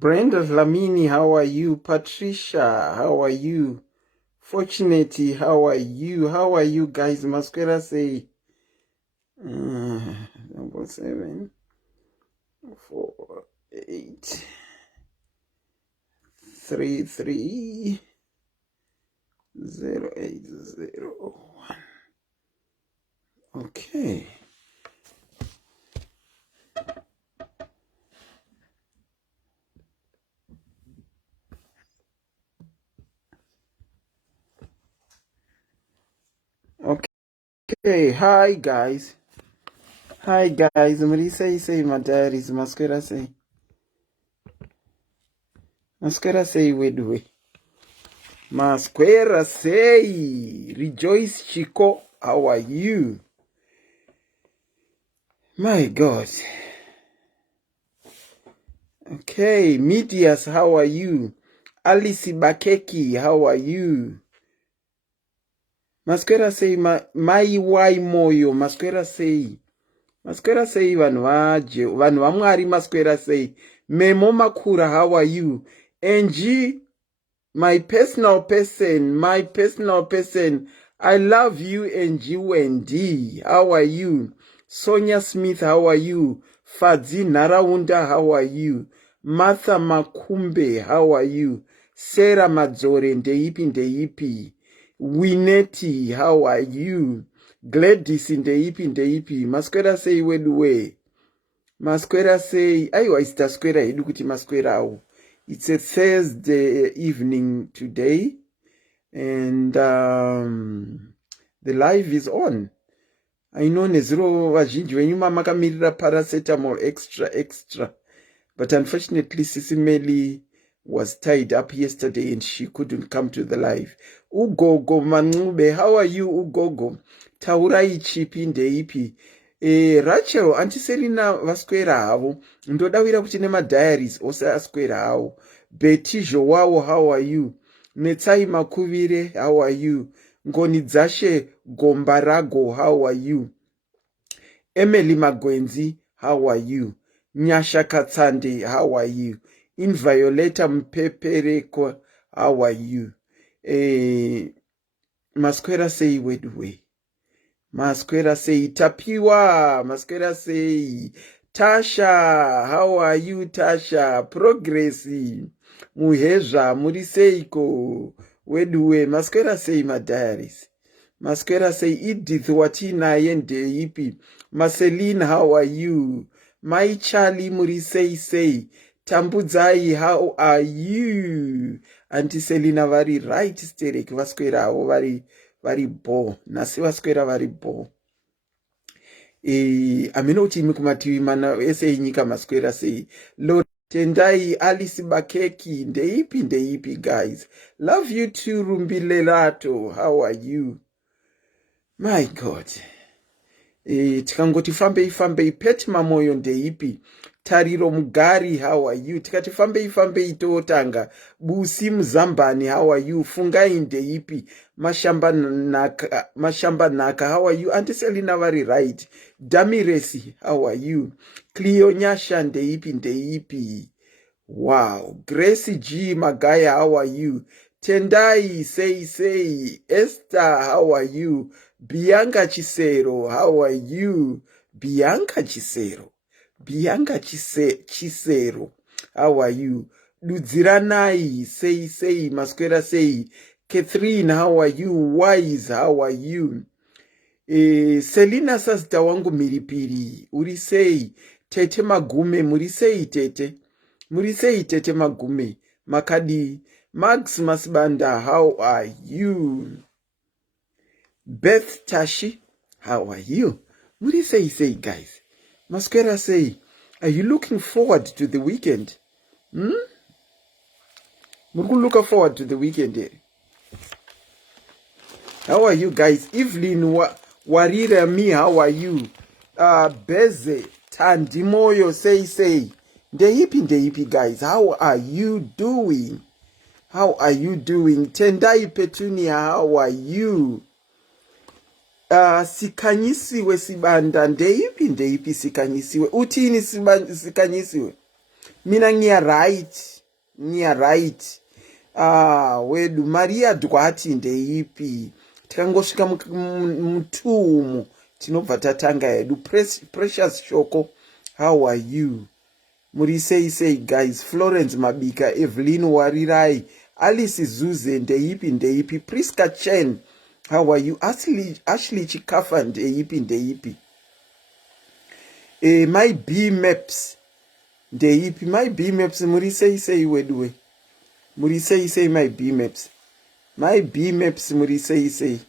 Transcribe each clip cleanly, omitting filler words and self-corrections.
Brenda Lamini, how are you? Patricia, how are you? Fortunately, how are you? How are you guys? Masquera say number 7 4 8 3 3 0 8 0 1. Okay. Okay, hi guys. Hi guys. Marisa say my diaries. Masquera say. Masquera say we. Masquera say. Rejoice Chico. How are you? My God. Okay, Medias, how are you? Alice Bakeki, how are you? Masquera say mai wai moyo. Masquera say vanhu vamwari. Masquera say Memo Makura, how are you? Angie, my personal person, I love you. Angie Wendy, how are you? Sonia Smith, how are you? Fadzi Naraunda, how are you? Martha Makumbe, how are you? Sarah Madzore, ndeipi. Wineti, how are you? Gladys, ndeipi. Masquera say wedwe. Masquera say, aiwa ita squera edu kuti masquera au. It's a Thursday evening today, and the live is on. I know nezero vazhinji venyu makamirira paracetamol extra, but unfortunately SIS MELLY was tied up yesterday and she couldn't come to the live. Ugogo Manube, how are you Ugogo? Taurai chipi ndeipi. Rachel antiserina vasquera havo ndodawira kuti nemadiaries ose asquera havo. Betty Joao, how are you? Netsai Makuvire, how are you? Ngoni Dzashe Gombarago, how are you? Emily Magwenzi, how are you? Nyasha Katsande, how are you? Invioleta Mpepereko, how are you? Masquera say wedwe. Masquera say Tapiwa. Masquera say Tasha, how are you Tasha? Progressi. Muhezha, Muriseiko. Wedwe. Masquera say my diaries. Masquera say Edith Watina Yende Ipi. Marceline, how are you? My Charlie Murisei say Tambudzai, how are you? Auntie Selina very right sterek vasquera very bo. Nasi vasquera very bo. Amino chimi kumatiwi mana ese inyika masquera say Lord Tendai Alice Bakeki ndeipi guys. Love you too Rumbilelato. How are you? My God. Tikangoti fambei peti mamoyo ndeipi. Tariro Mugari, how are you? Tikati fambei totanga. Busi Mzambani, how are you? Fungai ndeipi. Mashamba naka, how are you? Auntie Selina very right. Damiresi, how are you? Cleo Nyasha ndeipi. Wow. Gracie G Magaya, how are you? Tendai say Esther, how are you? Bianca Chisero, how are you? Bianca Chisero, how are you? Ludziranai, say, Masquera say, Catherine, how are you? Wise, how are you? Selina sasita wangu miripiri, urisei, tete magume, murisei tete magume, makadi, Max Masbanda, how are you? Beth Tashi, how are you? What do you say guys? Masquera say, are you looking forward to the weekend? Looking forward to the weekend. How are you guys? Evelyn Warira me, how are you? Beze Tandimoyo say. Ndeipi guys, how are you doing? Tendai Petunia, how are you? Sikanyisiwe Sibanda ndeipi sikanyisiwe. Utini sikanyisiwe. mina ngiya right wedu Maria Dwati ndeipi tikangosvika mutumu tinobva tatanga hedu. Precious Shoko, how are you? Muri sei guys. Florence Mabika, Evelyn Warirai, Alice Zuze ndeipi Priska Chen, how are you? Ashley Chikafa ndeipi my B maps ndeipi my B maps. Muri sei wedwe. Muri sei my B maps. My B maps muri sei.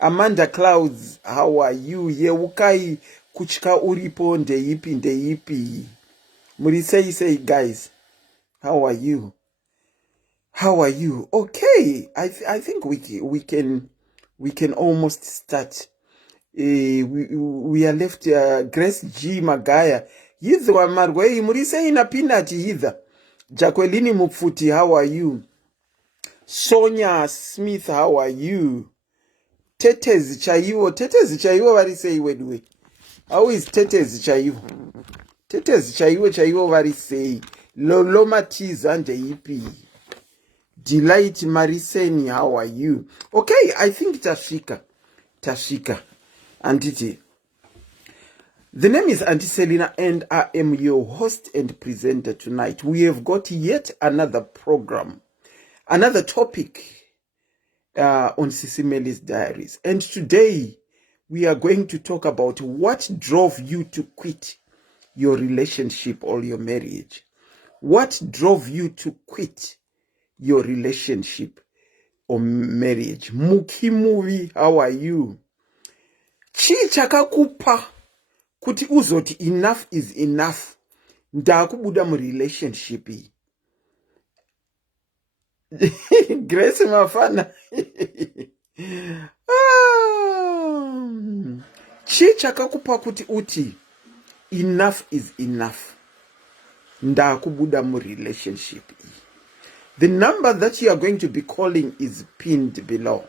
Amanda Clouds, how are you? Yewukai kuchka uripo ndeipi. Muri sei guys. How are you? Okay, I think we can almost start. We are left. Grace G Magaya, yidhwa marwei muri sei na peanut yidha. Jacqueline Mupfuti, how are you? Sonia Smith, how are you? Tetezi chaiwo vari sei wedwe. How is tetezi chaiwo vari sei. Lolo Matiza ndeipi. Delight Mariseni, how are you? Okay, I think Tashika. Antiti. The name is Auntie Selina and I am your host and presenter tonight. We have got yet another program, another topic on SIS MELLY's diaries. And today we are going to talk about what drove you to quit your relationship or your marriage. What drove you to quit your relationship or marriage? Mukimuvi, how are you? Chi chakakupa kuti uzoti enough is enough. Ndakubuda mu relationship. Grace Mafana. Chi chakakupa kuti uti enough is enough. Ndakubuda mu relationship. The number that you are going to be calling is pinned below.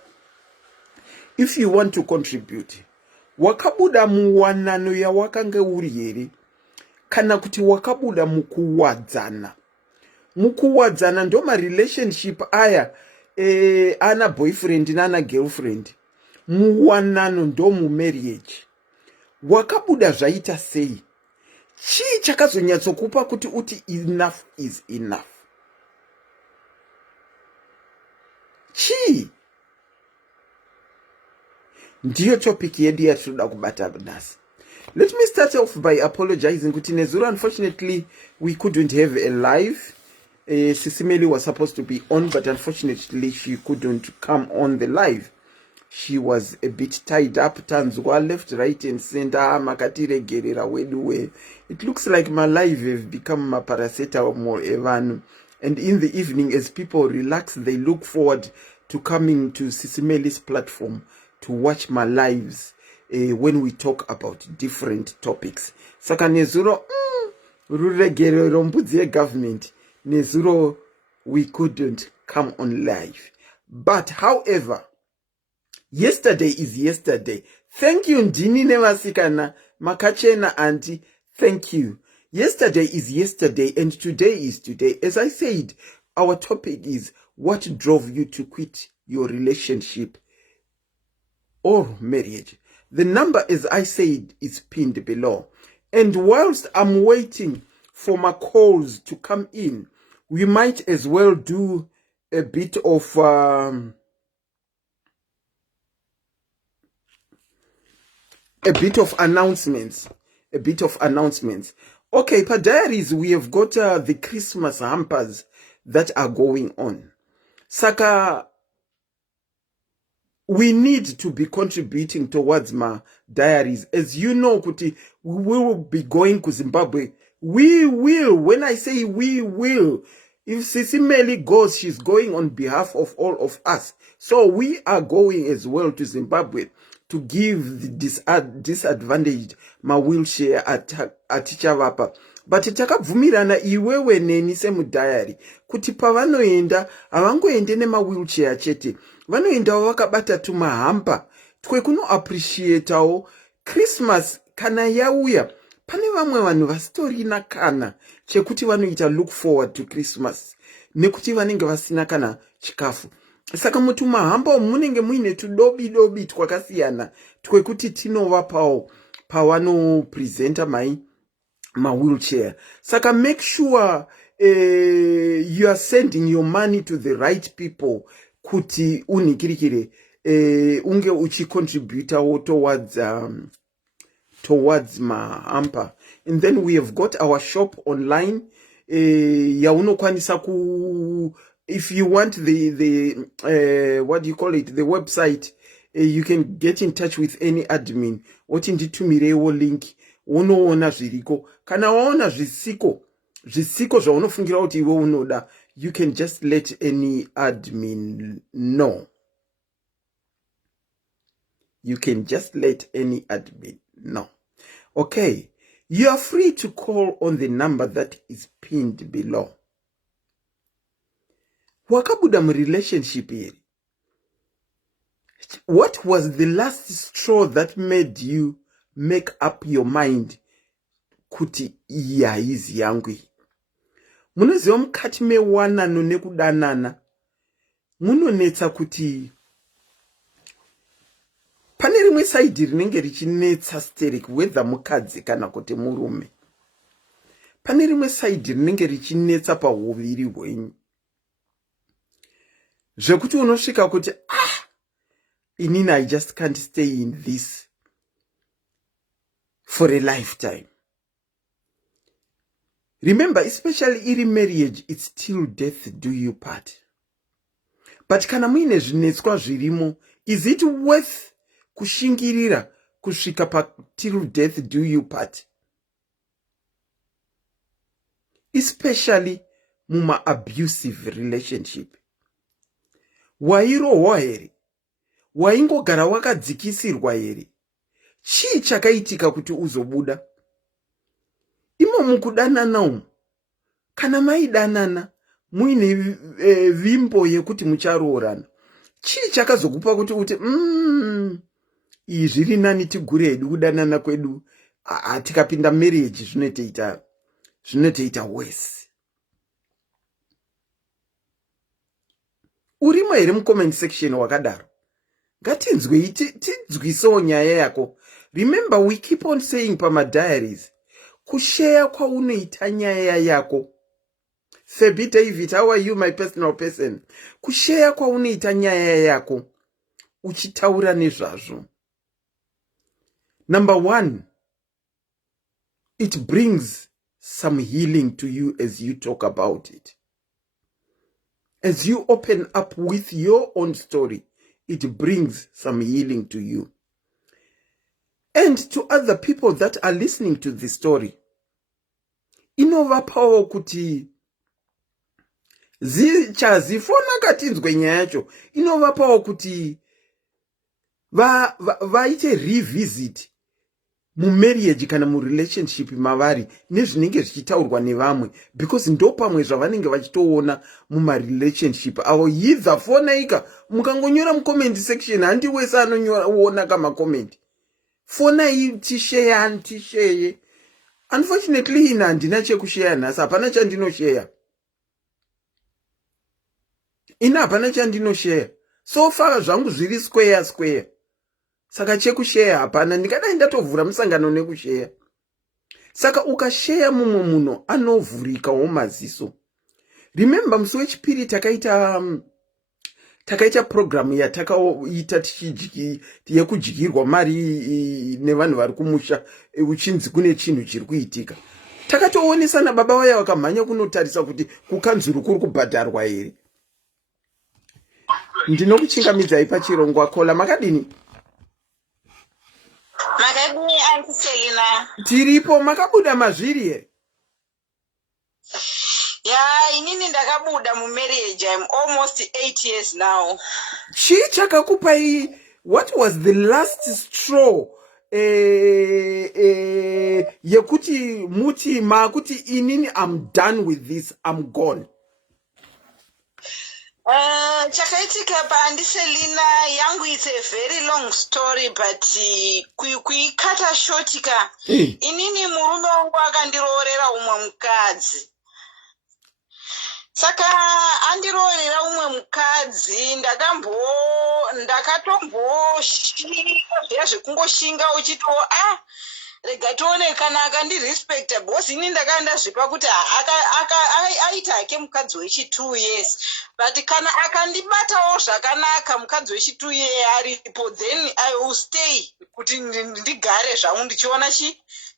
If you want to contribute, wakabuda muwanano ya wakange urieri, kana kuti wakabuda mukuwadzana ndoma relationship aya ana boyfriend nana girlfriend, muwanano ndomu marriage. Wakabuda zvaita sei? Chi chakazonyatsokupa kuti uti enough is enough? Chi ndiyo topic yedu yatinoda kubata nasi. Let me start off by apologizing kuti Nezuro, unfortunately we couldn't have a live. SIS MELLY was supposed to be on, but unfortunately she couldn't come on the live. She was a bit tied up. Tanzwa left, right and center. Makatire gerera weduwe. It looks like my live have become my paracetamol evan. And in the evening, as people relax, they look forward to coming to SIS MELLY's platform to watch my lives when we talk about different topics. Saka Nezuro, ruregerero mbudzi government. Nezuro, we couldn't come on live. But however, yesterday is yesterday. Thank you, Ndini Nemasikana, Makachena Auntie. Thank you. Yesterday is yesterday and today is today. As I said, our topic is what drove you to quit your relationship or marriage. The number, as I said, is pinned below. And whilst I'm waiting for my calls to come in, we might as well do a bit of announcements. Okay, per diaries, we have got the Christmas hampers that are going on. Saka, we need to be contributing towards my diaries. As you know, Kuti, we will be going to Zimbabwe. We will. When I say we will, if SIS MELLY goes, she's going on behalf of all of us. So we are going as well to Zimbabwe to give the disadvantaged my wheelchair at Chavapa. But takabvumirana iwewe neni semu diary kuti pavanoenda havangoende nema wheelchair chete, vanoenda vakabata tumahampa twekuno appreciatewo Christmas kana yauya pane vamwe vanhu vasitorina kana chekuti vanoita look forward to Christmas nekuti vanenge vasina kana chikafu. Saka mutumahamba munenge muine tudobi twakasiyana twekuti tinovapawo pavanopresenta ma-wheelchair. Saka make sure you are sending your money to the right people kuti unikirikire unge uchicontributawo towards mahamper. And then we have got our shop online yaunokwanisa ku, if you want the what do you call it, the website, you can get in touch with any admin oti nditumirewo link unoona zviriko. Kana waona zvisiko zvaunofungira kuti iwe unoda, you can just let any admin know. You can just let any admin know. Okay, you are free to call on the number that is pinned below. Wakabuda relationship here. What was the last straw that made you make up your mind kuti iya izi yangu? Munoziva mukati mewanano nekudanana munonetsa kuti pane rimwe saidi rinenge richinetsa stereki, whether mukadzi kana kuti murume. Pane rimwe saidi rinenge richinetsa pahuviri hwenyu, zvekuti unosvika kuti inini I just can't stay in this for a lifetime. Remember, especially in marriage, it's till death do you part. But kana muine zvinetswa zvirimo, is it worth kushingirira kusvika pa till death do you part? Especially muma abusive relationship. Wairohwa here? Waingogara wakadzikisirwa here? Chii chakaitika kuti uzobuda? Imo mukudanana umu, kana maidanana muine vimbo yekuti mucharoorana, chii chakazokupa kuti uti iyi zviri nani tigure hedu kudanana kwedu, tikapinda marriage zvinotoita worse? Urimo here mucomment section wakadaro? Ngatinzwe tinzwisewo nyaya yako. Remember, we keep on saying pamadiaries, kushare kwaunoita nyaya yako. Sebi David, how are you, my personal person? Kushare kwaunoita nyaya yako uchitaura nezvazvo. Number one, it brings some healing to you as you talk about it. As you open up with your own story, it brings some healing to you. And to other people that are listening to the story. Inovapawo kuti zifona katinzwe nyaya yacho. Inovapawo kuti vaite revisit mu marriage kana mu relationship mavari nezvinenge zvichitaurwa nevamwe, because ndo pamwe zvavanenge vachitoona muma relationship avo. Yidza fona ika mukangonyora mu comment section, handi wese anoona kama comment. Fona tishare. Unfortunately ina handina chekushare nhasi, hapana chandinoshare. Hapana chandinoshare. So far zvangu zviri square. Saka chekushare hapana, ndikadai ndatovhura musangano nekushare. Saka ukashare mumwe muno anovhurikawo maziso. Remember, musi wechipiri takaita program yatakaita yekudyirwa mari nevanhu vari kumusha, uchinzi kune chinhu chiri kuitika. Takatoonesana baba vaya vakamhanya kunotarisa kuti kukanzuru kuri kubhadharwa here. Ndinokuchingamidzai pachirongwa. Kola makadini? Makadini Auntie Selina. Tiripo, makabuda mazviri here? Yeah, inini ndakabuda mu marriage. I'm almost 8 years now. Chii chakakupai? What was the last straw yekuti muti makuti inini I'm done with this, I'm gone? Chakaitika paandiselina yangu it's a very long story but kuikata shotika inini murume wangu akandiroorera umwe mukadzi. Saka andiroorera umwe mukadzi ndakatomboshinga zviya zvekungoshinga uchito rega tione kana akandirespecta bhosi ini ndakandazvipa kuti aita hake mukadzi wechi2 years but kana akandibatawo zvakanaka mukadzi wechi2 year aripo then I will stay kuti ndigare zvangu ndichiona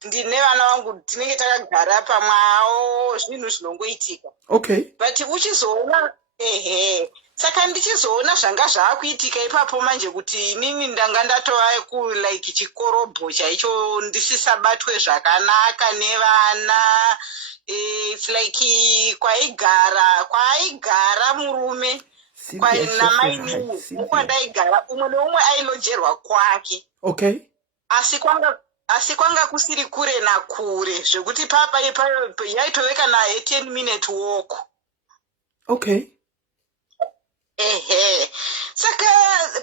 ndine vana vangu tinenge takagara pamwawo zvinhu zvinongoitika. Okay. But uchizoona saka ndichizoona zvanga zvaakuitika ipapo manje kuti inini ndanga ndatova like chikorobho chaicho ndisisabatwe zvakanaka nevana. It's like kwaigara murume namainini kwandaigara umwe neumwe ailojerwa kwake. Okay. Asi kwanga kusiri kure nakure zvekuti papa yaitoveka na 10 minute walk. Okay. Saka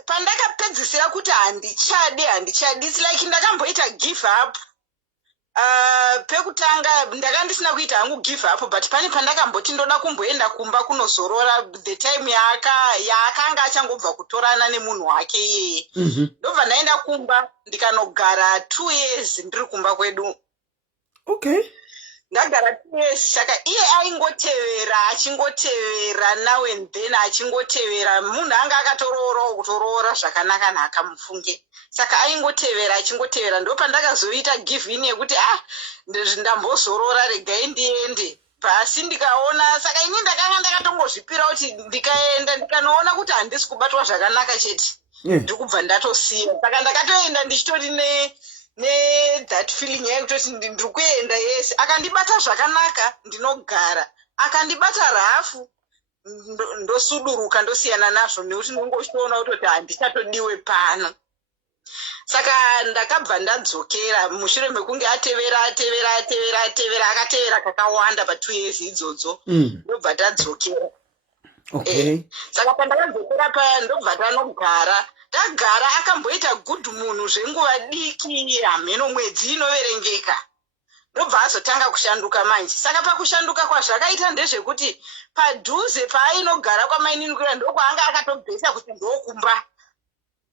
pandakapedzisira kuti handichadi it's like ndakamboita give up. Pekutanga ndakandisina kuita hangu give up but pane pandakamboti ndoda kumboenda kumba kunozorora the time yaakanga achangobva kutorana nemunhu wake iyeye. Ndobva ndaenda kumba ndikanogara 2 years ndiri kumba kwedu. Okay. Ndagara 2 years saka iye achingotevera now and then achingotevera munhu anga akatoroora kutoroora zvakanaka nakamufunge. Saka achingotevera ndopandakazoita give in yekuti ndambozorora regai ndiende. Basi ndikaona saka ini ndakanga ndakatongozvipira kuti ndikaenda ndikanoona kuti handisi kubatwa zvakanaka chete ndikubva ndatosiya. Saka ndakatoenda ndichitori that feeling yekutoti ndiri kuenda yes. Akandibata zvakanaka ndinogara, akandibata rafu ndosuduruka ndosiyana nazvo nekuti ndinongochiona kuti handichatodiwe pano. Saka ndakabva ndadzokera mushure mekunge atevera akatevera kakawanda pa2 years idzodzo. Ndobva tadzokera. Okay. Saka pandakadzokera paya ndobva tanogara tagara akamboita good munhu zvenguva diki hameno mwedzi inoverengeka ndobva azotanga kushanduka manje. Saka pakushanduka kwazvakaita ndezvekuti padhuze paainogara kwamainini kuya ndokwaanga akatobvesa kuti ndokumba.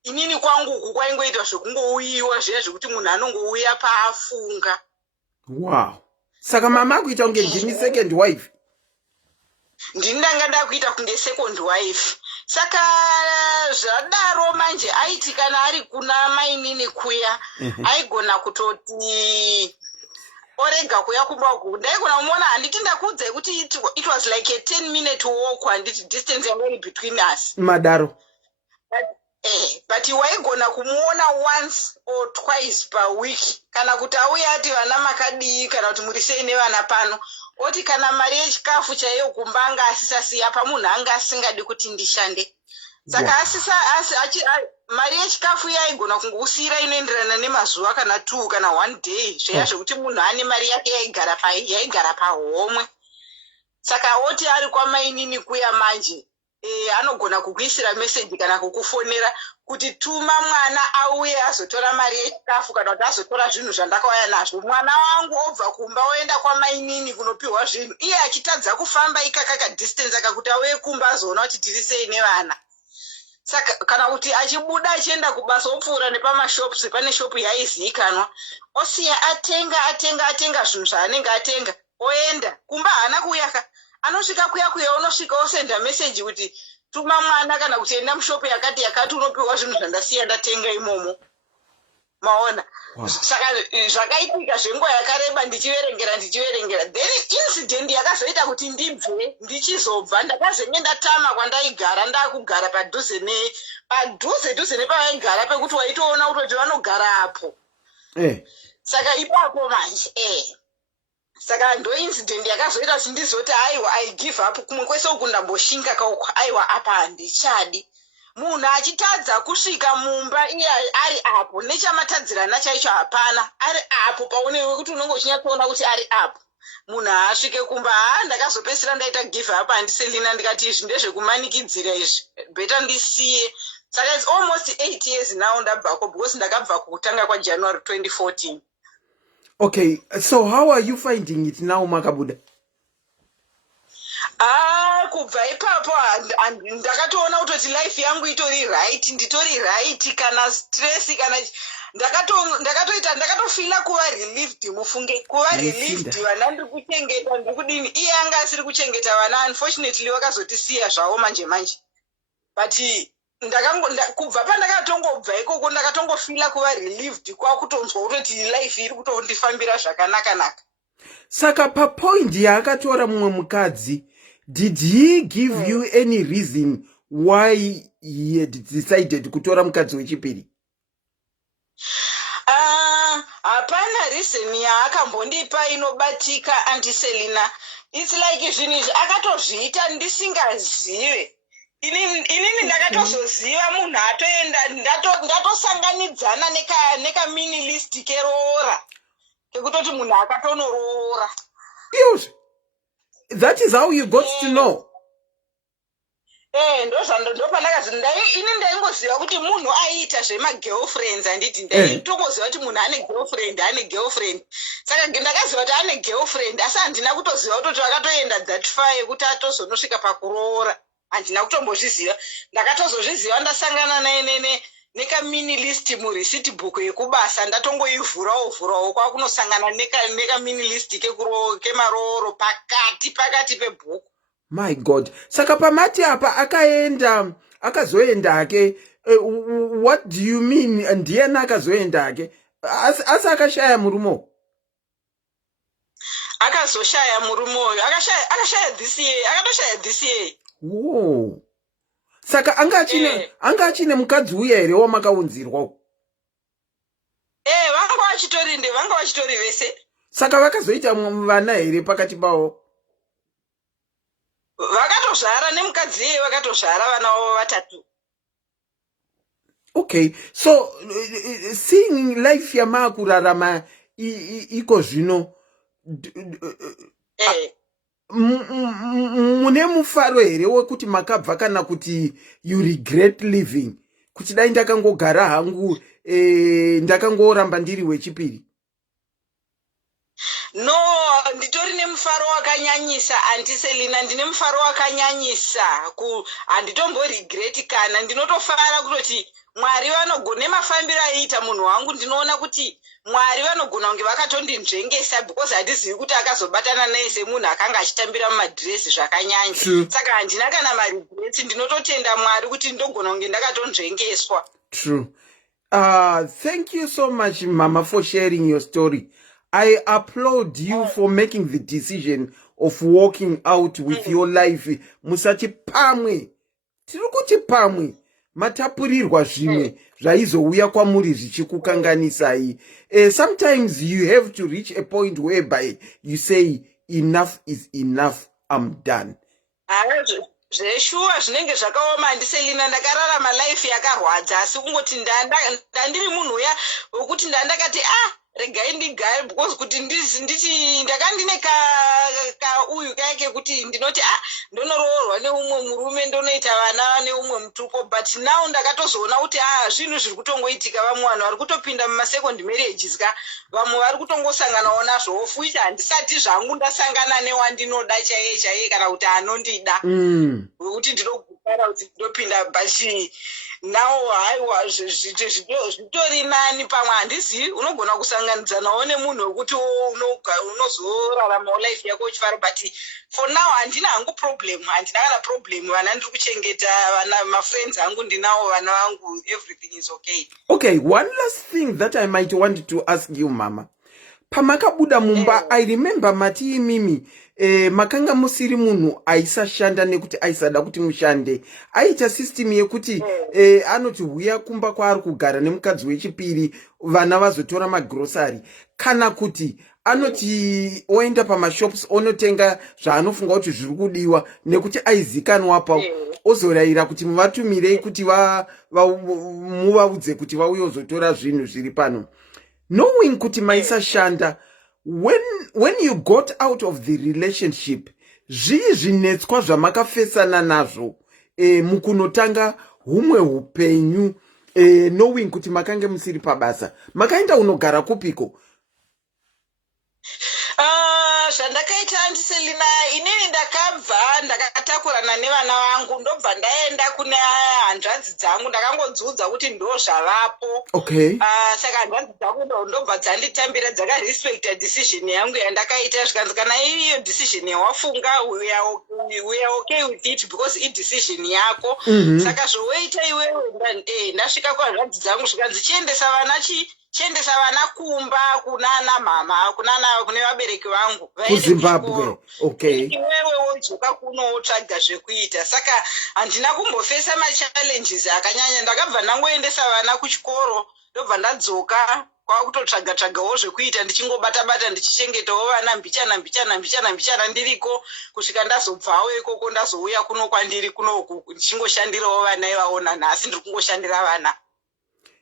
Inini kwangu uku kwaingoita zvekungouyiwa zviya zvekuti munhu anongouya paafunga. Wow. Saka mama akuita kunge ndini second wife. Ndini ndanga ndakuita kunge second wife. Saka zvadaro manje aiti kana ari kuna mainini kuya aigona kutoti orega kuya kumba uku ndaigona kumuona handiti ndakuudza kuti it was like a 10 minute walk handiti distance yanga iri between us. Madaro. But waigona kumuona once or twice per week kana kuti auya ati vana makadii kana kuti muri sei nevana pano oti kana mari yechikafu chaiyo kumba anga asisasiya pamunhu anga asingadi kuti ndishande. Saka mari yechikafu yaigona kungousiyira inoenderana nemazuva kana 2 kana 1 day zveya zvekuti munhu ane mari yake yaigara pahomwe. Saka oti ari kwamainini kuya manje anogona kukuisira message kana kukufonera kuti tuma mwana auye azotora mari yechikafu kana kuti azotora zvinhu zvandakauya nazvo. Mwana wangu obva kumba oenda kwamainini kunopiwa zvinhu iye achitadza kufamba ikakaka distance akakuti auye kumba azoona kuti tiri sei nevana. Saka kana kuti achibuda achienda kubasa opfuura nepamashops pane shopu yaizikanwa osiya atenga zvinhu zvaanenge atenga oenda kumba haana kuyaka. Anosvika kuya unosvika osenda message kuti tuma mwana kana kuti enda mushopu yakati unopiwa zvinhu zvandasiya ndatenga imomo. Maona. Saka zvakaitika zvenguva yakareba ndichiverengera then incident yakazoita kuti ndibve ndichizobva ndakazenge ndatama kwandaigara ndakugara padhuze nepavaigara pekuti waitoona kutoti vanogara apo. Saka ipapo manje saka ndo incident yakazoita kuti ndizoti aiwa I give up kumwe kwese uku ndamboshinga kauko aiwa apa handichadi. Munhu achitadza kusvika mumba iye ari apo nechamatadzirana chaicho hapana ari apo paunewe kuti unenge uchinyatsoona kuti ari apo. munhu asvike kumba ndakazopedzisira ndaita give up handiselina ndikati izvi ndezvekumanikidzira izvi beta ndisiye. Saka it's almost 8 years now ndabvako because ndakabva kutanga kwaJanuary 2014. Okay, so how are you finding it now Makabuda? Kubva ipapo ndakatoona kutoti life yangu itori right kana stress kana ndakatofila kuva relieved mufunge kuva relieved vana ndiri kuchengeta ndiri kudini iye anga asiri kuchengeta vana unfortunately vakazotisiya zvavo manje but kubva pandakatongobva ikoko ndakatongofila kuva relieved kwakutonzwa kutoti life iri kutondifambira zvakanaka. Saka papoint yaakatora mumwe mukadzi, did he give you any reason why he had decided kutora mukadzi wechipiri? Hapana reason yaakambondipa inobatika antiselina. It's like zvinhu izvi akatozviita ndisingazive. Inini ndakatozoziva munhu atoenda ndatosanganidzana neka mini list keroora kekutoti munhu akatonoroora. Yes, that is how you got to know. Ndopandakazi ini ndaingoziva kuti munhu aiita zvemagirlfriends handiti ndaitongoziva kuti munhu ane girlfriend saka ndakaziva kuti ane girlfriend asi handina kutoziva kutoti vakatoenda that far yekuti atozonosvika pakuroora. Handina kutombozviziva. Ndakatozozviziva ndasangana naye nekamini list mureceipt book yekubasa ndatongoivhurawo kwakunosangana nekamini list kemarooro pakati pebhuku. My God. Saka pamati apa akazoendake. What do you mean? Ndiyena akazoendake. Asi akashaya murumo. Akazoshaya murumo. Akashaya this year. Whoa. Saka anga achine mukadzi uya here wamakaunzirwa. Vanga vachitori vese. Saka vakazoita vana here pakati pavo. Vakatozvara nemukadzi iye vakatozvara vana vavo vatatu. Okay, so seeing life yamakurarama iko zvino mune mufaro here wekuti makabva kana kuti you regret living kuti dai ndakangogara hangu ndakangoramba ndiri wechipiri? No, nditori nemufaro wakanyanyisa antiselina, ndine mufaro wakanyanyisa handitomboregret kana ndinotofara kutoti Mwari vanogone mafambiro aiita munhu wangu. Ndinoona kuti Mwari vanogona kunge vakatondinzvengesa because handizivi kuti akazobatana naye semunhu akanga achitambira mumadhiresi zvakanyanya. Saka handina kana maregrets, ndinototenda Mwari kuti ndogona kunge ndakatonzvengeswa. True. Thank you so much, Mama, for sharing your story. I applaud you for making the decision of walking out with your life. Musati pamwe. Tirukuti pamwe. Matapurirwa zvimwe zvaizouya kwamuri zvichikukanganisai. Sometimes you have to reach a point whereby you say enough is enough, I'm done. Zveshuwa zvinenge zvakaoma handiselina, ndakararama life yakarwadza asi kungoti ndandiri munhu uya wekuti ndandakati regai ndigare because kuti nditi ndakandine ka uyu kake kuti ndinoti ndonoroorwa neumwe murume ndonoita vana neumwe mutuko, but now ndakatozoona kuti zvinhu zviri kutongoitika. Vamwe vanhu vari kutopinda mumasecond marriages vamwe vari kutongosanganawo nazvo futi handisati zvangu ndasangana newandinoda chaiye kana kuti anondida wekuti ndinogara kuti ndopinda bashi. Now haiwa zvitori nani pamwe handizivi, unogona kusanganidzanawo nemunhu wekuti unozoraramawo life yako uchifara, but for now handina hangu problem, handina kana problem. Vana ndiri kuchengeta, vana mafriends angu ndinawo, vana vangu, everything is okay. Okay, one last thing that I might want to ask you, Mama. Pamakabuda mumba, I remember mati imimi makanga musiri munhu aisashanda nekuti aisada kuti mushande. Aita system yekuti anoti huya kumba kwaari kugara nemukadzi wechipiri, vana vazotora magrocery, kana kuti anoti oenda pamashops onotenga zvaanofunga kuti zviri kudiwa nekuti aizikanwa ozorayira kuti muvatumirei kuti muvaudze kuti vauye kuzotora zvinhu zviri pano. Knowing kuti maisashanda, when you got out of the relationship, zvii zvinetswa zvamakafesana nazvo mukunotanga humwe upenyu, knowing kuti makange musiri pabasa, makaenda unogara kupiko? Zvandakaita handiselina, inini ndakabva ndakatakurana nevana vangu ndobva ndaenda kune hanzvadzi dzangu, ndakangodziudza kuti ndo zvavapo. Okay. Saka hanzvadzi dzangu ndobva dzanditambira, dzakarespekta decision yangu yandakaita, zvikanzi kana iriyo decision yawafunga, we are okay with it because i-decision yako. Saka zvoita iwewe, ndasvika kuhanzvadzi dzangu zvikanzi chiendesa vana kumba kunana mama, kune vabereki vangu kuZimbabwe. Okay. Iwewe wodzoka kuno wotsvaga zvekuita. Saka handina kumbofesa machallenges akanyanya, ndakabva ndangoendesa vana kuchikoro ndobva ndadzoka kwakutotsvaga-tsvagawo zvekuita, ndichingobata-bata ndichichengetawo vana mbichana ndiriko kusvika ndazobvawo ikoko ndazouya kuno kwandiri kunoku ndichingoshandirawo vana ivaona. Nhasi ndiri kungoshandira vana.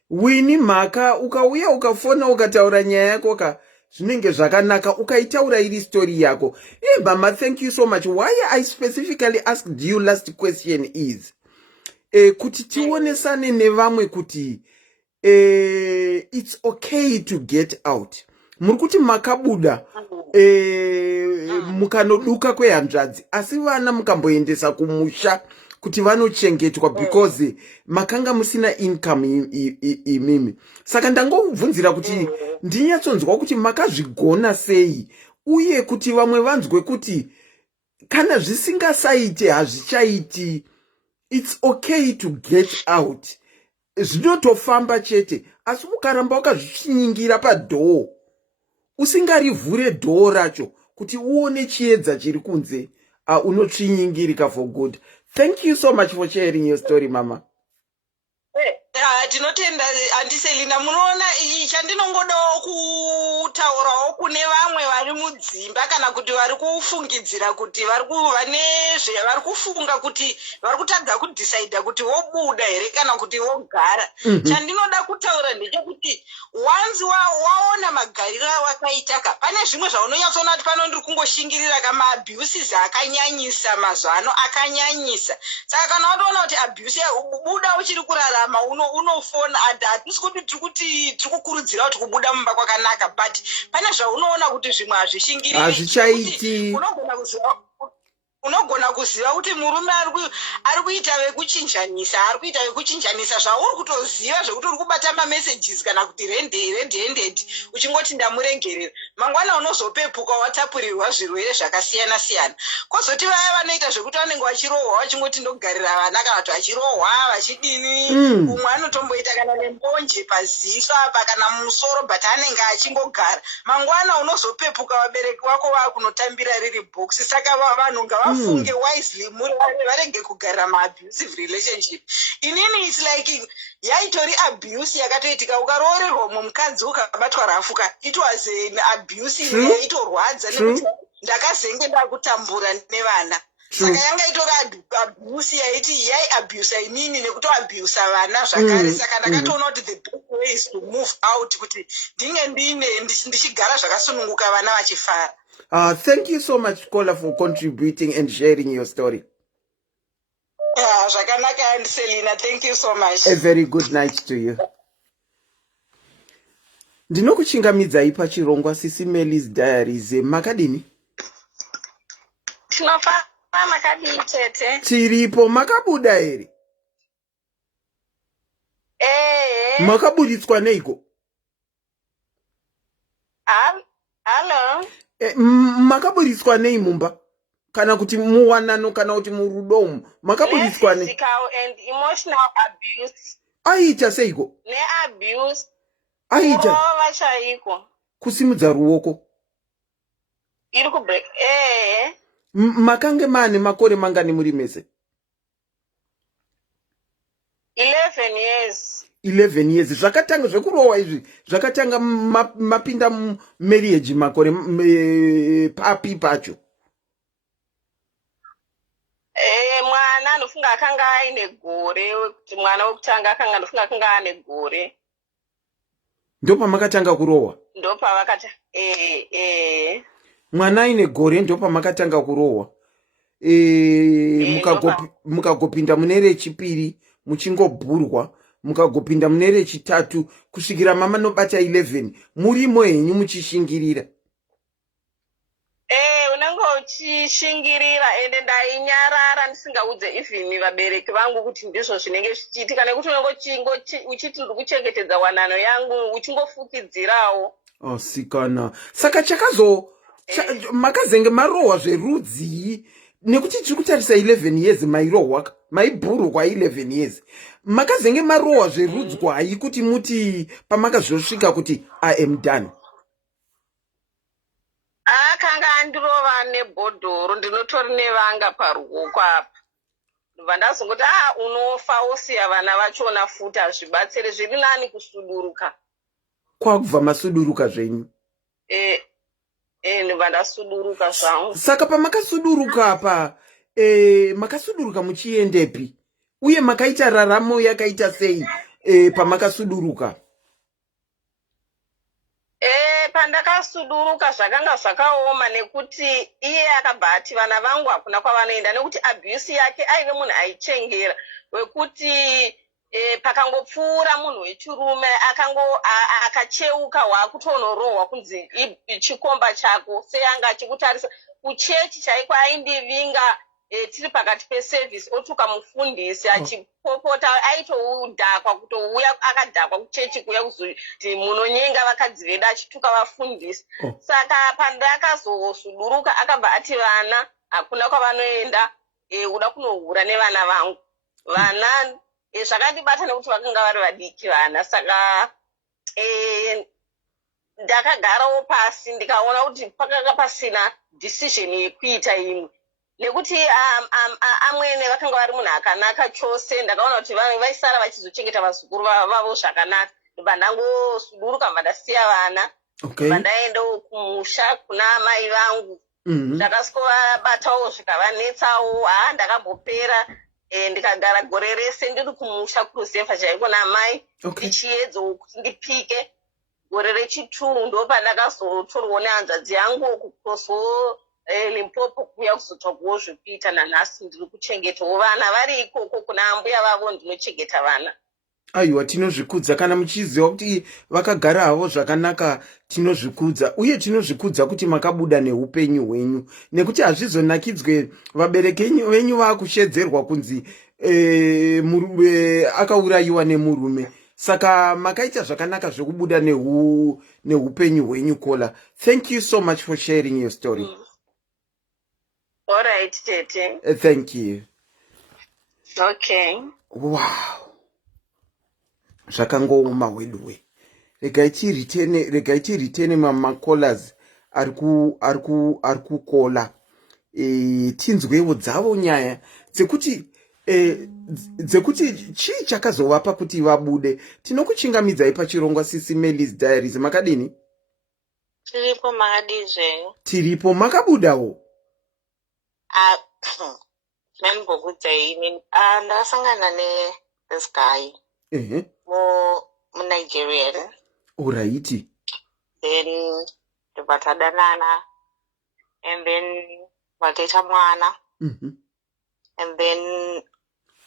Wini mhaka ukauya ukafona ukataura nyaya yako zvinenge zvakanaka, ukaitaura iri story yako. Mama, thank you so much. Why I specifically asked you last question is kuti tionesane nevamwe kuti it's okay to get out. Muri kuti makabuda mukanoduka kwehanzvadzi, asi vana mukamboendesa kumusha kuti vanochengetwa because makanga musina income imimi. Saka ndangobvunzira kuti ndinyatsonzwa kuti makazvigona sei, uye kuti vamwe vanzwe kuti kana zvisingasaite hazvichaiti. It's okay to get out. Zvinotofamba chete, asi ukaramba ukazvinyingira padhoo, usingarivhure dhoo racho kuti uone chiedza chiri kunze, unotsvinyingirika for good. Thank you so much for sharing your story, Mama. Tinotenda handiselina, munoona chandinongodawo kutaurawo kune vamwe vari mudzimba kana kuti vari kufungidzira kuti vari kufunga kuti vari kutadza kudhisaidha kuti vobuda here kana kuti vogara. Chandinoda kutaura ndechekuti once waona magariro awakaitaka, pane zvimwe zvaunonyatsoona kuti pano ndiri kungoshingirira kama-abuses akanyanyisa mazuva ano, akanyanyisa. Saka kana watoona kuti abuse buda uchiri kurarama unofona, hatisi kuti tiri kukurudzira kuti kubuda mumba kwakanaka, but pane zvaunoona kuti zvimwe hazvishingiriri, hazvichaiti. Unogona kuziva kuti murume ari kuita vekuchinjanisa zvauri kutoziva zvekuti uri kubata mamessages kana kuti red-handed uchingoti ndamurengerera. Mangwana unozopepuka watapurirwa zvirwere zvakasiyana-siyana. Kozoti vaya vanoita zvekuti vanenge vachirohwa vachingoti ndogarira vana kana kuti vachirohwa vachidini. Umwe anotomboita kana nembonje paziso apa kana musoro, but anenge achingogara. Mangwana unozopepuka vabereki vako vakunotambira riri box. Saka vanhu ngavafunge wisely, varege kugarira ma-abusive relationship. Inini it's like yaitori abuse yakatoitika, ukaroorerwa mumukadzi ukabatwa rafuka, it was an abuse yaitorwadza nekuti ndakazenge ndakutambura nevana. Saka yanga itori abuse yaiti yai abuse inini nekutoabusa vana zvakare. Saka ndakatoona kuti the best way is to move out, kuti ndinge ndichigara zvakasununguka vana vachifara. Thank you so much, Kola, for contributing and sharing your story. Zvakanaka handiselina, thank you so much. A very good night to you. Ndinokuchingamidzai pachirongwa SIS MELLY's Diaries. Makadini? Tinofara makadini tete? Tiripo. Makabuda here? Makabuditswa neiko? Hello? Makabuditswa nei mumba? Kana kuti muwanano kana kuti murudomu? Makabuditswa nei? Physical and emotional abuse. Aita seiko? Abuse. Aita. Kurova chaiko. Kusimudza ruoko. Iri kubreak. Makange mane makore mangani muri mese? 11 years. 11 years. Zvakatanga zvekurowa izvi. Zvakatanga mapinda marriage makore papi pacho. Mwana anofunga akanga aine gore, kuti mwana wekutanga akanga anofunga akanga ane gore. Ndopamakatanga kurohwa. ndopavakata Mwana aine gore ndopamakatanga kurohwa. Mukagopinda mune rechipiri muchingobhurwa, mukagopinda mune rechitatu kusvikira mama nobata 11 murimo henyu muchishingirira. Unenge uchishingirira ende ndainyarara ndisingaudze even vabereki vangu kuti ndizvo zvinenge zvichiitika, nekuti unenge uchiti ndiri kuchengetedza wanano yangu uchingofukidzirawo. Sikana saka makazenge marohwa zverudzi, nekuti tiri kutarisa 11 years mairohwa maibhurwa 11 years makazenge marohwa zverudzwai kuti muti pamakazosvika kuti I am done. Akanga andirova nebhodhoro, ndinotori nevanga paruoko apa. Ndobva ndazongoti unofa wosiya vana vachona futi hazvibatsire, zviri nani kusuduruka. Kwakubva masuduruka zvenyu? Ndobva ndasuduruka zvangu. Saka pamakasuduruka apa makasuduruka muchiendepi uye makaita raramo yakaita sei pamakasuduruka? Pandakasuduruka zvakanga zvakaoma, nekuti iye akabva ati vana vangu hakuna kwavanoenda, nekuti abuse yake aive munhu aichengera wekuti pakangopfuura munhu wechirume akacheuka waakutonorohwa kunzi chikomba chako seanga achikutarisa kuchechi chaiko aindivinga tiri pakati pesevhisi, otuka mufundisi achipopota aitodhakwa kutouya akadhakwa kuchechi kuya kuzoti munonyenga vakadzi vedu achituka vafundisi. Saka pandakazosuduruka akabva ati vana hakuna kwavanoenda, uda kunohura nevana vangu. Vana zvakandibata nekuti vakanga vari vadiki vana, saka ndakagarawo pasi ndikaona kuti pakanga pasina decision yekuita imwe, nekuti amwene vakanga vari munhu akanaka chose. Ndakaona kuti vaisara vachizochengeta vazukuru vavo zvakanaka. Ndobva ndangosuduruka mba ndasiya vana, ndobva ndaendawo kumusha kuna mai vangu. Zvakaskovabatawo zvikavanetsawo, ndakambopera ndikagara gore rese ndiri kumusha kuruzefa chaiko namai ndichiedzawo kuti ndipike. Gore rechi2 ndopandakazotorwa nehanzvadzi yangu kukoso Limpopo kuya kuzotsvakuwo zvekuita. Nanhasi ndiri kuchengetawo vana vari ikoko kuna ambuya vavo, ndinochengeta vana. Aiwa, tinozvikudza kana muchiziva kuti vakagara havo zvakanaka, tinozvikudza uye tinozvikudza kuti makabuda neupenyu hwenyu, nekuti hazvizonakidzwe vabereki venyu vakushedzerwa kunzi akaurayiwa nemurume. Saka makaita zvakanaka zvekubuda neupenyu hwenyu. Kola, thank you so much for sharing your story. All right, Tete. Thank you. Okay. Wow. Zvakangooma weduwe. Regai tiritene mamakolas ari kukola. Tinzwewo dzavo nyaya dzekuti chii chakazovapa kuti vabude. Tinokuchingamidzai pachirongwa SIS MELLY's Diaries. Makadini? Tiripo makadizve. Tiripo makabudawo. Membokudza ini ndasangana this guy mu-Nigerian. Alright. Then ndobva tadanana, and then vakaita mwana. And then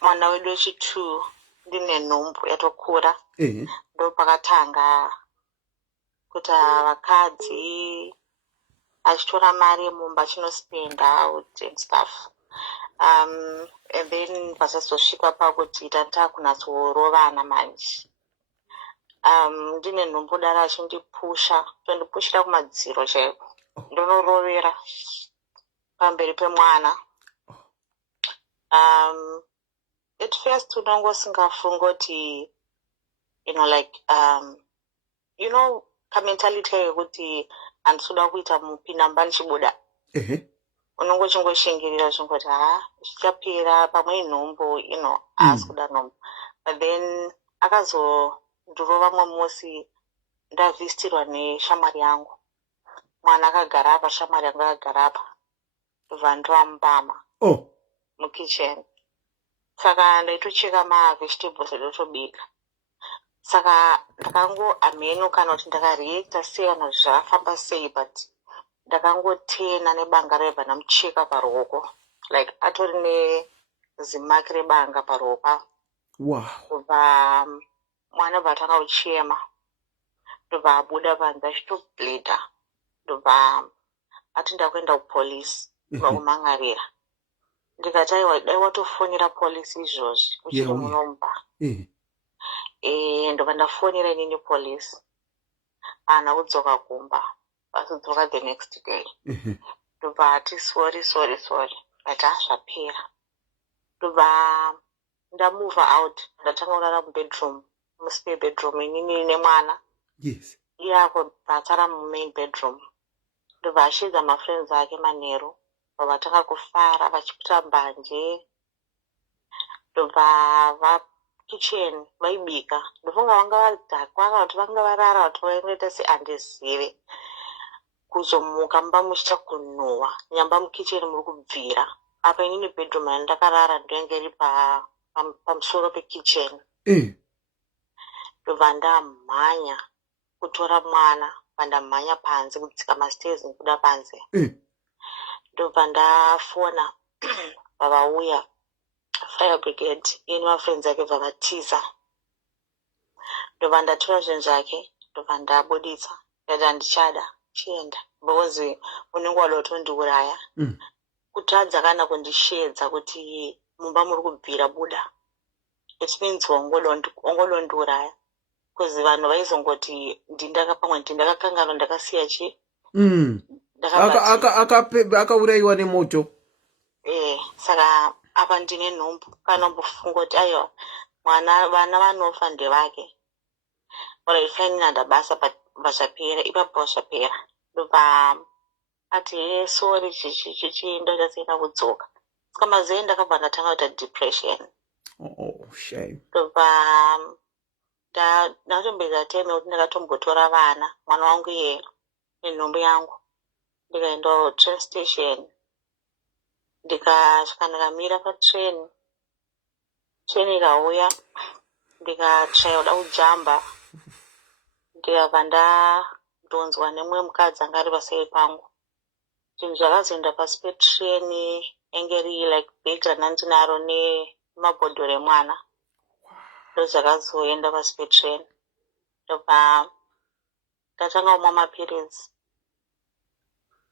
mwana wedu wechi2 ndine nhumbu yatokura. Ndo pakatanga kuti vakadzi achitora mari yemumba chinospenda out and stuff. And then pasazosvika pakuti takunatsorovana manje. Ndine nhumbu dara achindipusha, tondipushira kumadziro chaiko. Ndonorovera pamberi pemwana. At first unongosingafunga kuti kamentality yekuti handisuda kuita mupinamba ndichibuda. Unongochingoshingira zvingoti zvichapera pamwe nhombo asikuda nhombo. But then akazondirova mwe musi ndavhisitirwa neshamwari yangu. Mwana akagara apa, shamwari yangu akagara apa. Ndobva ndovamubama mukitchen. Saka ndaitocheka mavegetables ndotobika. saka ndakangoameno kana kuti ndakareacta sei kana zvakafamba sei, but ndakangotena nebanga raibva namucheka paruoko, like atori nezimaki rebanga paruoko. Wow. Kubva mwana bva atanga kuchema, ndobva abuda panze achitobhledha, ndobva ati ndakuenda kupolisi vakumangarira. Ndikati aiwa dai watofonera polisi izvozvi uchiri munomba. Ndobva ndafonera inini polisi, haana kudzoka kumba, asodzoka the next day. Ndobva ati sorry ati zvapera. Ndobva ndamove out, ndatanga kurara mubedroom, muspare bedroom inini nemwana. Yes. Iyako ndatsara mumain bedroom. Ndobva ashedza mafriends ake manheru, vatanga kufara vachipita mbanje. Ndobva kitchen vaibika, ndofunga vanga vadhakwa kana kuti vanga varara vati vainoita seandizive. Kuzomuka mba muchichakunhuhwa, nyamba mukitchen muri kubvira. Apa inini bedroom yandakarara ndoinge iri pamusoro pekitchen. Ndobva ndamhanya kutora mwana, vandamhanya panze kudzika mastairs nekuda panze. Ndobva ndafona vavauya fire brigade, ini mafriends ake bva vatiza. Ndobva ndatora zvinhu zvake, ndobva ndabuditsa, ndati handichada chienda, because unenge wada kutondiuraya. Kutadza kana kundishedza kuti mumba muri kubvira buda, it means wangodondiuraya. Because vanhu vaizongoti ndindakapamwe ndindakakanganwa ndakasiya chi. Akaurayiwa nemoto. Saka apa ndine nhumbu, kana mbofunga kuti aiwa vana vanofa ndevake. Waraifanya ndabasa vachapera, ipapo vachapera. Ndobva ati sorry chichi ndachasina kudzoka. Saka mazei ndakabva ndatanga kuita depression. Oh, shame. Ndobva ndatombedza time kuti ndakatombotora vana, mwana wangu iye nenhumbu yangu, ndikaenda train station. Ndikasvika ndakamira patrain, train ikauya, ndikatsvaya kuda kujamba, ndikabva ndadonzwa nemumwe mukadzi anga ari paseri pangu. Zvinhu zvakazoenda pasi petrain yange iri like bhegi randandinaro nemabhodhoro emwana. Ndozvakazoenda pasi petrain. Ndobva ndatanga kumwa mapirizi.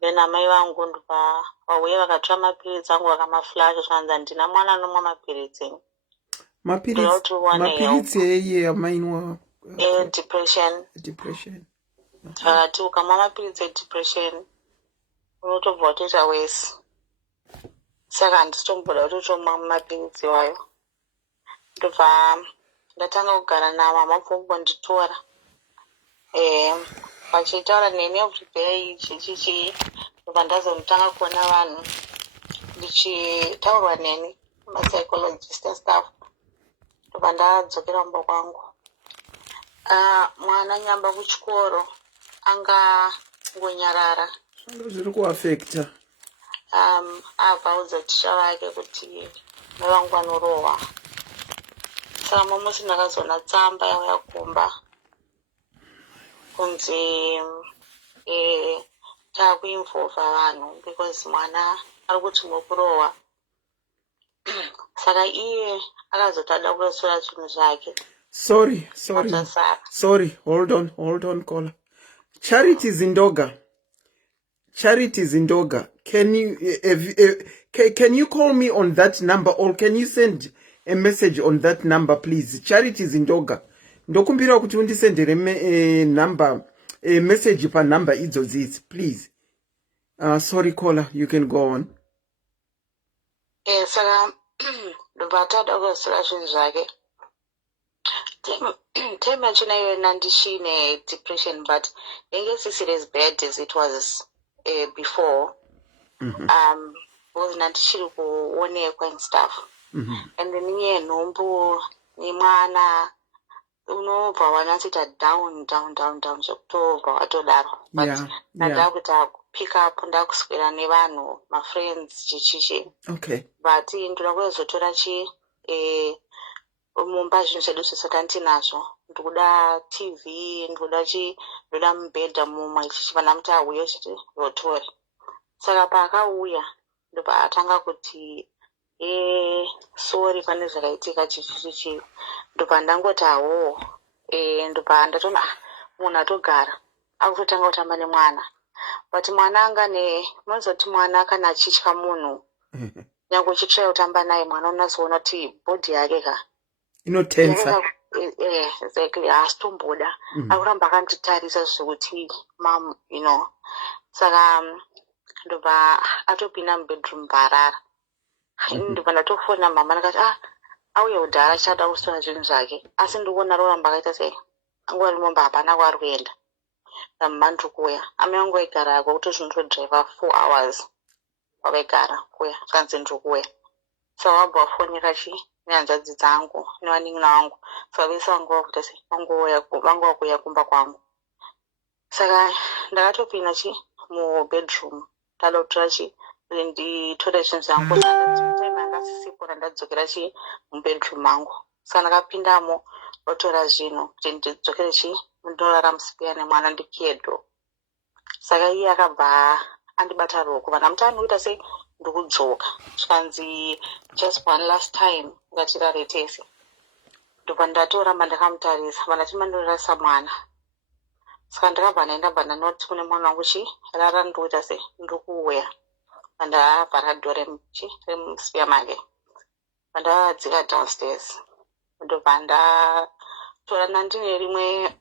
Then amai vangu ndobva vauya vakatora mapirizi angu vakamaflasha zvanzi handina mwana anomwa mapirizi. Mapirizi eye amainwa depression. Vakati ukamwa mapirizi edepression unotobva watoita wese. Saka handisitomboda kutotomwa mapirizi iwayo. Ndobva ndatanga kugara navo, hamabvongonditora. Vachitaura neni everyday chichichi, ndobva ndazonotanga kuona vanhu ndichitaurwa neni mapsychologist stuff. Ndobva ndadzokera mumba kwangu. Mwana nyamba kuchikoro angangonyarara. Zviri kuafecta. Abvaudza ticha vake kuti mai vangu vanorohwa. Saka mamusi ndakazoona tsamba yauya kumba kunzi taakuinvolva vanhu because mwana ari kuti mukurohwa. Saka iye akazotada kurasura zvinhu zvake. Sorry, hold on, caller. Charity Zindoga, can you call me on that number, or can you send a message on that number, please? Charity Zindoga, ndokumbira kuti undisendere number, a message pa number idzodzi, please. Sorry caller, you can go on. Saka ndobatada kurasura zvinhu zvake. Time yachona iyoyo nandishine depression, but it's as bad as it was before. Because nandishiri kuonekwa and stuff. And then nye nhumbu nemwana unobva wanatita down zvekutobva watodaro. But ndakuita pick up, ndakuswera nevanhu, my friends chichichi. Okay. But ndoda kuzotora mumba zvinhu zvedu zvese tantinazvo kuti kuda TV ndoda mubhedha mumwe ichi vana muti auye chiti rotore. Saka paakauya ndopaatanga kuti sorry pane zvakaitika chichi ndopa ndangoti awo ndopa ndatona munhu atogara akutotanga kutamba nemwana but mwana angane unozoti mwana kana achitya munhu nyange uchitrai kutamba naye mwana unazoona kuti bhodhi yake ka inotensa exactly haasitomboda akuramba akanditarisa zvekuti mam saka ndobva atopinda mubedroom bharara ndobva ndatofona mama ndakati auye kudhara achada kusora zvinhu zvake asi ndikuona roramba akaita sei anguva rimomba hapana kwari kuenda mama ndikuuya amai angu aigara kwekuti zvinotodhiraivha 4 hours wavaigara kuya kanzi ndikuuya saka wabva wafonera nehanzvadzi dzangu nevanin'ina vangu saka vese vangu vakuita sei vangu vakuuya kumba kwangu. Saka ndakatopinda mubedroom ndada kutora nditore zvinhu zvangu time yangasisipo randadzokera mubedroom mangu. Saka ndakapindamo ndotora zvinhu kuti ndidzokere ndorara musipiya nemwana ndikedo. Saka iye akabva andibata ruoko vana muti anoita sei ndokudzoka zvikanzi just one last time ngatirare tese. Ndobva ndatoramba ndakamutarisa vandati mandorasa mwana. Saka ndakabva ndaenda ndanoti kune mwana wangu rara ndoita sei ndikuuya ndabva dhoo remusipiya make ndadzika downstairs ndobva ndatora nandine rimwe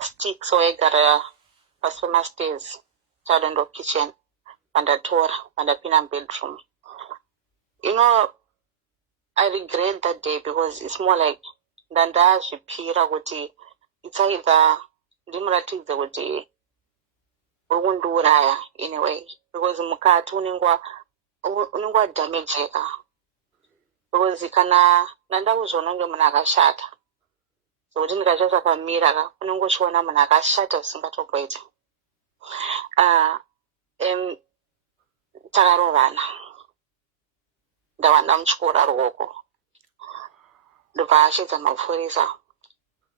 stick so waigara pasi pemastairs chada ndo kitchen vandatora vandapinda mubedroom. I regret that day because it's more like ndandazvipira kuti it's either ndimuratidze kuti uri kundiuraya in a way because mukati unenge wadamejeka because kana ndandakuzviona kunge munhu akashata sokuti ndikashata pamira unenge uchiona munhu akashata zvisingatomboiti. Takarovana ndavana muchikora ruoko ndobva ashedza mapurisa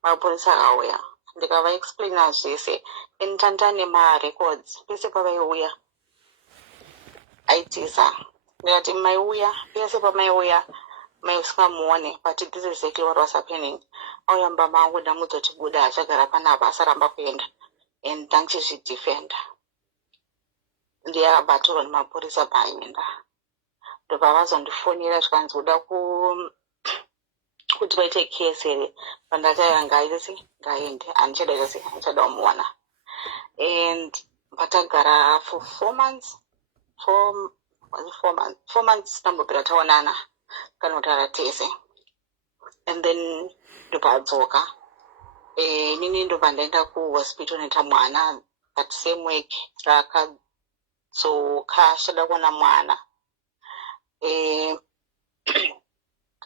akauya ndikavaexplaina zvese nditanda nemarecords pese pavaiuya aitisa ndikati maiuya pese pamaiuya mai usingamuone but this is exactly what was happening. Auya mbama angu ndamudzoti buda achagara panapa asaramba kuenda and ndandichizvidefenda ndiye akabatirwa nemapurisa paaenda ndobva vazondifonera zvikanzi kuda kuti vaite kesi here vandataira ngaende anichada kumuona and patagara for 4 months 4 months tambopera taonana kana kutaura tese and then ndobva inini ndobva ndaenda kuhospital neta mwana that same week rakadzokashada kuona mwana.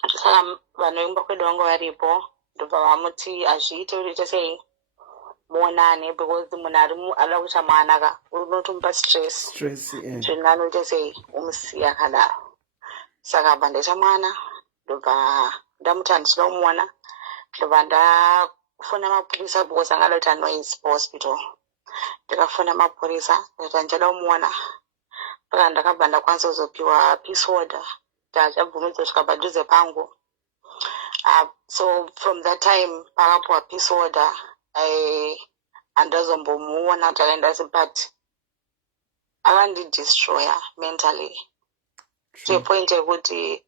Saka vanhu vemba kwedu vangu varipo ndobva vamuti hazviite kuti sei muonane because munhu ada kuita mwana unotomupa stress zvinhu anoita sei umusiya akadaro. Saka bva ndaita mwana ndobva ndamuti handichida kumuona ndobva ndafona mapurisa because angada kuti anoise pahospital ndikafona mapurisa ndikati ndichada kumuona paka ndakabva ndakwanisa kuzopiwa peace order ndachabvumidzwa kusvika padhuze pangu. So from that time pakapiwa peace order handazombomuona kuti akaenda but akandidestroya mentally to a point yekuti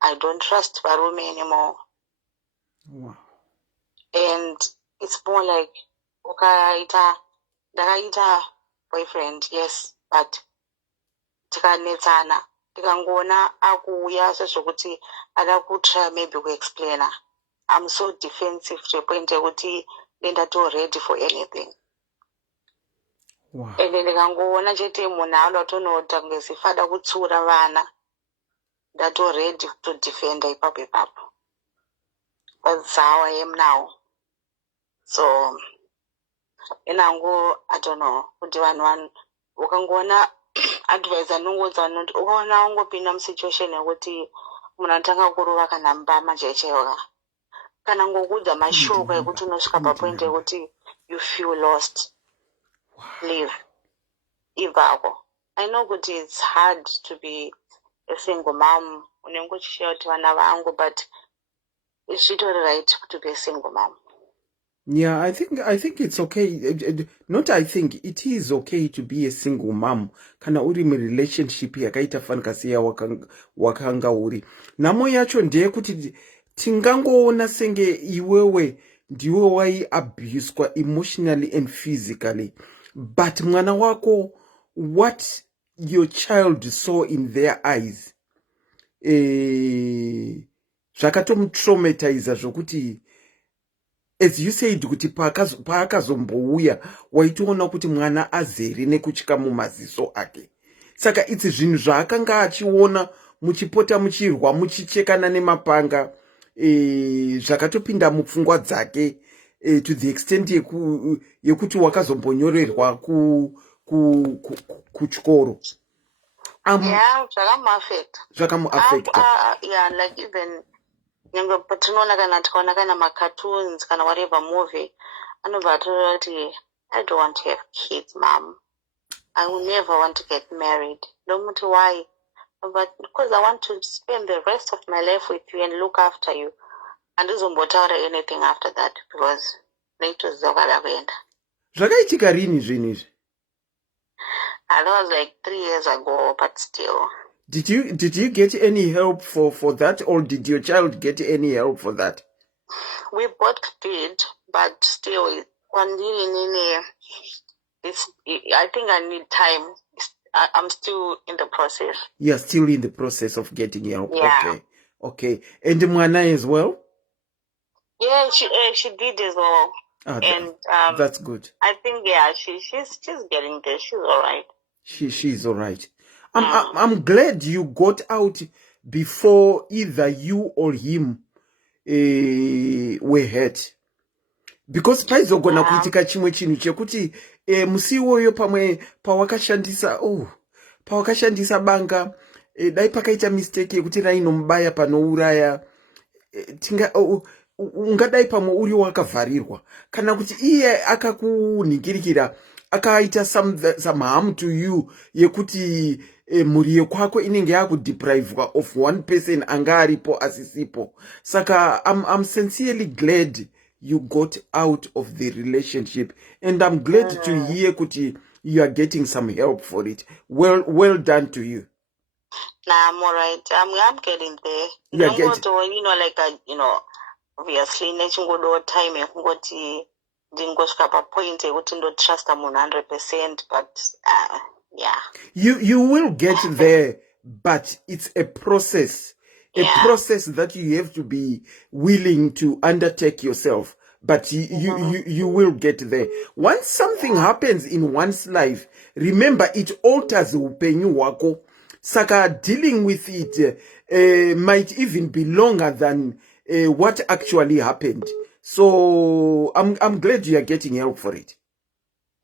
I don't trust varume anymore. Wow. And it's more like ndakaita boyfriend yes but tikanetsana tikangoona akuuya sezvokuti ada kutry maybe kuexplaina I'm so defensive to a point yekuti ndendato ready for anything. Wow. And ndikangoona chete munhu anoda kutonota kunge sifada kutsura vana ndato ready to defend ipapo. That's how I am now. So inangu I don't know kuti vanhu ukangoona advisor nongodza noti ukaona wangopinda musituation yekuti munhu anotanga kurova kana mbama chaichaiwa kana ngokuudza mashoko ekuti unosvika papoint yekuti you feel lost. Leave. Ivako. I know kuti it's hard to be a single mom. Unenge uchishiya kuti vana vangu, but zvitori right to be a single mom. Yeah, I think it's okay. Not I think, it is okay to be a single mom. Kana uri mu relationship yakaita fantasy wakanga uri. Namo yacho ndeye kuti tingangoona senge iwewe ndiwe wai abused emotionally and physically. But mwana wako, what your child saw in their eyes, zvakatomtraumatize zvokuti, as you said, kuti paakazombouya waitoona kuti mwana azere nekutya mumaziso ake. Saka it's zvinhu zvaakanga achiona muchipota muchirwa muchichekana nemapanga, zvakatopinda mupfungwa dzake, to the extent yekuti wakazombonyorerwa kuchikoro. Yeah, zvakamuaffect. Yeah, like even nyangwe patinoona kana tikaona kana macartoons kana whatever movie, anobva atoreva kuti I don't want to have kids, mom. I will never want to get married. No matter why. But because I want to spend the rest of my life with you and look after you. And ndizombotaura anything after that because naitoziva kwada kuenda. Zvakaitika rini zvinhu izvi? That was like 3 years ago, but still. Did you get any help for that, or did your child get any help for that? We both did, but still, I think I need time. I'm still in the process. You're still in the process of getting help. Yeah. Okay. And Mwana as well? Yeah, she did as well. And that's good. I think she's getting there. She's all right. She's all right. I'm glad you got out before either you or him were hurt. Because paizogona kuitika chimwe chinhu chekuti musi iwoyo pamwe pawakashandisa banga, dai pakaita mistake yekuti rainomubaya panouraya, ungadai pamwe uri wakavharirwa, kana kuti iye akakunhingirikira akaita some harm to you yekuti mhuri yekwako inenge yakudeprivwa of one person anga aripo asisipo. Saka I'm sincerely glad you got out of the relationship, and I'm glad to hear kuti you are getting some help for it. Well done to you. Nah, I'm all right. I'm getting there. Obviously nechingodo time yekungoti ndingosvika papoint yekuti ndotrasta munhu 100%, but yeah. You will get there, but it's a process. A process that you have to be willing to undertake yourself. But you will get there. Once something happens in one's life, remember it alters upenyu wako. Saka dealing with it might even be longer than what actually happened. So I'm glad you are getting help for it.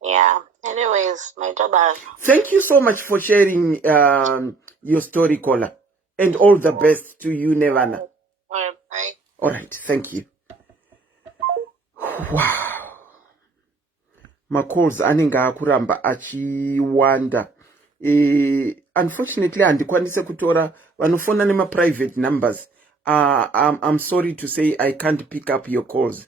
Yeah. Anyways, my job. Thank you so much for sharing your story, caller. And all the best to you, Nevana. All right, bye. All right, thank you. Wow. Macalls anenge akuramba achiwanda. Unfortunately, handikwanise kutora vanofona nema private numbers. I'm sorry to say I can't pick up your calls.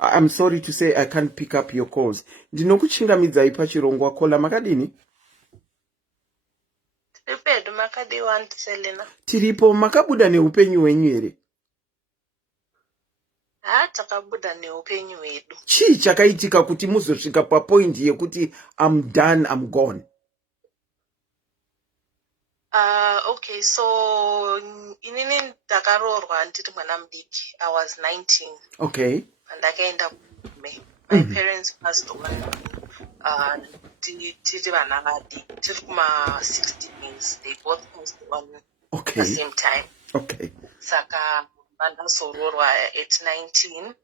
I'm sorry to say I can't pick up your calls. Ndinokuchingamidzai pachirongwa kola makadini? Tiripedu makadi want Selena. Tiripo makabuda neupenyu wenyu here? Takabuda neupenyu wedu. Chii chakaitika kuti muzosvika papoint yekuti I'm done, I'm gone? Okay, so inini ndakarorwa ndiri mwana mudiki. I was 19. Okay. And ndakaenda kume. My parents passed on. Tiri vana vadiki. Tiri kuma 16s. They both passed on at the same time. Okay. Saka ndazororwa at 19.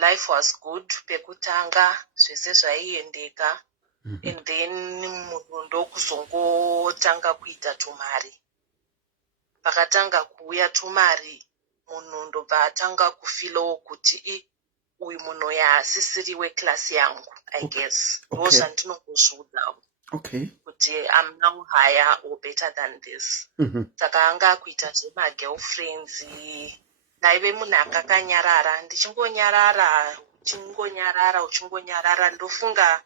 Life was good. Pekutanga zvese zvaiendeka. And then munhu ndokuzongotanga kuita tumari. Pakatanga kuuya tumari, ndobva atanga kufilo kuti uyu munhu yaasisiri weklasi yangu, I guess. Ndo zvandinongozviudza kuti I'm now higher or better than this. Saka anga kuita zvemagirlfriends, ndaive munhu akakanyarara, uchingonyarara, ndofunga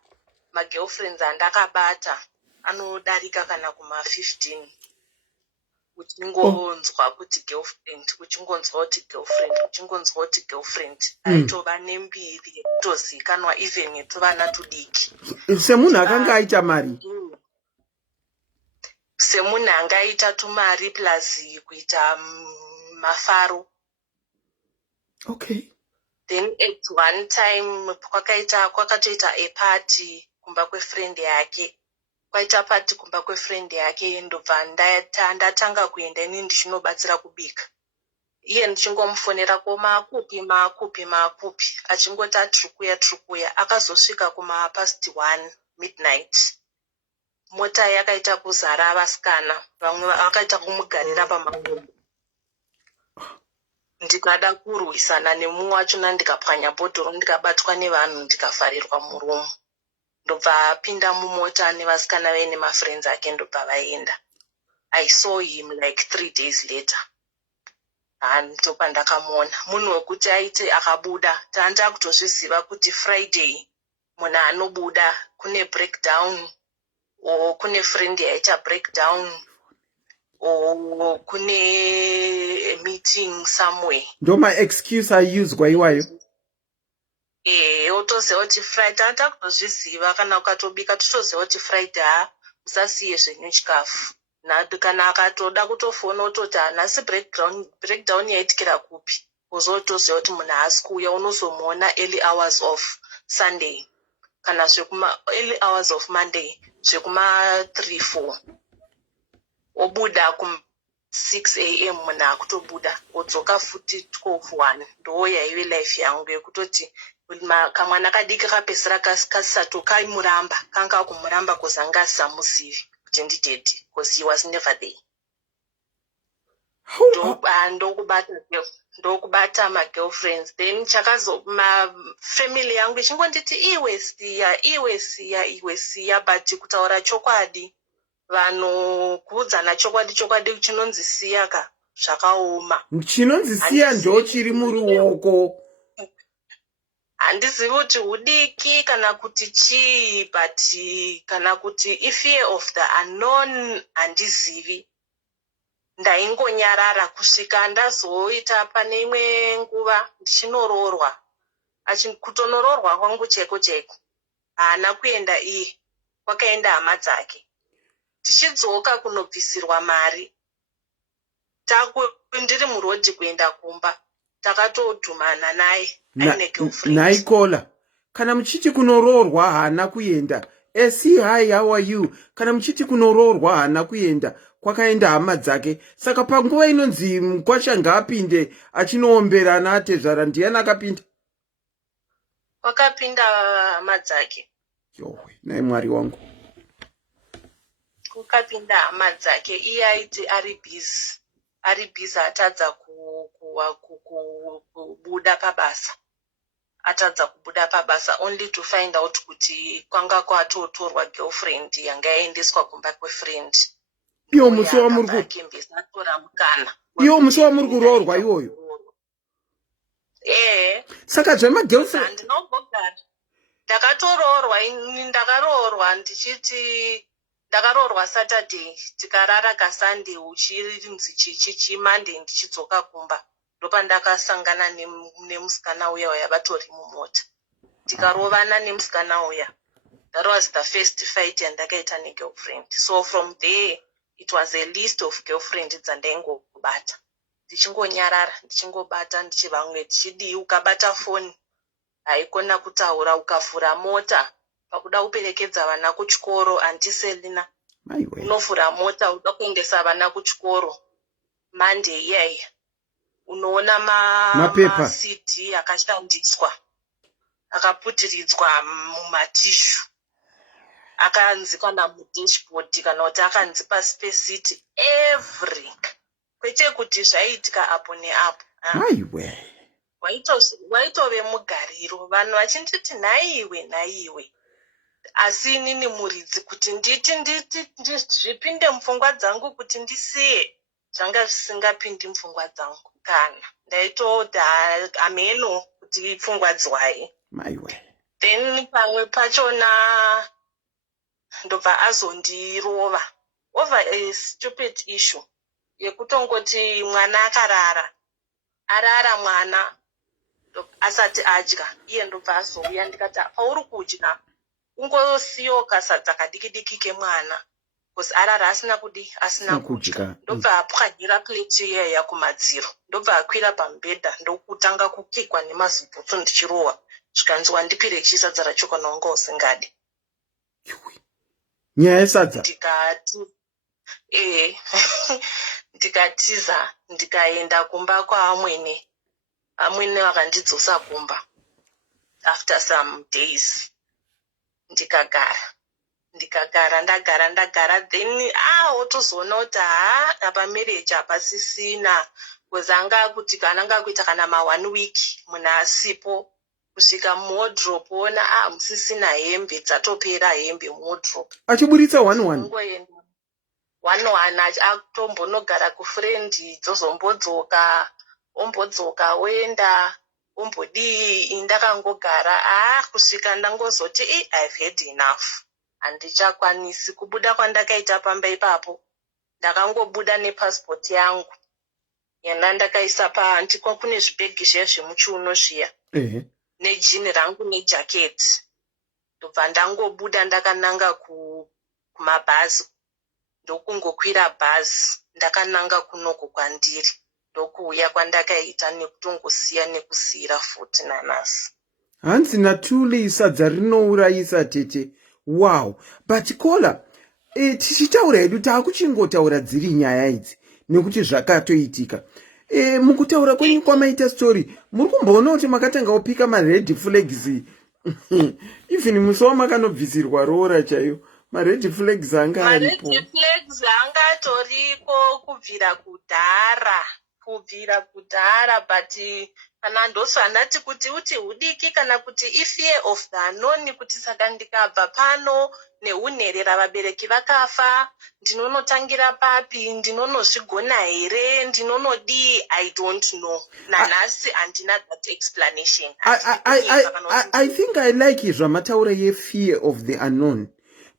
magirlfriends andakabata anodarika kana kuma15. Uchingonzwa kuti girlfriend, uchingonzwa kuti girlfriend, aitova nembiri yekutozikanwa even netuvana tudiki. Semunhu akanga aita mari. Semunhu angaita tumari plus kuita mafaro. Okay. Then at one time kwakatoita a party kumba kwefriend yake. Kwaita party kumba kwefriend yake ndobva ndatanga kuenda ini ndichinobatsira kubika. Iye ndichingomfonera makupi achingoti trukuya akazosvika kuma past 1 midnight. Mota yakaita kuzara vasikana, vamwe vakaita kumugarira pamakumbo. Ndikada kurwisana nemumwe wachona ndikapwanya bhodhoro ndikabatwa nevanhu ndikafarirwa murumu. Ndobva apinda mumota nevasikana ve nemafriends ake ndobva vaenda. I saw him like 3 days later. Ndobva ndakamuona. Munhu wekuti aite akabuda. Tanda kutozviziva kuti Friday munhu anobuda kune breakdown or kune friend yaita breakdown or kune meeting somewhere. Ndo my excuse I use kwa iwayo. Otoziva kuti Friday tanda kutozviziva kana ukatobika totoziva kuti Friday usasiye zvenyu chikafu. Kana akatoda kutofona ototi nhasi breakdown yaitikira kupi. Uzotoziva kuti munhu haasi kuuya, unozomuona early hours of Sunday. Kana zvekuma early hours of Monday, zvekuma 3-4. Obuda kum 6 a.m. munhu akutobuda, odzoka futi 12-1. Ndo yaive life yangu yekutoti kamwana kadiki kapesera kasatu kaimuramba, kanga kumuramba kuzanga asamuzivi kuti ndidedi, because he was never there. Ndokubata magirlfriends. Then family yangu ichingonditi iwe siya, but kutaura chokwadi, vanhu kuudzana chokwadi chinonzi siya ka zvakaoma. Chinonzi siya ndo chiri muruoko. Handizivi kuti hudiki kana kuti chii, but kana kuti fear of the unknown handizivi. Ndaingonyarara kusvika ndazoita pane imwe nguva ndichinororwa. Kutonororwa kwangu cheko haana kuenda iye, kwakaenda hama dzake. Tichidzoka kunobvisirwa mari, ndiri murodhi kuenda kumba, takatodhumana naye. Naikola. Kana muchiti kunororwa haana kuenda. Hi, how are you? Kana muchiti kunororwa haana kuenda, kwakaenda hama dzake. Saka panguva inonzi Mkwasha ngaapinde achinoomberana atezvara, ndiani akapinda? Wakapinda hama dzake. Yowe, nai Mwari wangu. Kukapinda hama dzake, iye aiti ari busy atadza kubuda pabasa. Only to find out kuti kwanga kwatotorwa girlfriend yanga yaendeswa kumba kwefriend. Iyo musi wamuri kurorwa iwoyo. Saka zvema girlfriend ndinogogara ndakatororwa, ndakaroorwa ndichiti ndakaroorwa Saturday, tikarara kaSunday uchirinzi chichi Monday ndichidzoka kumba. Ndopa ndakasangana nemusikana uya waya vatori mumota. Tikarovana nemusikana uya. That was the first fight yandakaita negirlfriend. So from there it was a list of girlfriend dzandaingobata. Ndichingonyarara, ndichingobata, ndichivamwe tichidii, ukabata phone haikona kutaura, ukavhura mota pakuda kuperekedza vana kuchikoro, Auntie Selina. Unovhura mota uda kuendesa vana kuchikoro Monday iyaiya. Unoona mapepa CD akashandiswa, akaputiridzwa mumatishu, akanzi kana mudashboard kana kuti akanzi pasi pesiti, every kwete kuti zvaiitika apo neapo. maiwe waitove mugariro, vanhu vachinditi nhaiwe, asi inini muridzi kuti zvipinde mupfungwa dzangu kuti ndisiye zvanga zvisingapindi mupfungwa dzangu, kana ndaitoti ameno kuti pfungwa dzwai. maiwe. Then pamwe pachona ndobva azondirova over a stupid issue yekutongoti mwana arara mwana asati adya, iye ndobva azouya ndikati pauri kudya ungosiyoka sadza kadiki kemwana because arara asina kudya. Ndobva apwanyira plate iyaya kumadziro, ndobva akwira pamubhedha ndokutanga kukikwa nemazibhutsu ndichirohwa, zvikanzwa ndipire chisadza rachokononga usingadi. Nyaya yesadza ndikati ndikatiza ndikaenda kumba kwaamwene vakandidzosa kumba. After some days ndagara then wotozoona kuti apa marriage hapasisina, because anga kuti kananga kuita kana ma1 week munhu asipo, kusvika muwardrobe ona musisina hembe, dzatopera hembe muwardrobe. achiburitsa 1 atombonogara kufrendi dzozombodzoka, ombodzoka oenda ombodii, ndakangogara kusvika ndangozoti I've had enough, handichakwanisi kubuda kwandakaita pamba ipapo. Ndakangobuda nepassport yangu yana ndakaisa ndiko kune zvibhegi zviya zvemuchiuno zviya, nejini rangu nejaketi. Ndobva ndangobuda ndakananga kumabhazi, ndokungokwira bhazi ndakananga kunoko kwandiri, ndokuuya kwandakaita nekutongosiya nekusiyira futi nanasi. hanzi natuli sadza rinourayisa tete. Wow, but kola tichitaura hedu taakuchingotaura dziri nyaya idzi nekuti zvakatoitika. Mukutaura kwenyu kwamaita story muri kumboona kuti makatanga kupika mared flags even musi wamakanobvisirwa rora chaiyo mared flags anga aripo. Mared flags anga atoriko kubvira kudhara, but kana ndosanati kuti uti hudiki kana kuti ifear of the unknown, kuti saka ndikabva pano neunherera vabereki vakafa, ndinonotangira papi, ndinonozvigona here, ndinonodii, I don't know. Nanhasi handina that explanation. I think I like zvamataura ye-fear of the unknown,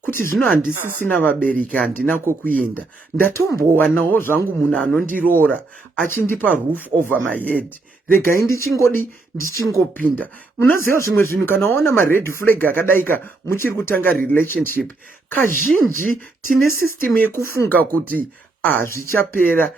kuti zvino handisisina vabereki, handina kokuenda, ndatombowanawo zvangu munhu anondiroora achindipa roof over my head, regai ndichingopinda. Munoziva zvimwe zvinhu, kana waona mared flag akadaika muchiri kutanga relationship, kazhinji tine system yekufunga kuti zvichapera,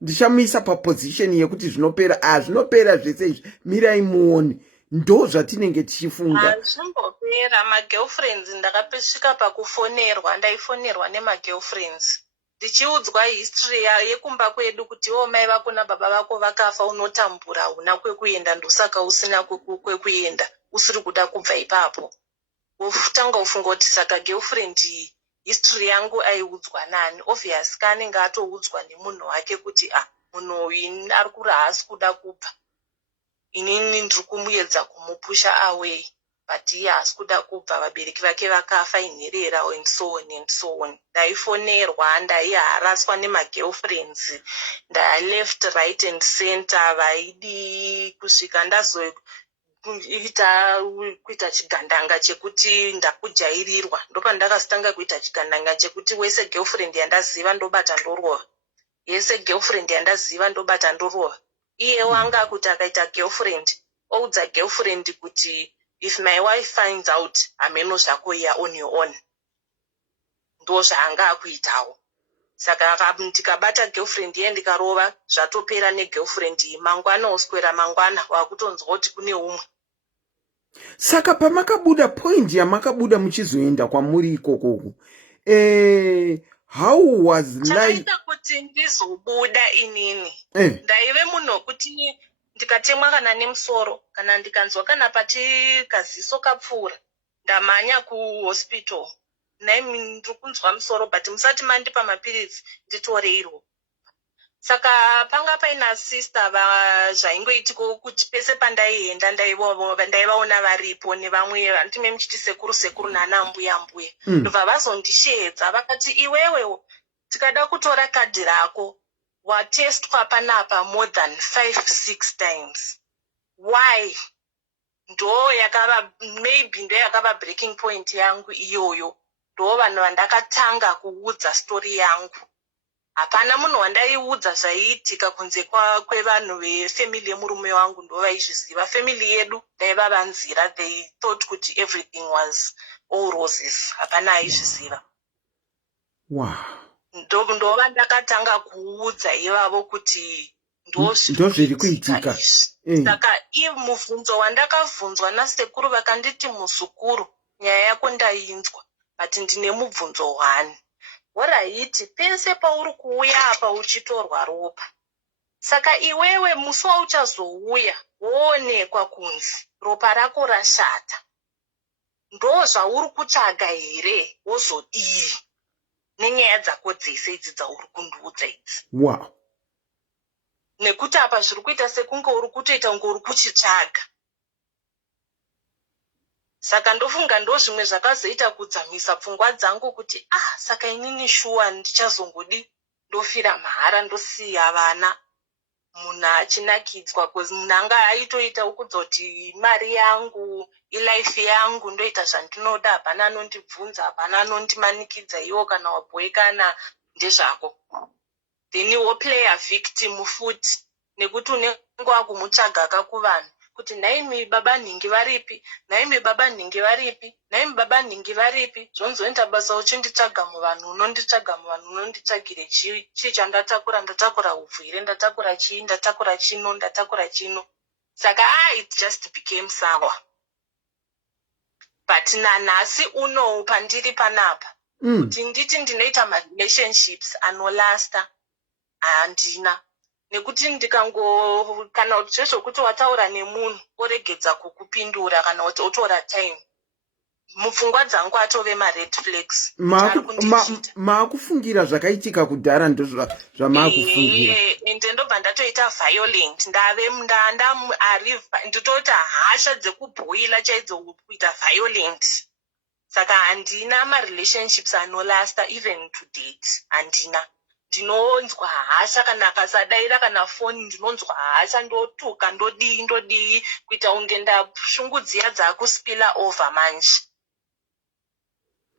ndichamuisa paposition yekuti zvinopera. Zvinopera zvese izvi, mirai muone, ndo zvatinenge tichifunga. Zvimbopera. Magirlfriends ndakapesvika pakufonerwa, ndaifonerwa nemagirlfriends ndichiudzwa history yekumba kwedu kuti mai vako nababa vako vakafa, unotambura, huna kwekuenda, ndosaka usina kwekuenda, usiri kuda kubva ipapo. Wotanga ufunga kuti saka girlfriend history yangu aiudzwa nani? Obvious kanenge atoudzwa nemunhu wake kuti munhu uyu ari kuri haasi kuda kubva, inini ndiri kumuedza kumupusha away, but iye haasi kuda kubva, vabereki vake vakafa, inherera, and so on. Ndaifonerwa, ndaiharaswa nemagirlfriends, left right and center, vaidi kusvika kuita chigandanga chekuti ndakujairirwa. Ndopa ndakazotanga kuita chigandanga chekuti wese girlfriend yandaziva ndobata ndorova, yese girlfriend yandaziva ndobata ndorova. Iye wanga kuti akaita girlfriend, oudza girlfriend kuti if my wife finds out, hameno zvako here on your own. Ndo zvaanga akuitawo. Saka ndikabata girlfriend ye ndikarova, zvatopera negirlfriend iyi. Mangwana oswera mangwana wakutonzwa kuti kune umwe. Saka pamakabuda, point yamakabuda muchizoenda kwamuri ikokoko, how was life? Chakaita kuti ndizobuda inini, ndaive munhu kuti ndikatemwa kana nemusoro, kana ndikanzwa kana pati kaziso kapfuura, ndamhanya kuhospital. Ndiri kunzwa musoro, but musati mandipa mapiritsi nditoreirwo. Saka panga paina sister zvaingoitiko kuti pese pandaienda ndaivaona varipo nevamwe vanotime muchiti sekuru nana mbuya ndobva vazondisheedza vakati iwewe tikada kutora kadhi rako watestwa panapa more than 5-6 times. Why? Maybe ndo yakava breaking point yangu iyoyo. Ndo vanhu vandakatanga kuudza story yangu. Hapana munhu wandaiudza zvaiitika kunze kwevanhu vefamily yemurume wangu ndo vaizviziva. Family yedu ndaiva vanzira. They thought kuti everything was all roses. Hapana aizviziva. Wow. Ndo vandakatanga kuudza ivavo kuti ndozviri kuitika. Saka mubvunzo wandakabvunzwa nasekuru vakanditi muzukuru nyaya yako ndainzwa but ndine mubvunzo 1. Oraiti pese pauri kuuya apa uchitorwa ropa. Saka iwewe musi wauchazouya woonekwa kunzi ropa rako rashata. Ndo zvauri kutsvaga here wozodii nenyaya dzako dzese idzi dzauri kundiudza idzi. Wow. Nekuti apa zviri kuita sekunge uri kutoita kunge uri kuchitsvaga. Saka ndofunga ndo zvimwe zvakazoita kudzamisa pfungwa dzangu kuti saka inini shuwa ndichazongodi ndofira mahara ndosiya vana munhu achinakidzwa kozi munhu anga aitoita ukudzoti mari yangu ilife yangu ndoita zvandinoda hapana anondibvunza hapana anondimanikidza iwo kana wabhoekana ndezvako. Then iwo player victim futi nekuti unenge wakumutsvaga kakuvanhu kuti naimi baba nhingi varipi naimi baba nhingi varipi naimi baba nhingi varipi zvonzoenda basa uchinditsvaga muvanhu unonditsvagire chii chandatakura upfu here ndatakura chii ndatakura chino. Saka it just became sour. But nanhasi uno pandiri panapa kuti nditi ndinoita marelationships anolasta handina. Nekuti kana kuti zvezvokuti wataura nemunhu oregedza kukupindura kana kuti otora time mupfungwa dzangu atove mared flags. Maakufungira zvakaitika kudhara ndo zvamaakufungira. Ende ndobva ndatoita violent nditota hasha dzekubhoila chaidzo kuita violent. Saka handina marelationships anolasta even to date. Handina. Ndinonzwa hasha kana akasadaira kana foni ndinonzwa hasha ndotuka ndodii kuita unge ndashungudziya dzakuspila over manje.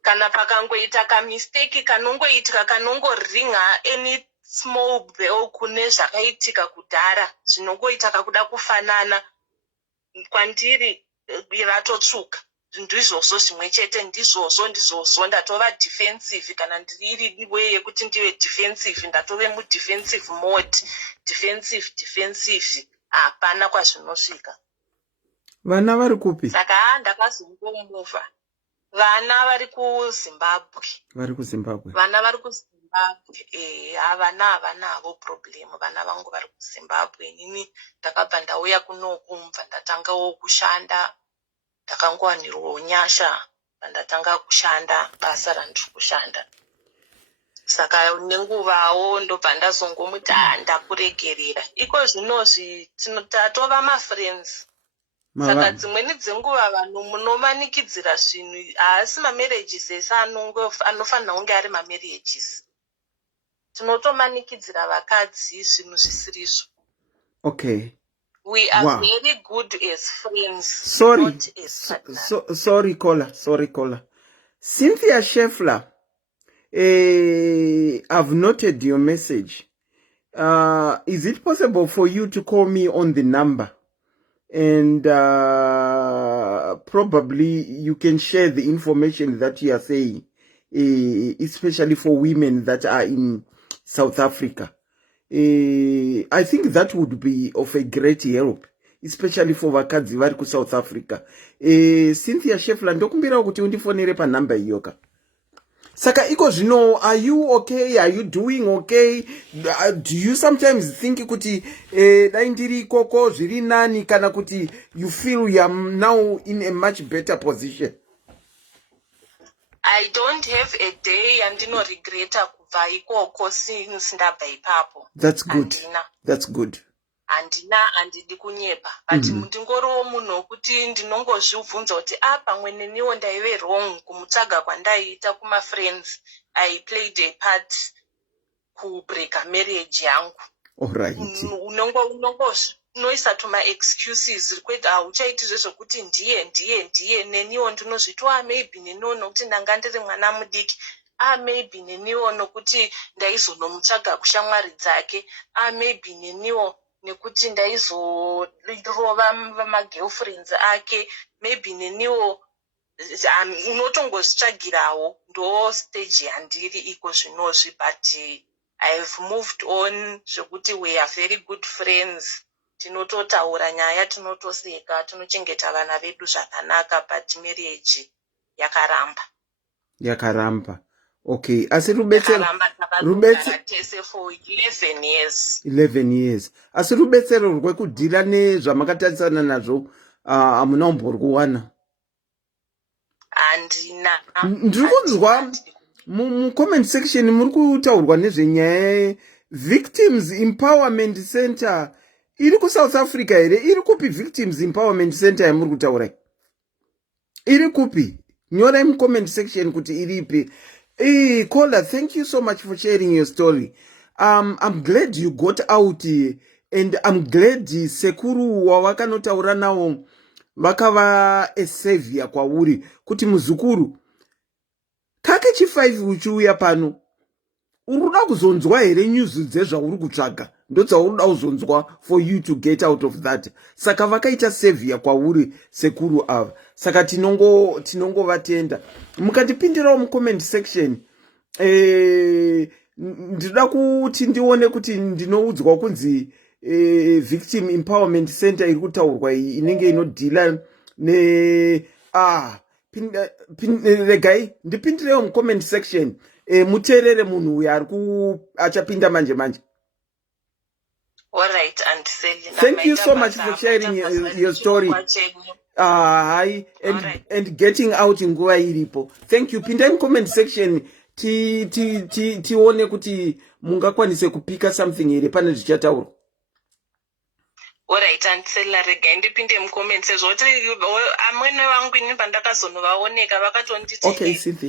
Kana pakangoita kamisteki kanongoitika kanongoringa any small bell kune zvakaitika kudhara zvinongoita kakuda kufanana kwandiri ratotsvuka. Ndizvozvo zvimwe chete ndizvozvo ndatova defensive kana ndiri way yekuti ndive defensive ndatove mudefensive mode defensive hapana kwazvinosvika. Vana vari kupi? Saka ndakazongomuva. Vana vari kuZimbabwe. Vana vari kuZimbabwe. Havana havo problem. Vana vangu vari kuZimbabwe. Inini ndakabva ndauya kunokumva ndatangawo kushanda. Ndakangowanirwawo nyasha ndatanga kushanda basa randiri kushanda. Saka nenguvawo ndobva ndazongomuti ndakuregerera. Iko zvinozvi tatova mafriends. Saka dzimweni dzenguva vanhu munomanikidzira zvinhu haasi mamarriages ese anofanira kunge ari mamarriages. Tinotomanikidzira vakadzi zvinhu zvisirizvo. Okay. We are very good as friends, not as partners. Sorry, caller. Cynthia Scheffler, I've noted your message. Is it possible for you to call me on the number? And probably you can share the information that you are saying, especially for women that are in South Africa. I think that would be of a great help, especially for vakadzi vari ku South Africa. Cynthia Scheffler ndokumbira kuti undifonere pa number iyoka. Saka iko zvino, are you okay? Are you doing okay? Do you sometimes think kuti dai ndiri koko zviri nani kana kuti you feel you are now in a much better position? I don't have a day andino regreta kubva ikoko since ndabva ipapo. That's good. Handina. That's good. Handidi kunyepa. But ndingoriwo munhu wokuti ndinongozvibvunza kuti pamwe neniwo ndaive wrong kumutsvaga kwandaiita kuma-friends. I played a part kubreaka marriage yangu. Alright. Unoisa tuma-excuses kwete hauchaiti zvezvokuti ndiye neniwo ndinozviti maybe neniwo nokuti ndanga ndiri mwana mudiki. Maybe neniwo nokuti ndaizonomutsvaga kushamwari dzake. Maybe neniwo nekuti ndaizorova vamagirlfriends ake. Maybe neniwo unotongozvitsvagirawo ndo stage yandiri iko zvinozvi, but I've moved on zvekuti we are very good friends. Tinototaura nyaya, tinotoseka, tinochengeta vana vedu zvakanaka, but marriage yakaramba. Okay, asi rubetsero tese for 11 years. 11 years. Asi rubetsero rwekudhira nezvamakatarisana nazvo hamuna umbori kuwana. Handina. Ndiri kunzwa mucomment section muri kutaurwa nezvenyaya Victims Empowerment Center. Iri kuSouth Africa here? Iri kupi Victims Empowerment Center yamuri kutaura? Iri kupi? Nyorai mucomment section kuti iripi. Hey, caller, thank you so much for sharing your story. I'm glad you got out, and I'm glad sekuru wawakanotaura nawo vakava a savior kwauri kuti muzukuru kake chi5 uchiuya pano uruda kuzonzwa here news dzezvauri kutsvaga ndodzauri kuzonzwa for you to get out of that. Saka vakaita savior kwauri sekuru ava. Saka tinongovatenda. Mukandipindirawo mucomment section ndinoda kuti ndione kuti ndinoudzwa kunzi Victim Empowerment Center iri kutaurwa iyi inenge inodhila ne regai ndipindirewo mucomment section muteerere munhu uyo achapinda manje. Alright, and thank you so much for sharing your story. And getting out in nguva iripo. Thank you. Pinda in comment section tione kuti mungakwanise kupika something here pane zvichataurwa. Alright, and rega ndipinde mucomment sezvoti amwene vangu ini pandakazonovaoneka vakatonditi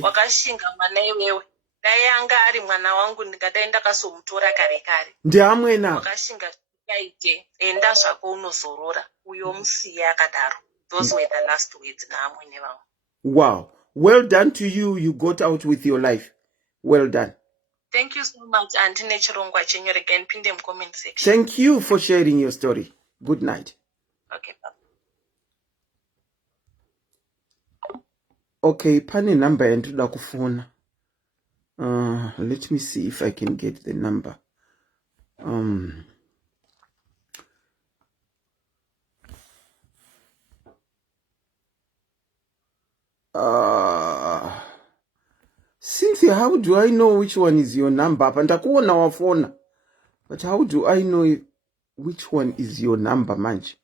wakashinga mwana iwewe. Dai anga ari mwana wangu ndingadai ndakasomutora kare. Ndiamwena wakashinga kaite enda zvako unozorora uyo musiya akadaro. Those were the last words naamwene vangu. Wow, well done to you. You got out with your life. Well done. Thank you so much, Auntie Nechirongwa chenyu rega ndipinde mucomment section. Thank you for sharing your story. Good night. Okay, bye. Okay, pane number yandoda kufona. Let me see if I can get the number. Cynthia, how do I know which one is your number? Pandakuona wafona. But how do I know which one is your number, manje?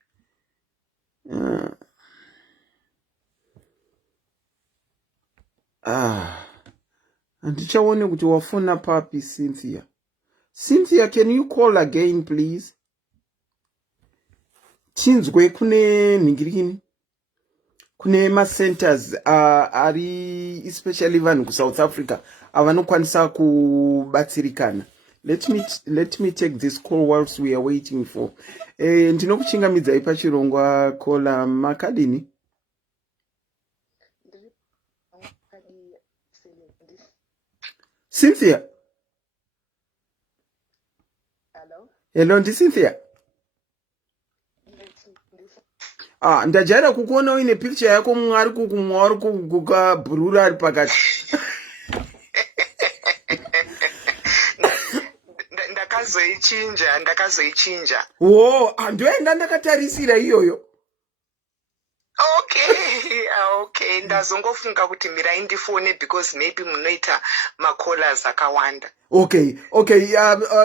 Andichaone kuti wafona papi, Cynthia. Cynthia, can you call again, please? Chinzwe kune ningirikini. Kune ma-centers ari especially vanhu kuSouth Africa avanokwanisa kubatsirikana. Let me take this call whilst we are waiting for. Ndinokuchingamidzai pachirongwa kola makadini. Cynthia. Hello, ndi Cynthia. Ndajaira kukuona uine picture yako mwari kukumwari kukabhurura ari pakati. ndakazoichinja. Ndoenda ndakatarisira iyoyo. Okay, ndazongofunga kuti mirai ndifone because maybe munoita macallers akawanda. Okay,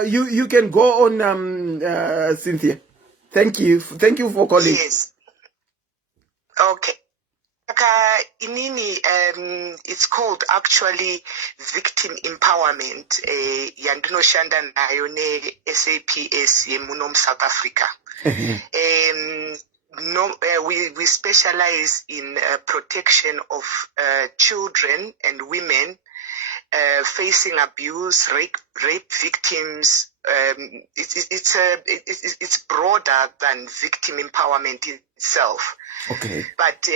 you can go on, Cynthia. Thank you for calling. Yes. Okay. inini it's called actually victim empowerment yandinoshanda nayo ne-SAPS yemuno South Africa. We specialize in protection of children and women facing abuse, rape victims. It's broader than victim empowerment itself. Okay. But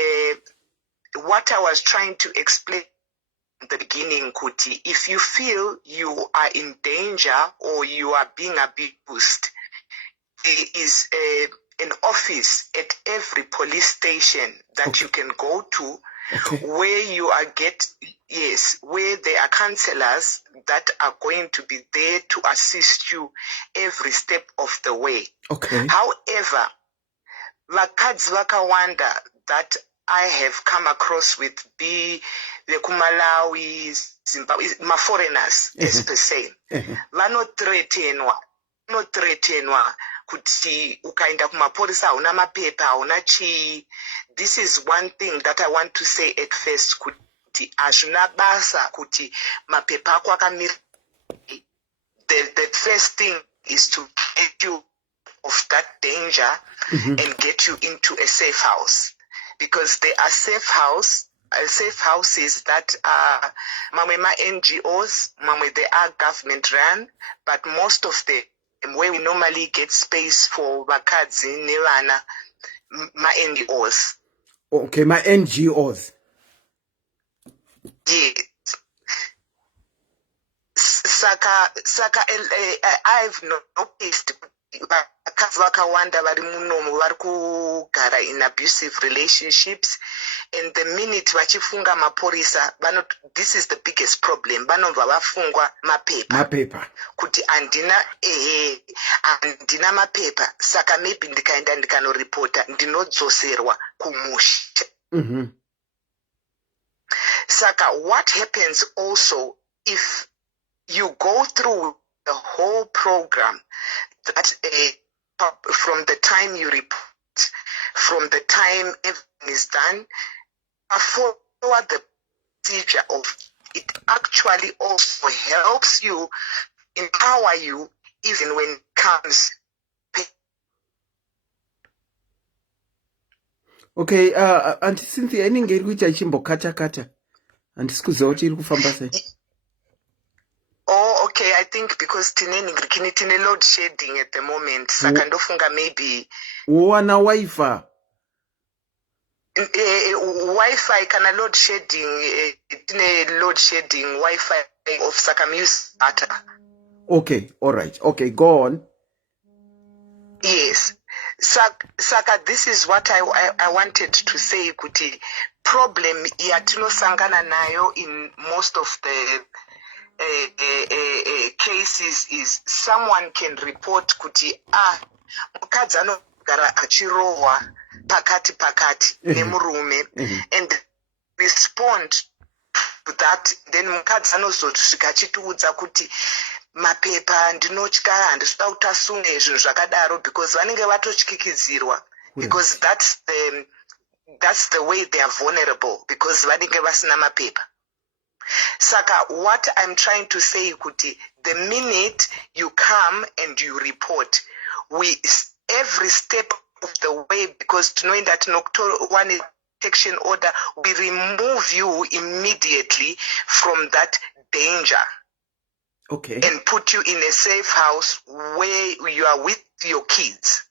what I was trying to explain at the beginning, Kuti, if you feel you are in danger or you are being abused, there is an office at every police station that you can go to, where you are where there are counselors that are going to be there to assist you every step of the way. Okay. However, vakadzi vakawanda that I have come across with be the Kumalawi, Zimbabwe, my foreigners, as per se, vanothreatenwa kuti ukaenda kumaporisa hauna mapepa hauna chii. This is one thing that I want to say at first, kuti hazvina basa kuti mapepa ako akamira. The first thing is to get you of that danger and get you into a safe house, because there are safe houses that are mamwe ma NGOs, mamwe they are government run, but most of them where we normally get space for vakadzi nevana ma NGOs. Okay, my NGOs. Yes. Saka I've noticed vakadzi vakawanda vari munomu vari kugara in abusive relationships, and the minute vachifunga maporisa, this is the biggest problem, vanobva vafungwa mapepa kuti andina mapepa, saka maybe ndikaenda ndikanoripota ndinodzoserwa kumusha. Saka what happens also, if you go through the whole program, that from the time you report, from the time everything is done, follow the procedure of it, actually also helps you, empower you, even when it comes. Okay, Auntie Cynthia, inenge iri kuita ichimbokata handisi kuziva kuti iri kufamba sei. Oh, okay, I think because tine load shedding at the moment, saka ndofunga maybe wana Wi-Fi. Wi-Fi kana load shedding, tine load shedding Wi-Fi of saka use data. Okay, all right. Okay, go on. Yes. Saka, this is what I wanted to say, kuti problem yatinosangana nayo in most of the cases is someone can report kuti mukadzi anogara achirohwa pakati nemurume, and respond to that, then mukadzi anozosvika achitiudza kuti mapepa ndinotya, handisvika kuti asunge zvinhu zvakadaro, because vanenge vatotyikidzirwa, because that's the way they are vulnerable, because vanenge vasina mapepa. Saka, what I'm trying to say, kuti, the minute you come and you report, every step of the way, because to know that in October 1 protection order, we remove you immediately from that danger. Okay. And put you in a safe house where you are with your kids.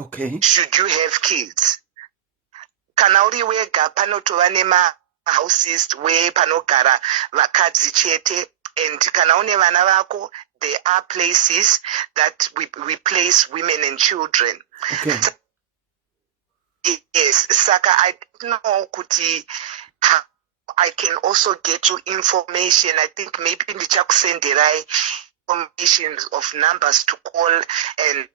Okay. Should you have kids. Kana uri wega panotova nema houses where panogara vakadzi chete, and kana une vana vako, there are places that we place women and children. Okay. Yes, Saka, I don't know kuti I can also get you information. I think maybe ndichakusenderai information of numbers to call and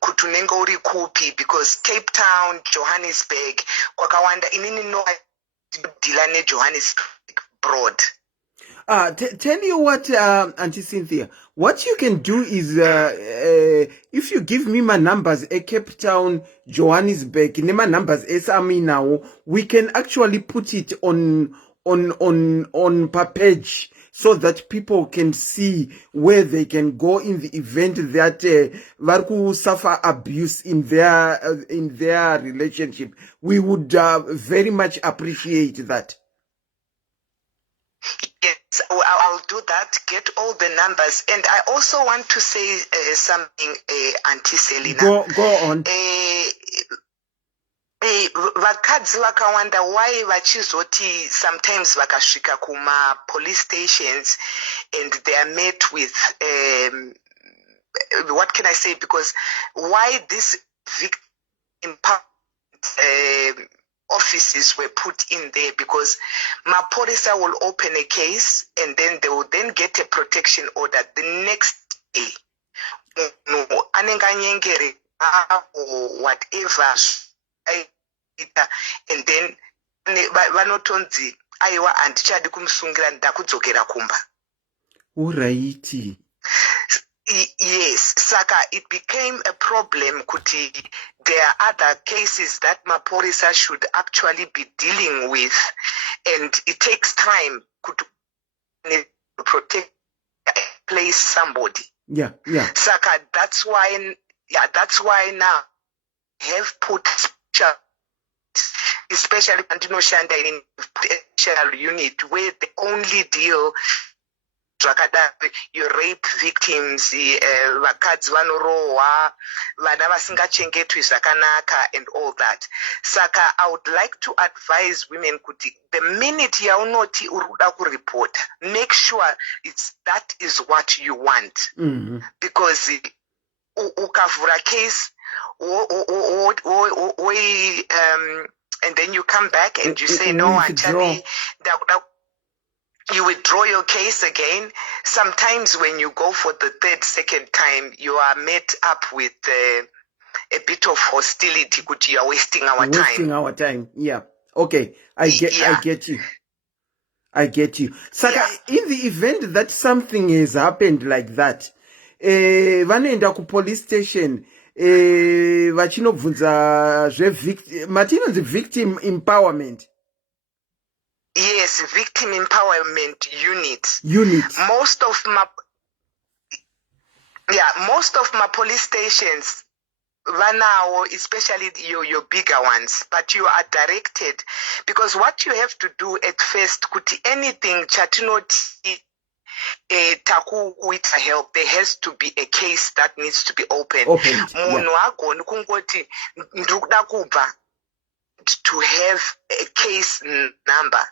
kuti unenge uri kupi, because Cape Town, Johannesburg, kwakawanda inini no dealer ne Johannesburg broad. Tell you what, Auntie Cynthia, what you can do is, if you give me my numbers, Cape Town, Johannesburg, my numbers, SME now, we can actually put it on per page so that people can see where they can go in the event that Varku suffer abuse in their relationship. We would very much appreciate that. Yes, I'll do that, get all the numbers. And I also want to say something, Auntie Selina. Go on. Vakadzi vakawanda why vachizoti sometimes vakasvika kuma police stations and they are met with what can I say, because why this victim offices were put in there, because Maporisa will open a case and then they will then get a protection order the next day. No, anenganyengere or whatever, and then vanotonzi aiwa handichadi kumusungira ndakudzokera kumba. Alrighty. Yes, Saka, it became a problem kuti there are other cases that Maporisa should actually be dealing with, and it takes time to protect, place somebody. Yeah. Saka, that's why now have put especially Pantino Shanda in special unit where they only deal your rape victims, vakadzi vanorohwa, vana vasingachengetwi zvakanaka, and all that. Saka, I would like to advise women kuti the minute yaunoti uruda kuripota, make sure that is what you want. Mm-hmm. Because ukavura case and then you come back and you say no, Anchabi, you withdraw your case again. Sometimes when you go for the second time, you are met up with a bit of hostility, because you are wasting our time. Yeah. Okay. I get you. Saka, in the event that something has happened like that, vanoenda ku police station, vachinobvunza the victim empowerment. Yes, victim empowerment unit. Most of my police stations, now, especially your bigger ones, but you are directed, because what you have to do at first, kuti anything chatinoti taku with help, there has to be a case that needs to be opened. To have a case number.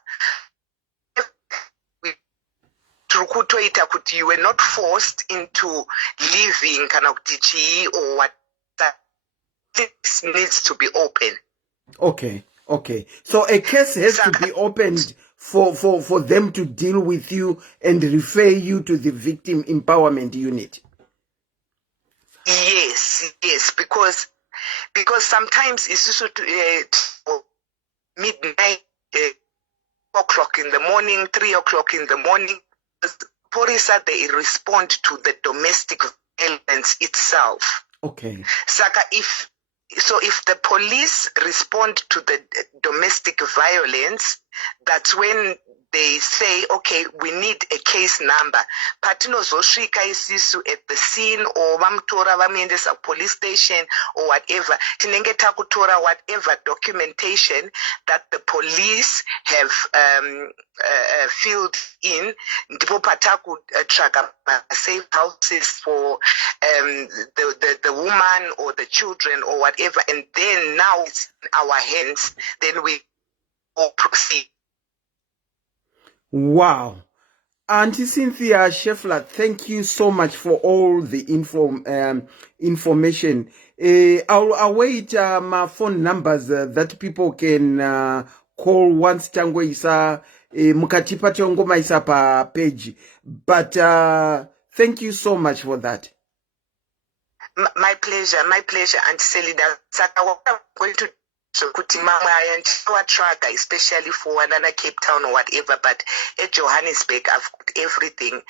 You were not forced into leaving kind of DG or what, that this needs to be open. Okay. So a case has to be opened for them to deal with you and refer you to the victim empowerment unit. Yes, because sometimes it's also midnight, 4 o'clock in the morning, 3 o'clock in the morning. Porisa, they respond to the domestic violence itself. Okay. Saka, if the police respond to the domestic violence, that's when they say, okay, we need a case number. Patino zoshika isisu at the scene, or vamtora vamiendesa police station, or whatever. Tinenge takutora whatever documentation that the police have filled in. Ndipo pataku track safe houses for the woman or the children or whatever, and then now it's in our hands. Then we all proceed. Wow. Auntie Cynthia Scheffler, thank you so much for all the information. I'll await my phone numbers that people can call once Tango isa mukatipa tongo maisa pa page. But thank you so much for that. My pleasure, Auntie Selina. Saka, what I'm going to so kuti mamwe aya ndichawatraga, especially for Wanana, Cape Town or whatever, but at Johannesburg I've got everything.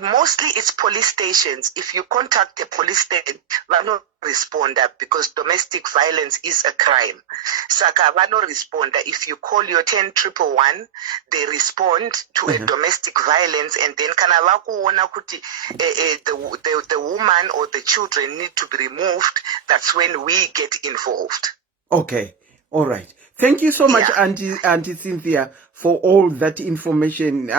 Mostly it's police stations. If you contact a police station, vano responder because domestic violence is a crime. Saka vano responder. If you call your 10-111, they respond to a domestic violence, and then kana vakuona kuti the woman or the children need to be removed. That's when we get involved. Okay, all right. Thank you so much, Auntie Cynthia, for all that information.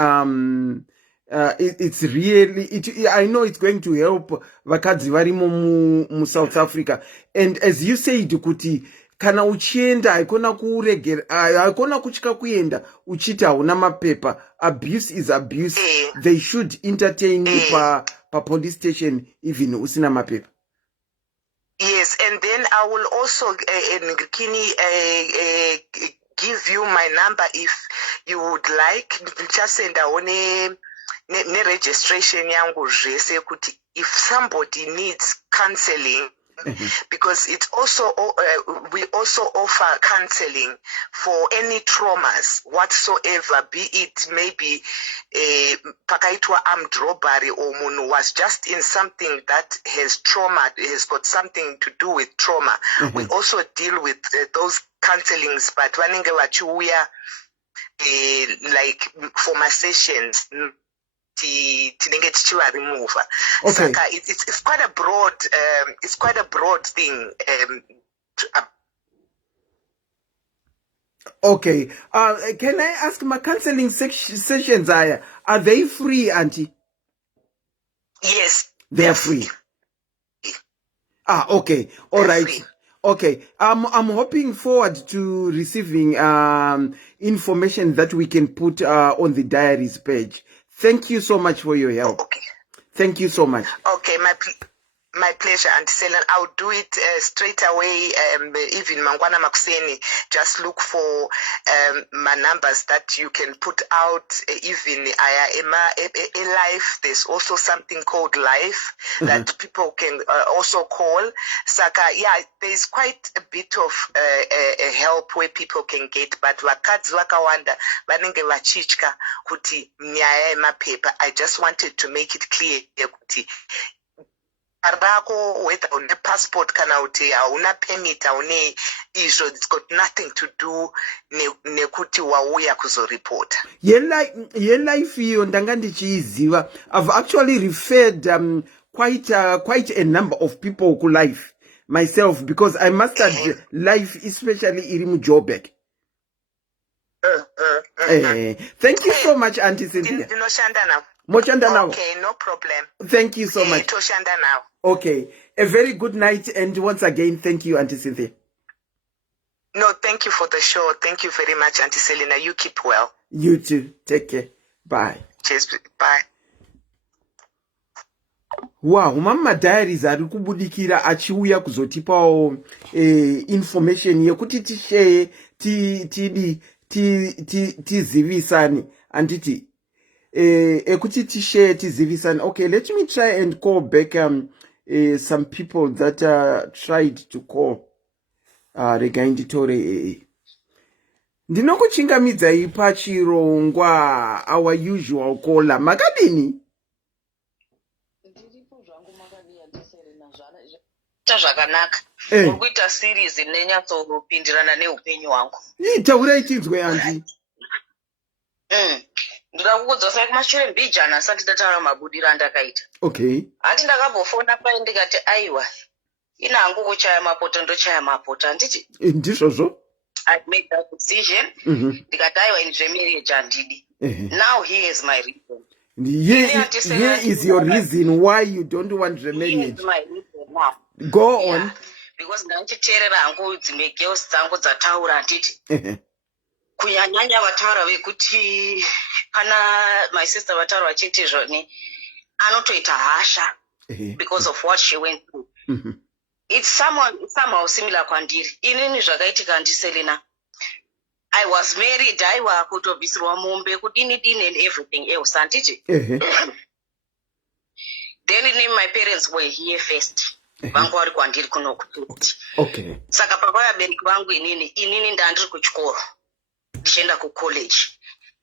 It's really, I know it's going to help vakadzi varimo mu South Africa. And as you said, kuti kana uchienda haikona kuregera, haikona kuchika kuenda uchita hauna mapepa. Abuse is abuse. They should entertain you pa police station even usina mapepa. Yes, and then I will also give you my number if you would like. Just send ne registration yangu jese kuti if somebody needs counseling, because it's also we also offer counseling for any traumas whatsoever, be it maybe pakaitwa armed robbery or munu was just in something that has trauma, has got something to do with trauma. We also deal with those counselings, but vanenge vachiuya like for my sessions. Okay. Saka, it's quite a broad thing. Okay. Can I ask, my counseling sessions are they free, Auntie? Yes, they are free. Okay. All right. Free. Okay. I'm hoping forward to receiving information that we can put on the diaries page. Thank you so much for your help. Okay. Thank you so much. Okay, my pleasure, Auntie Selen. I'll do it straight away. Even Mangwana Makuseni, just look for my numbers that you can put out. Even a life. There's also something called life that people can also call. Saka, there's quite a bit of help where people can get. But wakadzi wakawanda vanenge vachichka kuti nyaya yemapepa. I just wanted to make it clear kuti rako whether une passport kana kuti hauna permit haune izvo, it's got nothing to do nekuti wauya kuzoripota. Ye life iyo ndanga ndichiziva. I've actually referred quite a number of people ku life myself, because I mastered life, especially iri mu Joburg. Thank you so much, Auntie Cynthia. Okay, no problem. Thank you so much. Okay, a very good night, and once again, thank you, Auntie Cynthia. No, thank you for the show. Thank you very much, Auntie Selena. You keep well. You too. Take care. Bye. Cheers. Bye. Wow, mama diaries ari kubudikira achiuya kuzotipawo information yekuti tishare tizivisani anditi ekuti tishare tizivisani. Okay, let me try and call back some people that tried to call rega inditore ndinokuchingamidzai pachirongwa our usual caller. Makadini zvakanaka urikuita series inenyatsopindirana neupenyu hwangu. taurai tinzwe andi. Ndinoda kukuudza sai kumashure mbijana asati ndataura mabudiro andakaita. Okay. Hati ndakambofona pai ndikati aiwa ina hangu kuchaya mapoto ndochaya mapoto handiti. Ndizvozvo. I made that decision. Ndikati aiwa in remarriage handidi. Now here is my reason. Here is your reason why you don't want remarriage. Here is my reason now. Go on. Because ndandichiteerera hangu dzimwe girls dzangu dzataura handiti. Kunyanyanya vataura vekuti kana my sister vataura vachiti zvoni anotoita hasha because of what she went through. It's somehow similar kwandiri. Inini zvakaitika handiselena. I was married, aiwa kutobvisirwa mombe kudini and everything else handiti. Then my parents were here first. vangu vari kwandiri kuno kuti okay. Saka pavabereki vangu inini ndandiri kuchikoro ndichienda kucollege.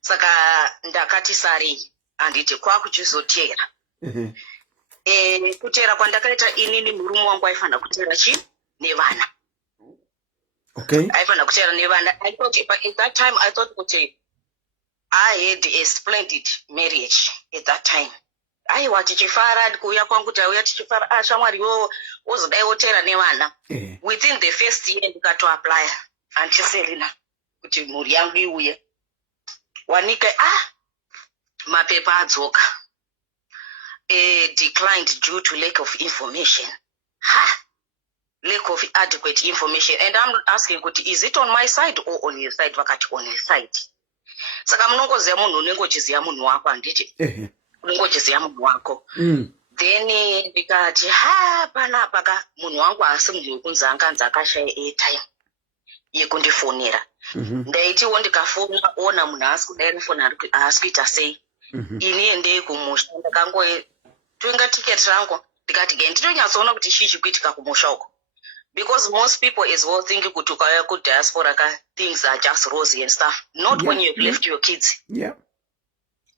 Saka ndakati sarei handiti kwakuchizotera. Kutera kwandakaita inini murume wangu aifanira kutera nevana. Okay. Aifanira kutera nevana. I thought at that time I thought kuti I had a splendid marriage at that time. Aiwa tichifara kuuya kwangu tauya tichifara shamwari wozodai wotera nevana. Within the first year ndikatoapply antiselina kuti mhuri yangu iuye. Wanika mapepa adzoka. Declined due to lack of information. Lack of adequate information. And I'm asking, is it on my side or on your side? Vakati on your side. Saka munongoziya munhu unengochiziya munhu wako handiti. Unengochiziya munhu wako. Then ndikati panapa ka munhu wangu asi munhu wekunzi anganzi akashaya airtime yekundifonera. Ndaitiwo ndikafona ona munhu asi kudaira foni asi kuita sei. Ini endei kumusha ndakangotenga tiketi rangu ndikati nditonyatsoona kuti chii chikuitika kumusha uko. Because most people as well think kuti ukauya kudiaspora things are just rosy and stuff. Not when you have left your kids.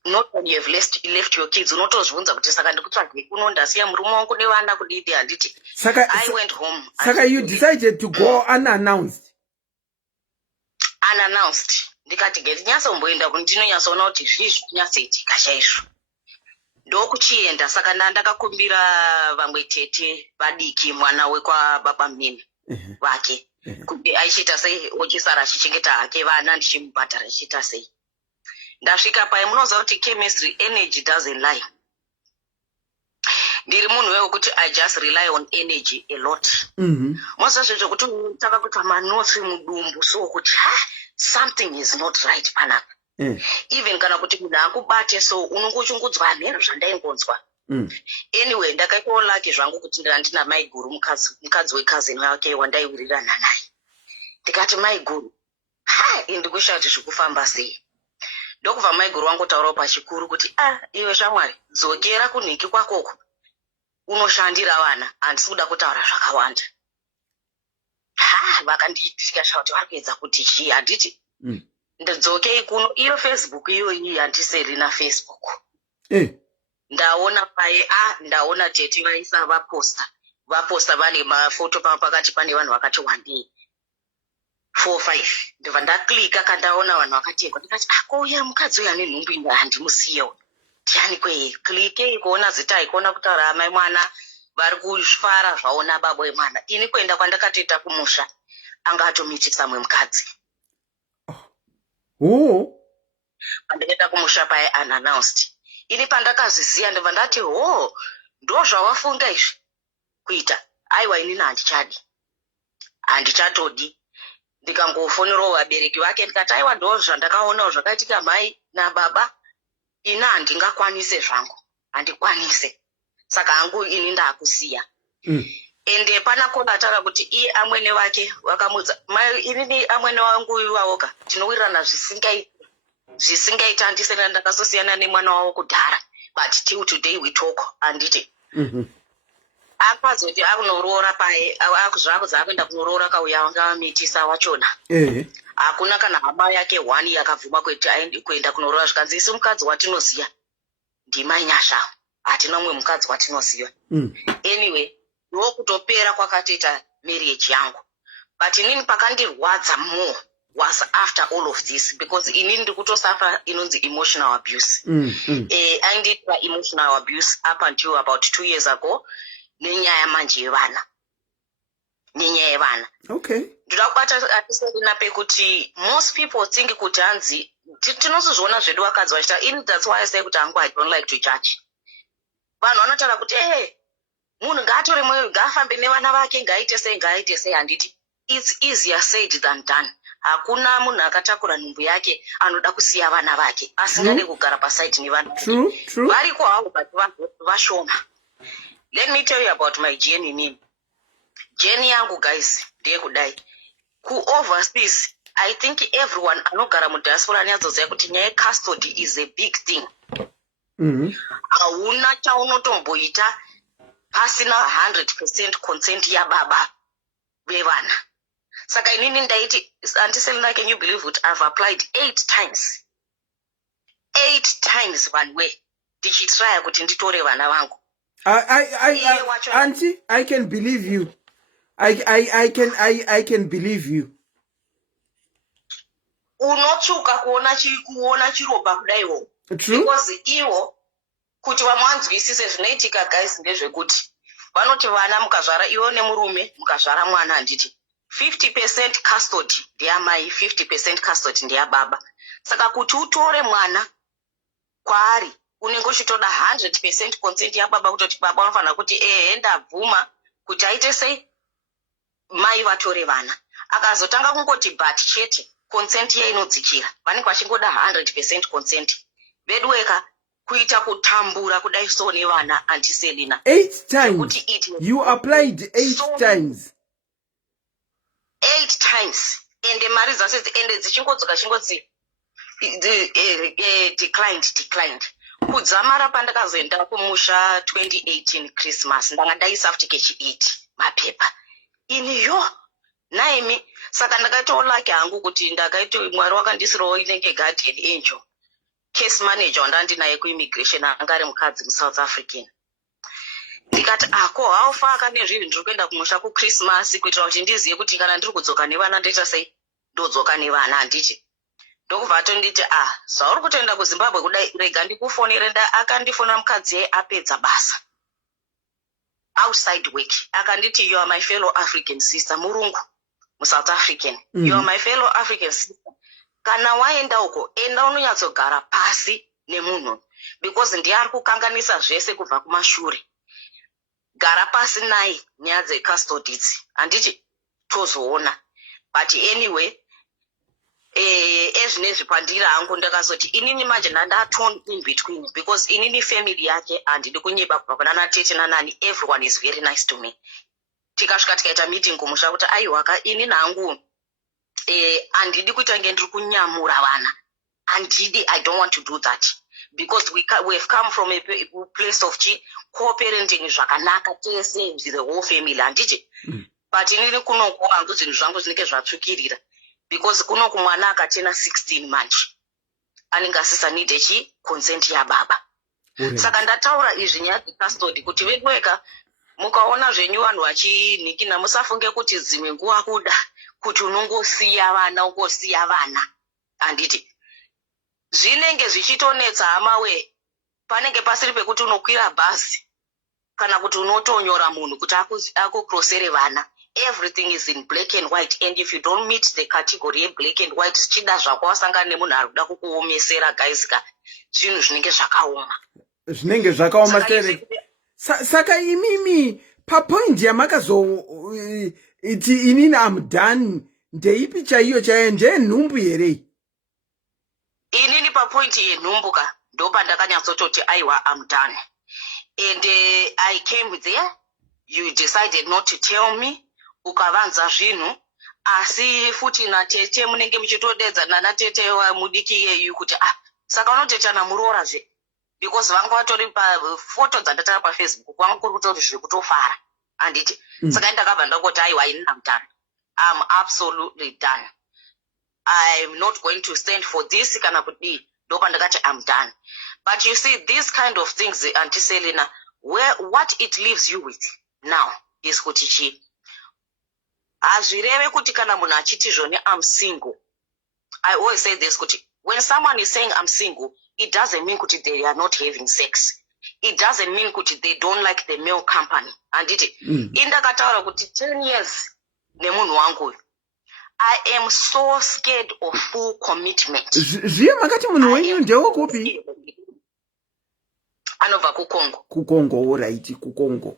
Not when you have left your kids. Unotozvunza kuti saka ndikutsvage kuno ndasiya murume wangu nevana kudidi handiti. I went home. Saka you decided to go unannounced. Unannounced. Ndikati ndinyatsomboenda kuti ndinonyatsoona kuti zvizvi kunyatsoitika chaizvo. Ndokuchienda saka ndakakumbira vamwe tete vadiki mwana wekwababa mnini vake kuti aichita sei ochisara achichengeta hake vana ndichimubhadhara achiita sei. Ndasvika pai munoziva kuti chemistry energy doesn't lie. Ndiri munhu wekuti I just rely on energy a lot. Mosa zvezvo kuti unotaka kuti manotsi mudumbu so kuti something is not right panapa. Even kana kuti munhu akubate so unongochungudzwa nhero zvandaingonzwa. Anyway ndakaitawo lucky zvangu kuti ndina mai guru mukadzi wekazini wake wandaiwirirana naye. Ndikati mai guru ndikushaiti zvikufamba sei. Ndokubva mai guru wangu taurawo pachikuru kuti iwe shamwari dzokera kunhiki kwakoko unoshandira vana handisi kuda kutaura zvakawanda. Vakandiitika kuti vari kuedza kuti chii handiti ndadzokei kuno iyo Facebook iyi handiseri naFacebook. Ndaona pai ndaona tete vaisa vaposta vane mafoto pakati pane vanhu vakati 1 day 4-5 ndibva ndaklika kandaona vanhu vakatekwa ndikati kouya mukadzi uyu ane nhumbi ino handimusiyewo ndiani kweye klike kuona zita ikuona kutaura amai mwana vari kufara zvaona baba wemwana. Ini kuenda kwandakatoita kumusha anga atomitisa mwe mukadzi. Pandakaenda kumusha pai unannounced. Ini pandakaziziya ndibva ndati ndo zvavafunga izvi kuita. Aiwa inini handichatodi. Ndikangofonerawo vabereki vake ndikati aiwa ndo zvandakaonawo zvakaitika mai nababa. Ina handingakwanise zvangu. Handikwanise. Saka hangu ini ndakusiya. Ende panakobatara kuti iye amwene wake vakamudza mai inini amwene wangu iwawoka tinowirirana zvisingaita handisena ndakasosiyana nemwana wavo kudhara but till today we talk handiti. Akazoti akunorora pai zvako dzaakuenda kunorora kauya wanga vamitisa wachona. Hakuna kana hama yake 1 yakabvuma kuti aende kuenda kunorora zvikanzi isi mukadzi watinoziya ndimai nyasha hatina mumwe mukadzi watinoziva. Anyway ndokutopera kwakatoita marriage yangu. But inini pakandirwadza more was after all of this because inini ndikutosuffer inonzi emotional abuse. Aindiitwa emotional abuse up until about 2 years ago nenyaya manje yevana. Nenyaya yevana. Ndoda kubata atiserina pekuti most people think kuti hanzi tinozozviona zvedu vakadzi vachita. In that's why I say kuti hangu I don't like to judge. Vanhu vanotara kuti munhu ngaatore mwoyo ngaafambe nevana vake ngaite sei handiti. It's easier said than done. Hakuna munhu akatakura nhumbu yake anoda kusiya vana vake asingade kugara pasaiti nevana vake. Variko havo but vashoma. Let me tell you about my journey nini. Journey yangu guys ndeyekudai. Overseas I think everyone anogara mudiaspora anyazoziva kuti nyaya yecustody is a big thing. Hauna chaunotomboita pasina 100% consent yababa vevana. Saka inini ndaiti, Auntie Selina, can you believe it? I've applied 8 times. 8 times one way. Ndichitry kuti nditore vana vangu. Auntie, I can believe you. I can believe you. Unochuka kuona chirobha kudaiwo. True. Because iwo kuti vamanzwisise zvinoitika guys ngezvekuti vanoti vana mukazvara iwo nemurume mukazvara mwana handiti 50% custody ndeyamai 50% custody ndeyababa. Saka kuti utore mwana kwaari unenge uchitoda 100% consent yababa kutoti baba unofanira kuti ndabvuma kuti aite sei mai vatore vana. Akazotanga kungoti but chete consent inodzikira vanenge vachingoda 100% consent. Bedweka kuita kutambura kudai so nevana Auntie Selina. 8 times. You applied 8 times. 8 times. And the marriage says and the chingodzi declined. Kudzamara pandakazoenda kumusha 2018 Christmas ndanga ndaisafutike 8 mapepa. Iniyo naimi saka ndakatolaki hangu kuti ndakaita Mwari wakandisirawo inenge guardian angel. Case manager wandandinaye kuimmigration angari mukadzi muSouth African. Ndikati ako haufaka nezvinhu ndiri kuenda kumusha kuChristmas kuitira kuti ndizive kuti kana ndiri kudzoka nevana ndoita sei ndodzoka nevana handiti. Ndokubva tonditi zvauri kutoenda kuZimbabwe kudai rega ndikufonere akandifonera mukadzi apedza basa. Outside work akanditi you are my fellow African sister murungu muSouth African. You are my fellow African sister. Kana waenda uko enda unonyatsogara pasi nemunhu because ndiye ari kukanganisa zvese kubva kumashure. Gara pasi naye nyaya dzecustody idzi handiti tozoona. But anyway ezvinezvi pandiri hangu ndakazoti inini manje ndandatorn in between because inini family yake handidi kunyeba kubva kuna tete nanani. Everyone is very nice to me. Tikasvika tikaita meeting kumusha kuti aiwaka inini hangu handidi kuita nge ndiri kunyamura vana. Handidi, I don't want to do that because we have come from a place of co-parenting zvakanaka tese the whole family handiti. But inini kunoku hangu zvinhu zvangu zvinenge zvatsvukirira because kunoku mwana akatena 16 manje anenge asisanide consent yababa. Saka ndataura izvi nyaya dzecustody kuti vedweka mukaona zvenyu vanhu vachinikina musafunge kuti dzimwe nguva kuda kuti unongosiya vana handiti. Zvinenge zvichitonetsa hama we panenge pasiri pekuti unokwira bhazi kana kuti unotonyora munhu kuti akukrosere vana. Everything is in black and white and if you don't meet the category black and white chida zvako wasangana nemunhu ari kuda kukuomesera guys zvinhu zvinenge zvakaoma saka imimi papoint yamakazo iti inini am done ndeipi chaiyo chaiyo ndenhumbu here? Inini papoint yenhumbuka ndopandakanyatsototi aiwa am done and I came there. You decided not to tell me. Ukavanza zvinhu asi futi natete munenge muchitodedzana natete wamudiki yeyu kuti saka unotetana muroora zve because vangu vatori pafoto dzandatara paFacebook vangu kuri kutori zviri kutofara handiti. Saka ndakabva ndakoti aiwa inini am done. I'm absolutely done. I'm not going to stand for this kana kudii. Ndopandakati I'm done. But you see these kind of things Auntie Selina, what it leaves you with now is kuti hazvireve kuti kana munhu achiti zvone I'm single. I always say this kuti when someone is saying I'm single, it doesn't mean kuti they are not having sex. It doesn't mean kuti they don't like the male company. Handiti. Indakataura kuti 10 years nemunhu wangu. I am so scared of full commitment. Zviye makati munhu wenyu ndewekupi? Anobva kuCongo. kuCongo, right, kuCongo.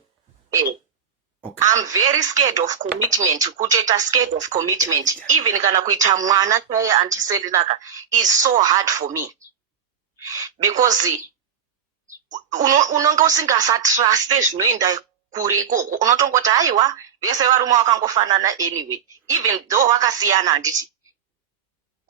Okay. I'm very scared of commitment. Kutoita scared of commitment. Even kana kuita mwana chaiye Auntie Selina is so hard for me. Because unonge usingasatrust zvinoenda kure ikoko. Unotongoti aiwa vese varume vakangofanana anyway. Even though vakasiyana handiti.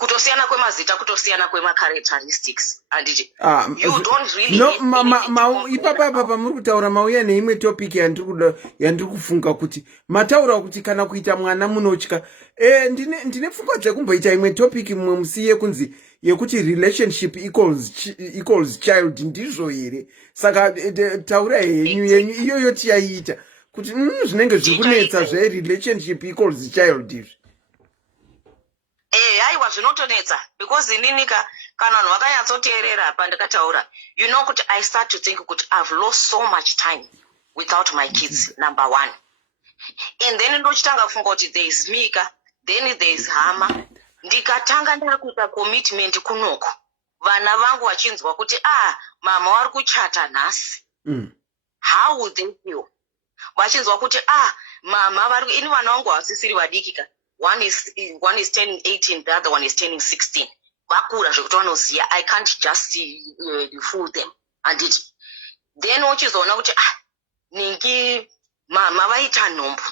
kutosiyana kwemazita kutosiyana kwema-characteristics handiti you don't really ipapa muri kutaura mauya neimwe topic yandiri kufunga kuti mataura kuti kana kuita mwana munotya ndine pfungwa dzekumboita imwe topic mumwe musi yekunzi yekuti relationship equals child ndizvo here saka taura henyu iyoyo tiyaiita kuti zvinenge zviri kunetsa zverelationship equals child izvi haiwa zvinotonetsa because ininika kana vanhu vakanyatsoteerera pandakataura you know kuti I start to think kuti I've lost so much time without my kids number one and then ndochitanga kufunga kuti there is Mika then there is Hama ndikatanga ndakuita commitment kunoko vana vangu vachinzwa kuti mama vari kuchata nhasi how would they feel vachinzwa kuti mama vari ini vana vangu havasisiri vadikika one is turning 18 the other one is turning 16 vakura zvekuti vanoziva I can't just fool them handiti then uchizoona kuti ningi mama vaita nhombo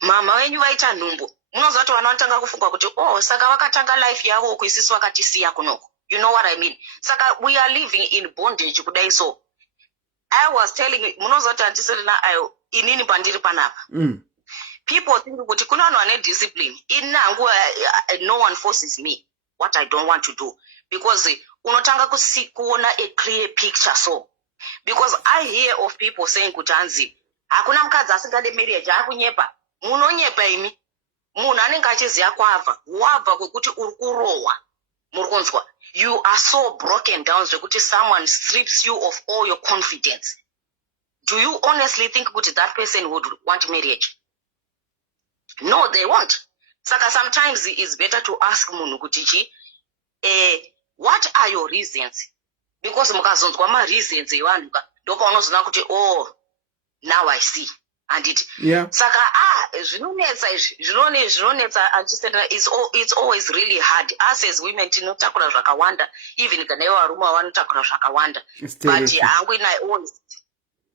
mama venyu vaita nhombo munozva kuti vana vanotanga kufunga kuti saka vakatanga life yavo kuisisu vakatisiya kunoko you know what I mean saka we are living in bondage kudai so I was telling munozva kuti handisirina ayo inini pandiri panapa people think kuti kuna vanhu vane discipline inangu no one forces me what I don't want to do because unotanga kuona a clear picture so because I hear of people saying kuti hanzi hakuna mukadzi asingade marriage akunyepa munonyepa imi munhu anenge achiziva wabva kwekuti uri kurohwa muri kunzwa you are so broken down zvekuti someone strips you of all your confidence do you honestly think kuti that person would want marriage no they won't saka sometimes it's better to ask munhu kuti what are your reasons because mukazonzwa ma-reasons evanhu ndopaunozoona kuti now I see handiti saka zvinonetsa izvi zvinonetsa achisena it's always really hard us as women tinotakura zvakawanda even kana ivo varume vanotakura zvakawanda but hangu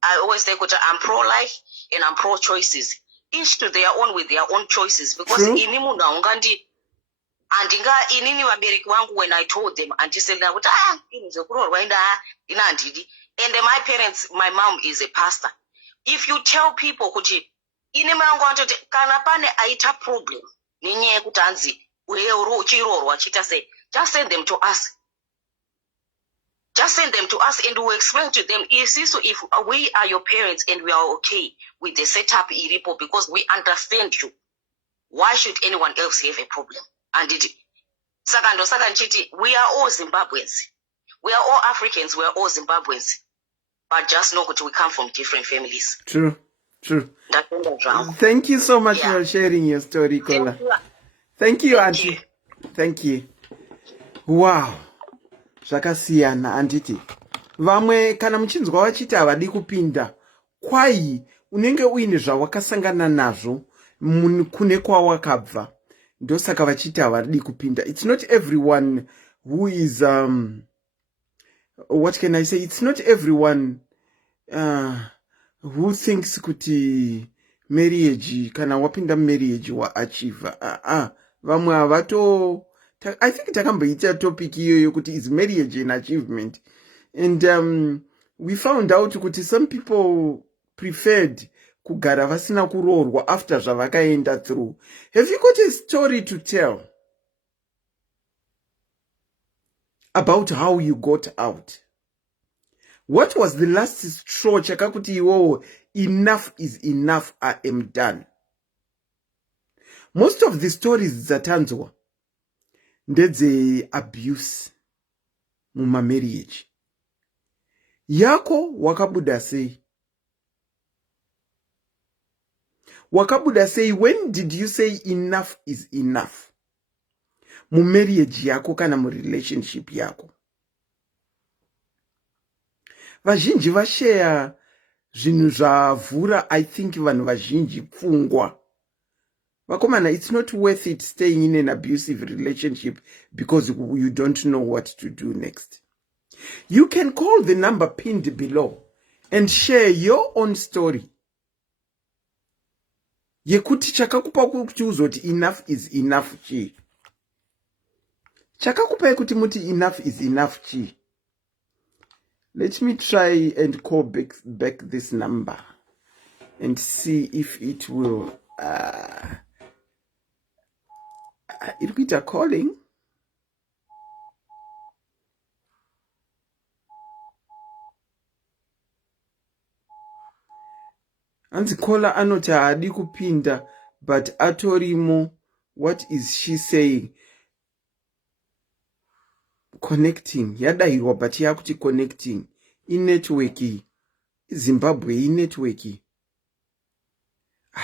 I always say kuti I'm pro-life and I'm pro-choices each to their own with their own choices because ini munhu haungandi inini vabereki vangu when I told them andisenda kuti ini zvekuroorwa ina handidi and my parents my mom is a pastor if you tell people kuti ini mangu vanototi kana pane aita problem nenyaya yekuti hanzi uchiroorwa chiita sei just send them to us and we explain to them isisu if we are your parents and we are okay with the setup iripo because we understand you why should anyone else have a problem and saka nchiti we are all Zimbabweans we are all Africans we are all Zimbabweans but just know that we come from different families. True. Thank you so much for sharing your story, Kola. Thank you, Auntie. Thank you. Wow. Zvakasiyana anditi. Vamwe kana muchinzwa vachiti havadi kupinda. Kwai unenge uine zvawakasangana nazvo kune kwawakabva. Ndosaka vachiti havadi kupinda. It's not everyone who is what can I say? It's not everyone who thinks kuti marriage kana wapinda marriage waachieve. Vamwe havato I think takamboita topic iyoyo kuti is marriage an achievement and we found out kuti some people preferred kugara vasina kuroorwa after zvavakaenda through. Have you got a story to tell about how you got out? What was the last straw chakakuti iwowo enough is enough, I am done? Most of the stories dzatanzwa ndedze abuse muma marriage. Yako wakabuda sei? Wakabuda sei, when did you say enough is enough? Mu marriage yako kana mu relationship yako. Vazhinji vashare zvinhu zvavhura I think vanhu vazhinji pfungwa. Vakomana, it's not worth it staying in an abusive relationship because you don't know what to do next. You can call the number pinned below and share your own story. Yekuti chakakupa kuti uzoti enough is enough chi. chakakupai kuti muti enough is enough chi. Let me try and call back this number and see if it will it will be calling. Anzi caller anoti haadi kupinda, but atorimo. What is she saying? Connecting. Yadairwa but yakuti connecting. Inetwork. Zimbabwe inetwork.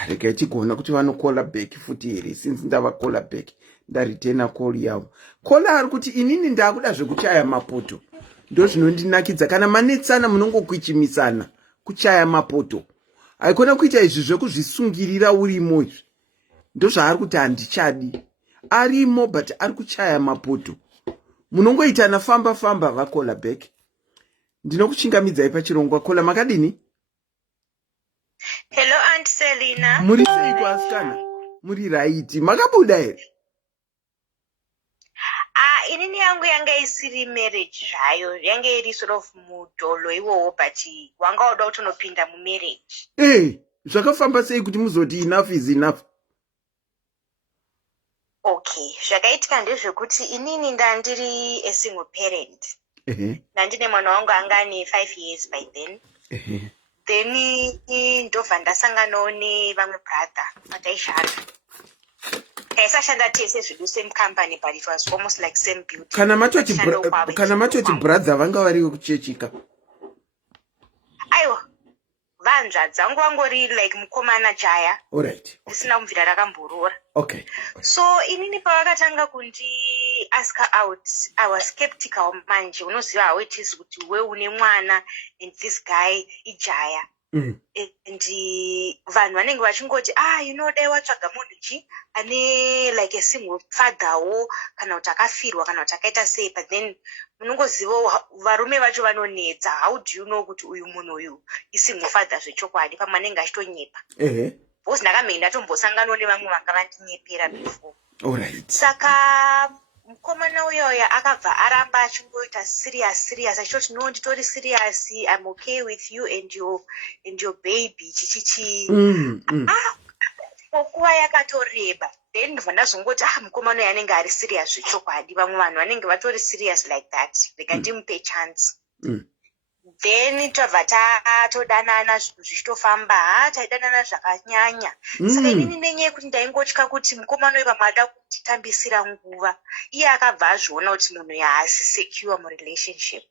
Rega ichigona kuti vanokola back futi here, since ndavakola back ndaritena call yavo. Kola ari kuti inini ndakuda zvekuchaya mapoto. Ndo zvinondinakidza kana manetsana munongokwichimisana kuchaya mapoto. Haikona kuita izvi zvekuzvisungirira urimo izvi. Ndo zvaari kuti handichadi. Arimo but ari kuchaya mapoto. Munongoitana famba vakola back. Ndinokuchingamidzai pachirongwa. Kola makadini? Hello Aunt Selina. Muri sei kwasikana? Muri right. Makabuda here? Inini yangu yanga isiri marriage zvayo, yanga iri sort of mudolo iwowo, but wanga uda kuti unopinda mu marriage. Zvakafamba sei kuti muzoti enough is enough? Okay, zvakaitika ndezvekuti inini ndandiri a single parent. Ndandine mwana wangu anga ane 5 years by then. Then ndobva ndasanganawo nevamwe brother vataishanda. Taisashanda tese zvedu same company, but it was almost like same building. Kana matoti brother vanga vari kuchechika. Aiwa, vanzva dzangu wangori like mukomana chaya. Alright. Isina mvira rakamborora. Okay. So inini pavakatanga kundi ask out, I was skeptical manje. Unoziva how it is kuti we une mwana and this guy ijaya. And vanhu vanenge vachingoti dai watsvaga munhu ane like a single father wo kana kuti akafirwa kana kuti akaita sei, but then munongoziva varume vacho vanonetsa. How do you know kuti uyu munhu uyu isingle father zvechokwadi? Pamwe anenge achitonyepa. Because ndakamhenda ndatombosanganawo nevamwe vanga vandinyepera before. Alright. Saka mukomana uyoya akabva aramba achingoita serious achitoti no, nditori serious, I'm okay with you and your baby chichichi. Nguva yakatoreba, then ndobva ndazongoti mukomana uyo anenge ari serious zvechokwadi. Vamwe vanhu vanenge vatori serious like that, rega ndimupe chance. Then tabva tatodanana zvichitofamba, taidanana zvakanyanya. Saka inini nenyaya yekuti ndaingotya kuti mukomana uyu pamwe ada kutitambisira nguva, iye akabva azviona kuti munhu uyu haasi secure murelationship.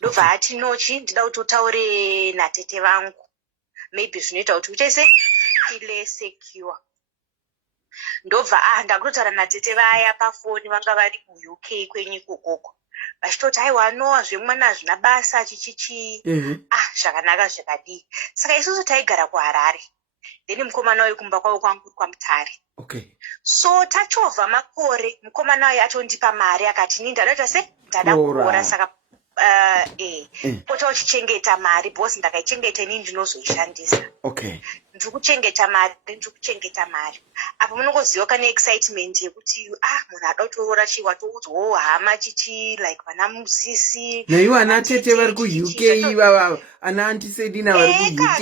Ndobva ati nochi, ndida kuti utaure natete vangu, maybe zvinoita kuti uchese feel secure. Ndobva ndakutotaura natete vaya pafoni vanga vari kuUK kwenyu ikokoko. Vachitoti aiwa nowa zvemwana hazvina basa chichichi. Zvakanaka zvakadii. Saka isusu taigara kuHarare. Then mukomana uyu kumba kwavo kwangu kwaMutare. Okay. So tachovha makore, mukomana uyu atondipa mari akati ini ndadata ndada kuora, saka pota uchichengeta mari because ndakaichengeta inini ndinozoishandisa. Okay. Ndikuchengeta mari. Apo munongoziva kana excitement yekuti munhu ada kutoora watoudzwawo hama chichi like vana musisi. Naivo ana tete vari kuUK vava, ana antisedina vari kuUK.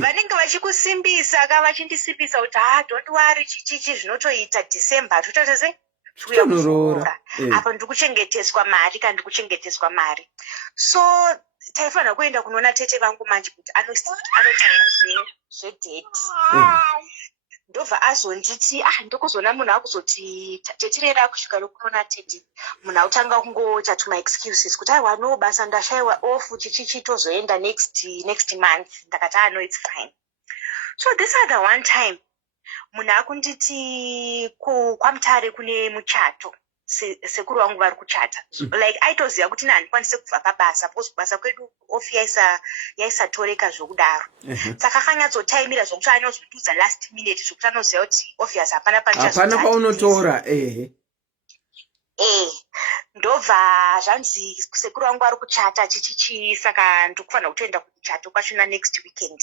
Vanenge vachikusimbisa vachindisimbisa kuti don't worry chichichi zvinotoita December tutotese tuya kuzorora. Apo ndikuchengeteswa mari kandi kuchengeteswa mari. So taifanira kuenda kunoona tete vangu manje kuti anotanga zvedate. Ndobva azonditi ndokuzona munhu akuzoti tete rera kusvika rokunoona tete, munhu akutanga kungotatuma excuses kuti aiwa no basa ndashayiwa off chichichi tozoenda next month. Ndakati no, it's fine. So this other one time munhu akunditi kwaMutare kune muchato, sekuru vangu vari kuchata. Like aitoziva kuti handikwanise kubva pabasa because kubasa kwedu ofi yaisatoreka zvokudaro. Saka akanyatsotaimira zvokuti anozotudza last minute zvokuti anoziva kuti obvious hapana paunotora. Ndobva zvanzi sekuru vangu vari kuchata chichichi, saka ndikufanira kutoenda kuchato kwachona next weekend.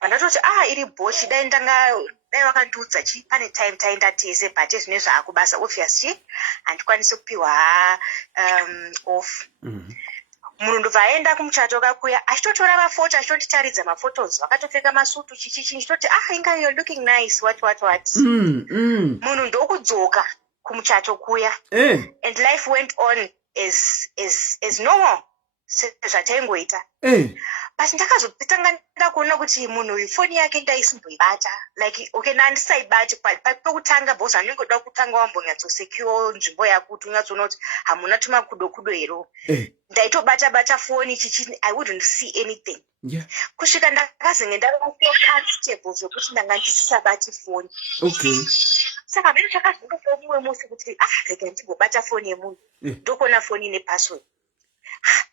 Vandatoti iri boshi, dai ndanga dai wakandudza chi pane time taenda tese but zvine zvaakubasa obviously handikwanisi kupiwa off. Munhu ndobva aenda kumuchato wakakuya achitotora mafoto achitotitaridza mafotos vakatopfeka masutu chichichi ndichitoti inga you're looking nice what munhu ndokudzoka kumuchato kuya and life went on as normal sezvataingoita. But ndakazotanga ndakuona kuti munhu uyu foni yake ndaisimboibata like okay nandisaibati pekutanga bhos handingoda kutanga wambonyatsosecure nzvimbo yako kuti unyatsoona kuti hamuna tumakudo ero ndaitobata foni chichi I wouldn't see anything. Kusvika ndakazenge ndava comfortable zvokuti ndanga ndisisabati foni. Saka mene chakazongopa mumwe musi kuti rega ndimbobata foni yemunhu ndokuona foni ine password.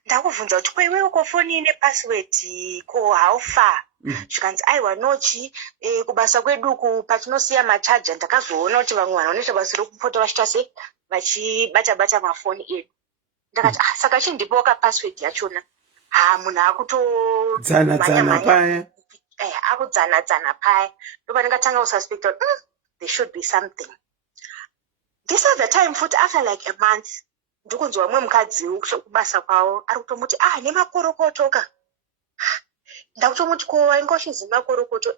Ndakubvunza kuti kwaiwe uko foni ine password ko how far? Zvikanzi aiwa nochi kubasa kwedu patinosiya machaja ndakazoona kuti vamwe vanhu vanoita basa rokupota vachita se vachibata mafoni edu. Ndakati saka chindipawo password yachona. Munhu akutodzana paya. Akudzana paya. Ndopa ndingatanga kususpecta there should be something. This is the time futi after like a month ndikunzwa mumwe mukadzi kubasa kwawo ari kutomuti nemakorokotoka. Ndakutomuti ko wainga uchiziva makorokoto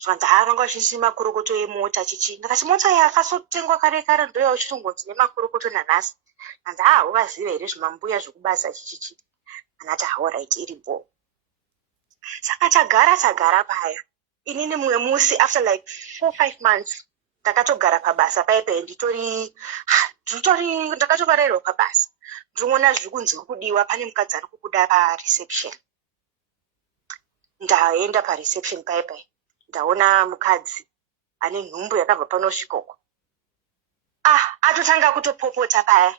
zvanzi vanga uchiziva makorokoto emota chichi. Ndakati mota yakasotengwa kare ndoya uchitongonzi nemakorokoto nanhasi. Anzi uvaziva here zvimambuya zvokubasa chichichi. Anati alright iripo. Saka tagara paya. Inini mumwe musi after like 4-5 months ndakatogara pabasa paipai ndakatovarerwa pabasa ndinoona zviri kunzi kudiwa pane mukadzi ari kubuda pareception. Ndaenda pareception paipai ndaona mukadzi ane nhumbu yakabva panosvikoko atotanga kutopopota paya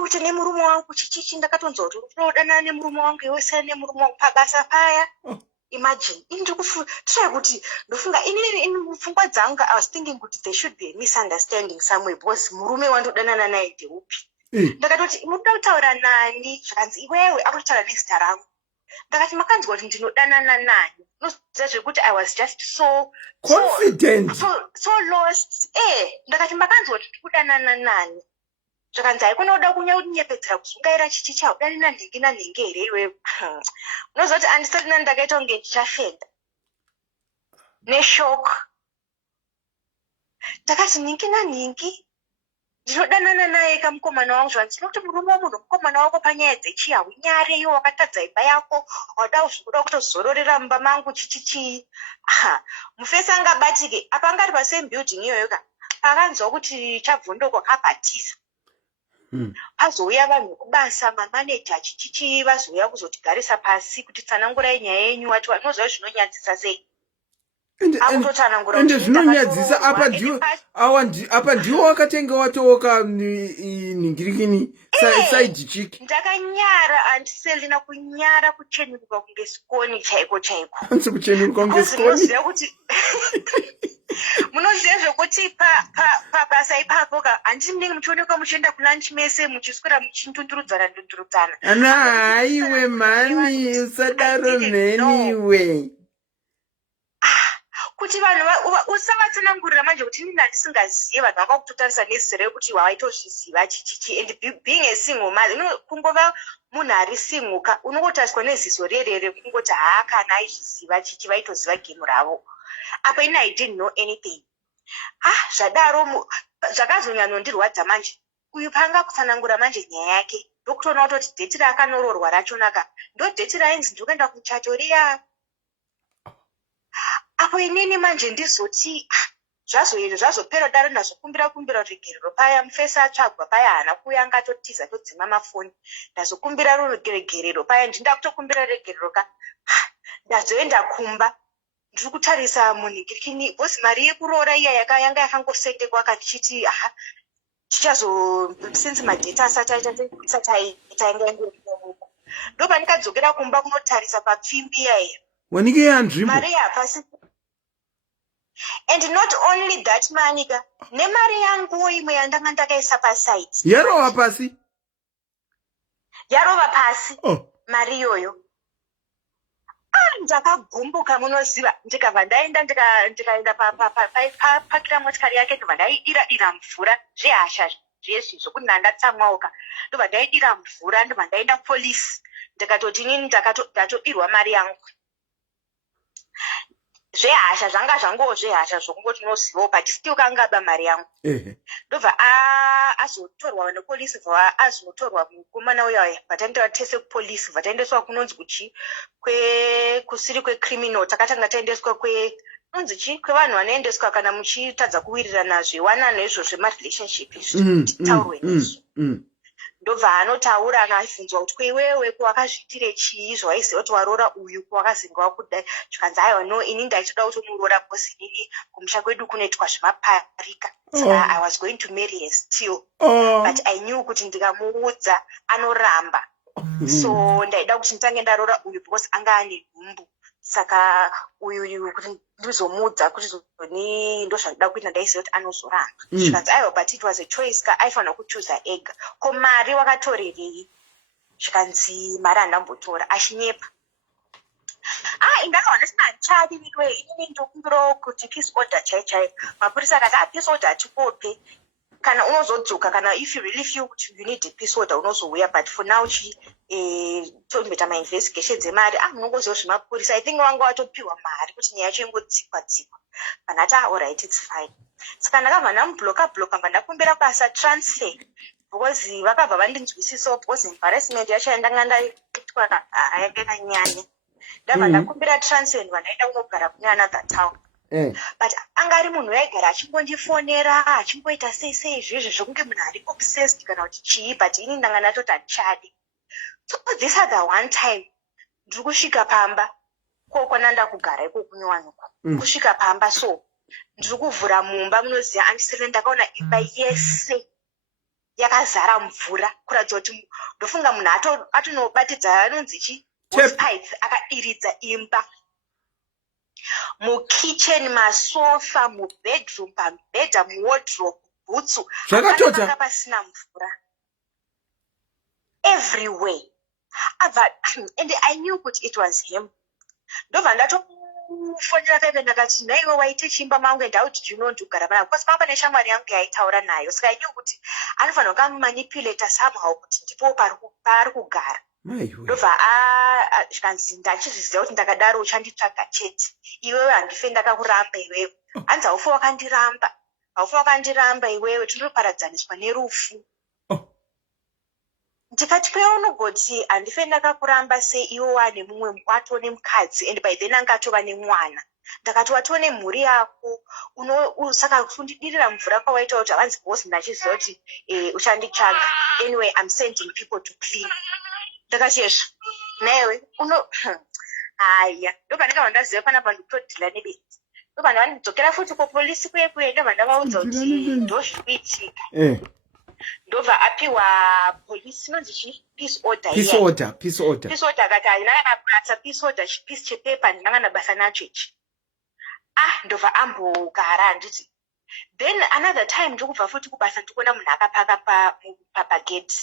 kuti nemurume wangu chichichi ndakatonzwa kuti unodanana nemurume wangu iwese nemurume wangu pabasa paya. Imagine try kuti ndofunga inini mupfungwa dzangu I was thinking kuti there should be a misunderstanding somewhere because murume wandodanana naye ndeupi. Ndakatoti munoda kutaura nani? Zvakanzi iwewe akutotaura nezita rangu. Ndakati makanzwa kuti ndinodanana nani? Noziva zvekuti I was just so confident so lost. Ndakati makanzwa kuti ndikudanana nani? Zvakanzi haikunoda kunyepedzera kusungaira chichi chaudani nanhenge here iwewe. Unoziva kuti handisati ndakaita kunge ndichafenda neshock. Ndakati ningi ndinodanana naye kamukomana wangu zvanzi ndinoti murume womunhu mukomana wako panyaya dzechiya unyare iwo wakatadza imba yako wada kuda kutozororera mumba mangu chichichi. Mufesi angabatike apa angari pasame building iyoyoka pakanzwa kuti chabvondoko kabhatiza. Pazouya vanhu kubasa mamaneja chichichi vazouya kuzotigarisa pasi kuti tsanangurai nyaya yenyu wati vanoziva zvinonyadzisa sei. Ende zvinonyadzisa apa ndiwo wakatenga watowoka ningirikini side chick. Ndakanyara handisendina kunyara kuchenuruka kunge skoni chaiko. Hanzi kuchenuruka kunge skoni. Munoziva zvokuti pabasa ipapo handiti munenge muchionekwa muchienda kulunch mese muchiswera muchindundurudzana. Haiwe mani usadaro mheniwe. Kuti vanhu usavatsanangurira manje kuti inini handisingazive vanhu vakakutotarisa nezera rekuti waitozviziva chichichi and being a single mother kungova munhu ari single unongotariswa neziso rerere kungoti kana aizviziva chichi vaitoziva gemu ravo. Apa ini I didn't know anything. Zvadaro zvakazonyanondirwadza manje. Uyu panga kutsanangura manje nyaya yake ndokutoona kutoti dheti raakanororwa rachonaka ndo dheti rainzi ndokuenda kuchato riya. Apo inini manje ndizoti zvazopera dare ndazokumbira regerero paya mufesi atsvagwa paya hana kuuya angatotiza todzima mafoni ndazokumbira regerero paya ndinda kutokumbira regerero ndazoenda kumba ndiri kutarisa munhingirikini bhosi mari yekuroora iya yanga yakangosendekwa katichiti since madheta asati taingaengeruko ndopa ndikadzokera kumba kunotarisa papfimbi iya wanike yanzvimbo mari yapasi. And not only that manika nemari yangu imwe yandanga ndakaisa pasite yarova pasi mari iyoyo ndakagumbuka munoziva ndikabva ndaenda ndikaenda pakira motikari yake ndobva ndaidira mvura zvehasha zvezvi zvokuti ndandatsamwauka ndobva ndaidira mvura ndobva ndaenda kupolisi ndikatoti inini ndatodirwa mari yangu zvehasha zvanga zvangowo zvehasha zvokungoti unozivawo but still kangaba mari yangu ndobva azotorwa nepolisi bva azotorwa mukomana uya bvataendera tese kupolisi bva taendeswa kunonzi kuchi kusiri kwecriminal takatanga taendeswa kunonzi chi kwevanhu vanoendeswa kana muchitadza kuwirirana zvewanano izvo zvemarelationship taurwe nezvo ndobva anotaura akabvunzwa kuti kweiwewe kwakazviitire chii zvawaiziva kuti waroora uyu kwakazingawa kudai zvikanzi aiwa no ini ndaichida kutomuroora bhosi inini kumusha kwedu kunoitwa zvemaparika saka I was going to marry her still but I knew kuti ndikamuudza anoramba so ndaida kuti nditange ndaroora uyu because anga ane nhumbu saka uyu kuti ndizomuudza kuti zoni ndo zvandida kuita ndaiziva kuti anozoramba zvikanzi aiwa but it was a choice ka aifanira kuchuza ega ko mari wakatorerei zvikanzi mari handambotora achinyepa ingakaona sina handichadiriwe inini ndokumbirawo kuti peace order chaichaio mapurisa akati peace order hatikope kana unozodzoka kana if you really feel kuti you need a peace order unozouya but for now tombeta mainvestigations emari munongoziva zvemapurisa I think wanga watopiwa mari kuti nyaya yacho ingodzikwa kana ati alright it's fine saka ndakabva ndamubloka mba ndakumbira basa transfer because vakabva vandinzwisisawo because embarrassment yacho yandanga ndaitwa yakanyanya ndabva ndakumbira transfer ndobva ndaenda kunogara kune another town but anga ari munhu waigara achingondifonera achingoita sei izvizvi zvokunge munhu ari obsessed kana kuti chii but ini ndanga ndatoti handichadi so this other one time ndiri kusvika pamba kokwananda kugara iko kunyowanyuko kusvika pamba so ndiri kuvhura mumba munoziva andisiri ndakaona imba yese yakazara mvura kuratidza kuti ndofunga munhu atonobatidza anonzi chi hospice akairidza imba mukitchen masofa mubedroom pamubhedha muwardrobe bhutsu zvakatota pasina mvura everywhere and I knew kuti it was him ndobva ndatofonera kaive ndakati naiwe waite chimba mangu ndauti ndinondogara pana because pamba neshamwari yangu yaitaura nayo saka I knew kuti anofanira kukamanipulata somehow kuti ndipo paari kugara ndobva zvikanzi ndachizviziva kuti ndakadaro uchanditsvaga chete iwewe handife ndakakuramba iwewe hanzi haufa wakandiramba iwewe tinoparadzaniswa nerufu ndikati peunogoti handife ndakakuramba sei iwe wane mumwe mukwatoo nemukadzi and by then anga atova nemwana ndakati watoo nemhuri yako saka kundidirira mvura kwawaita kuti havanzi bosi ndachiziva kuti uchanditsvaga anyway I'm sending people to clean ndakati yezvo naiwe haya ndobva ndakabva ndaziva panapa ndikutodhila nebenzi ndobva ndava ndidzokera futi kupolisi kuye ndobva ndavaudza kuti ndozvikuitika ndobva apiwa polisi inonzi chi peace order akati handina kana basa peace order chipisi chepepa handina kana basa nacho ichi ndobva ambogara handiti then another time ndokubva futi kubasa ndikuona munhu akapaka pageti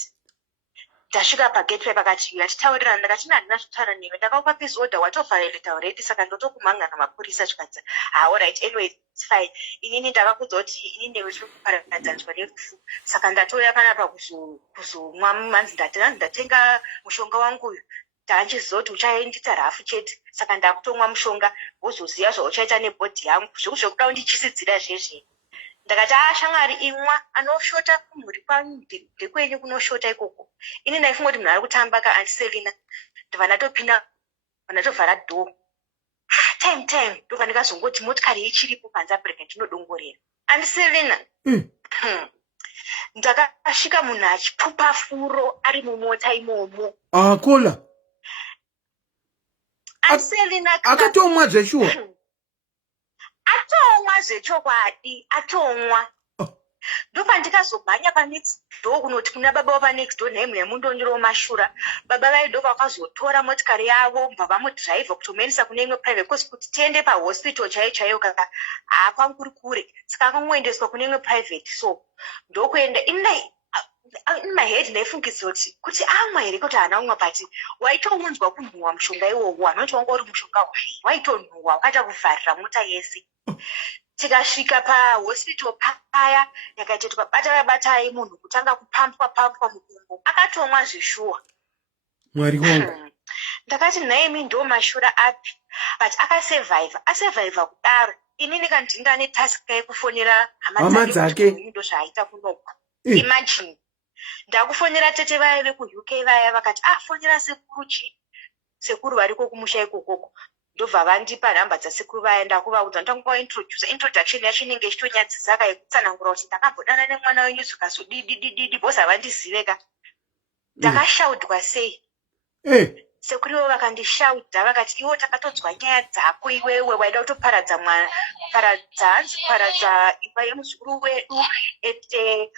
ndasvika pageti pe pakati yatitaurirana ndakati handina zvitaura newe ndakaupa peace order watovhaileta already saka ndotokumhanga namapurisa zvikanzi alright anyway it's fine inini ndakakudza kuti ini newe tiri kuparadzaniswa nerufu saka ndatouya panapa kuzomwa manzi ndatenga mushonga wangu uyu ndanchiziva kuti uchaendita rafu chete saka ndakutomwa mushonga wozoziva zvauchaita nebhodhi yangu zvekuda ndichisidzira zvezve ndakati shamwari imwa anoshota kumhuri kwanyu ndekwenyu kunoshota ikoko ini ndaifunga kuti munhu ari kutamba kaantiselina ndobva ndatopinda ndatovhara dhoo time ndobva ndikazongoti motikari ichiripo panze apereka ndinodongorera antiselina ndakasvika munhu achipupa furo ari mumota imomo kola antiselina akatomwa zveshuwa atomwa zvechokwadi atomwa ndobva ndikazomhanya panext door kunoti kuna baba wapanext door nhaimwe yemundonyirawo mashura baba vaidobva vakazotora motikari yavo mbva vamudhiraivha kutomuendesa kune imwe private because kuti tiende pahospital chaiyo kaka kwanguri kure saka akangoendeswa kune imwe private so ndokuenda inai in my head ndaifungidzira kuti amwa here kuti haana umwa but waitounzwa kunhuhwa mushonga iwowo anoti wanga uri mushonga hwai waitonhuhwa wakaita kuvharira mota yese. Tikasvika pahospital paya yakaita batai munhu kutanga kupambwa mukumbo akatomwa zvishuwa. Mwari wangu. Ndakati naimi ndo mashura api but asurvivor kudaro inini kandinga netask yekufonera hama dzake ndo zvaaita kunoko. Imagine ndakufonera tete vaya veku-UK vaya vakati fonera sekuru variko kumusha ikokoko ndobva vandipa nhamba dzasekuru vaya ndakuvaudza ndangova introduction yacho inenge ichitonyadzisaka yekutsanangura kuti ndakambodana nemwana wenyu zvikazodididididi bhosi havandiziveka. Ndakashaudwa sei sekuru ivo vakandishaudha vakati iwo takatonzwa nyaya dzako iwewe waida kutoparadza imba yemuzukuru wedu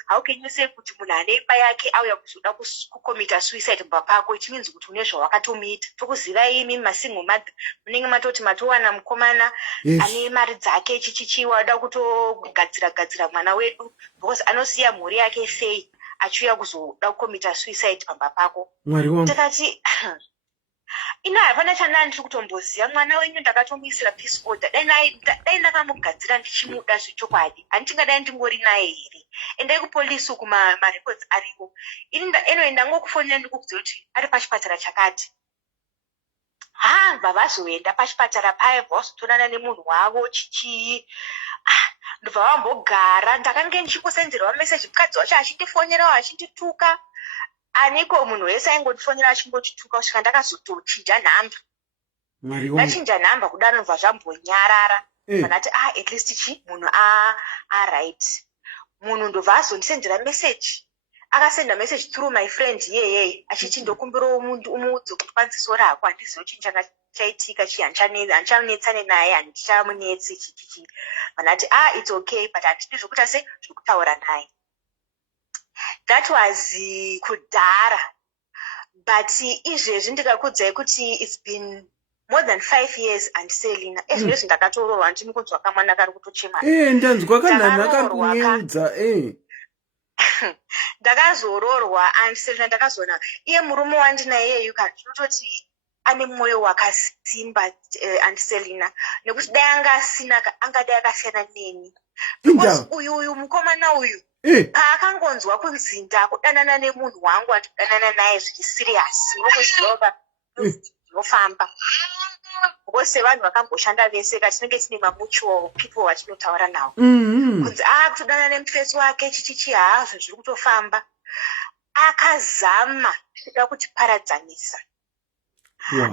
how can you say kuti munhu ane imba yake auya kuzoda kukomita suicide mba pako it means kuti une zvawakatomuita. Tokuziva imi masingle mother munenge matoti matowana mukomana ane mari dzake chichichi wada kutogadzira mwana wedu because anosiya mhuri yake sei achiuya kuzoda kukomita suicide pamba pako. Takati ina hapana chanda ndiri kutomboziva mwana wenyu ndakatomuisira peace order dai ndakamugadzira ndichimuda zvechokwadi handitingadai ndingori naye here endai kupolisi uku marecords ariko ini ndangokufonera ndikukuziva kuti ari pachipatara chakati. Vavazoenda pachipatara paya vazotonana nemunhu wavo chichii ndobva vambogara ndakange ndichingosenzerwa meseji mukadzi wacho achindifonerawo achindituka aniko munhu wese aingondifonera achingotituka kusvika ndakazotochinja nhamba. Ndachinja nhamba kudaro ndobva zvambonyarara vanati at least munhu right. Munhu ndobva azondisendera meseji akasenda meseji through my friend yeye achiti ndokumbirawo umuudze kuti kwanziso rako handizivi chinhu changa chaitika hanchanetsane naye handichamunetsi chichichi vanati it's okay but handidi zvokuti ase zvokutaura naye. That was kudhara but izvezvi ndikakudzai kuti it's been more than 5 years and Selina ezvinezvi ndakatororwa ndimi kunzwa kamwana kari kutochema ndanzwa kanhanu akakunyeudza ndakazororwa and Selina ndakazoona iye murume wandinaye iyeyu ndinototi ane mwoyo wakasimba and Selina nekuti dai anga asina angadai akasiyana neni because uyu mukomana uyu paakangonzwa kunzi ndakudanana nemunhu wangu atidanana naye zvichisiriasi nokuziva zvinofamba vose vanhu vakamboshanda vese katinenge tine mamutual people vatinotaura navo kunzi kutodanana nemufesi wake chichichi hazvo zviri kutofamba. Akazama kuda kutiparadzanisa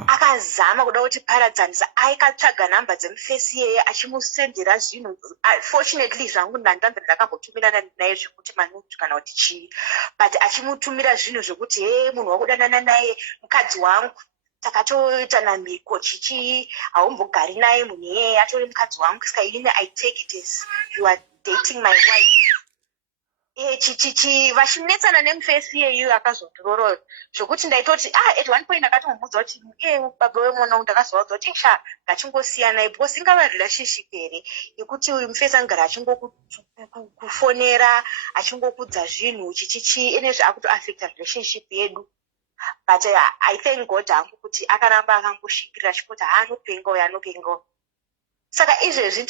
akazama kuda kutiparadzanisa aikatsvaga nhamba dzemufesi iyeye achimusendera zvinhu fortunately zvangu ndandanza ndakambotumirana naye zvekuti manutu kana kuti chii but achimutumira zvinhu zvekuti munhu wakudanana naye mukadzi wangu takatoita namiko chichi haumbogari naye munhu iyeye atori mukadzi wangu saka ini I take it as you are dating my wife. Chichichi vachinetsana nemufesi iyeyu akazondororo zvokuti ndaitoti at one point ndakatomubvunza kuti baba wemwana uyu ndakazovaudza kuti ngachingosiyana because ingava relationship here yekuti uyu mufesi angara achingokufonera achingokudza zvinhu chichichi enezvi akutoaffecta relationship yedu but I thank God hangu kuti akaramba akangosvikirira chikuti anopengawo saka izvezvi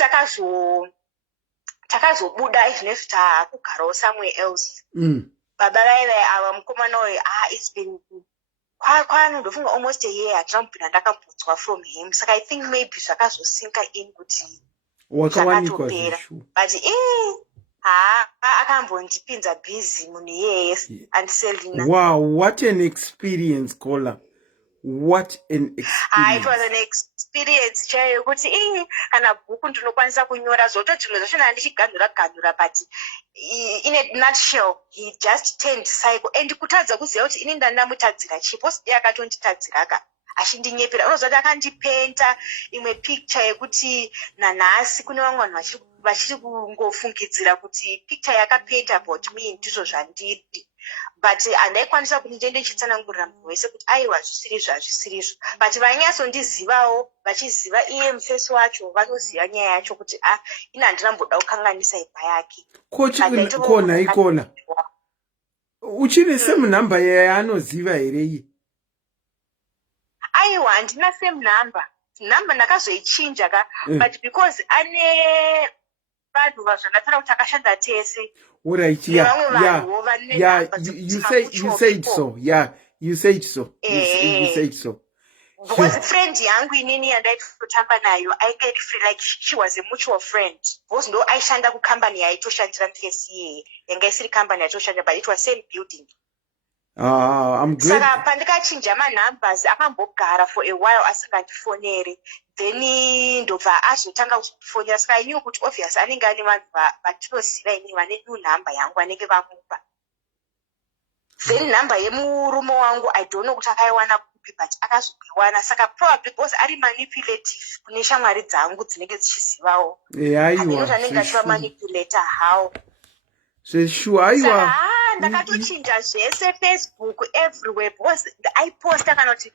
takazobuda izvinezvi takugarawo somewhere else. Baba vaivai ava mukomana uyu it's been kwanondofunga almost a year hatina mubvira ndakambodzwa from him saka I think maybe zvakazosinka in kuti zvakatopera but akambondipinza busy munhu iyeye and Selina. Wow, what an experience, Kola. What an experience. It was an experience chaiyo yekuti kana bhuku ndinokwanisa kunyora zvototi zvimwe zvacho nandichiganhura but in a nutshell he just turned psycho and kutadza kuziva kuti ini ndandamutadzira chipo sidei akatonditadziraka achindinyepera unozva kuti akandipenta imwe picture yekuti nanhasi kune vamwe vanhu vachiri kungofungidzira kuti picture yakapenta about me ndizvo zvandiri but handaikwanisa kuti ndiende ndichitsanangurira munhu wese kuti aiwa zvisirizvo but vanyatsondizivawo vachiziva iye mufesi wacho vanoziva nyaya yacho kuti ina handina mboda kukanganisa imba yake. Kona uchine same number yaanoziva here iye? Aiwa, handina same number. Number ndakazoichinja ka, but because ane vanhu vazvandataura kuti akashanda tese. Alright, yeah. You said so. Yeah, you said so. You said so. Because friend yangu inini yandaitotamba nayo, like she was a mutual friend. Because no aishanda ku company yaitoshandira TSA. Yanga isiri company yaitoshandira, but it was same building. I'm glad. Saka pandikachinja numbers akambogara for a while asingandifonere. Then ndobva azotanga kufonera. Saka I knew kuti obvious anenge ane vanhu vatinoziva ini vane new number yangu anenge vamupa. Then number yemurume wangu I don't know kuti akaiwana kupi, but akazoiwana. Saka probably because ari manipulative kune shamwari dzangu dzinenge dzichizivawo. Aiwa. Anenge achiva manipulator how. Sure, aiwa. Ndakatochinja zvese Facebook everywhere because aiposta kana kuti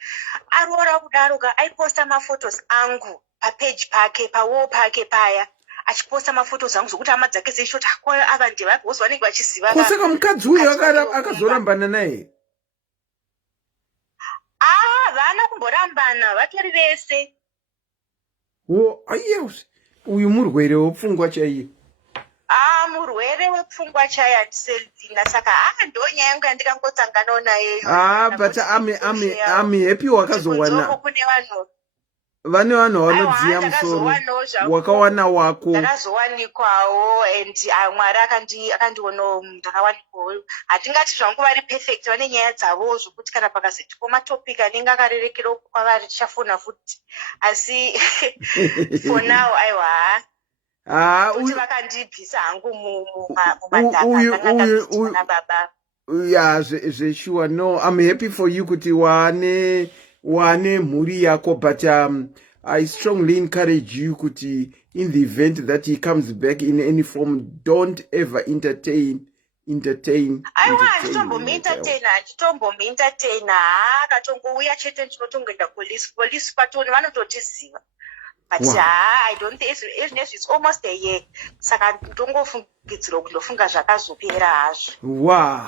aroora kudaro ka aiposta maphotos angu papage pake pawall pake paya achiposta maphotos angu zvokuti hama dzake dzechiti akoyo ava ndevapi because vanenge vachiziva. Saka mukadzi uyo akazorambana naye? Vana kumborambana vatori vese. Uyu murwere wepfungwa chaiye. Murwere wepfungwa chaiye handiselina. Saka ndonyaya yangu yandikangosanganawo naye. But I'm happy wakazowana. Vane vanhu vanodziya musoro wakawana wako. Ndakazowanikwawo and Mwari akandionawo ndakawanikwawo. Hatingati zvangu vari perfect, vane nyaya dzavo zvokuti kana pakazoitwa matopic anenge akarerekera kwavari tichafona futi. Asi for now aiwa. Kuti vakandibvisa hangu mumadhaka baba. Yeah, sure. No, I'm happy for you kuti wane mhuri yako, but I strongly encourage you kuti in the event that he comes back in any form, don't ever entertain. Aiwa, nditombomi-entertaina. Akatongouya chete ndinotongoenda police patoni vanototiziva. But I don't think it's almost a year. Saka ndongofungidzira kuti ndofunga zvakazopera hazvo. Wow.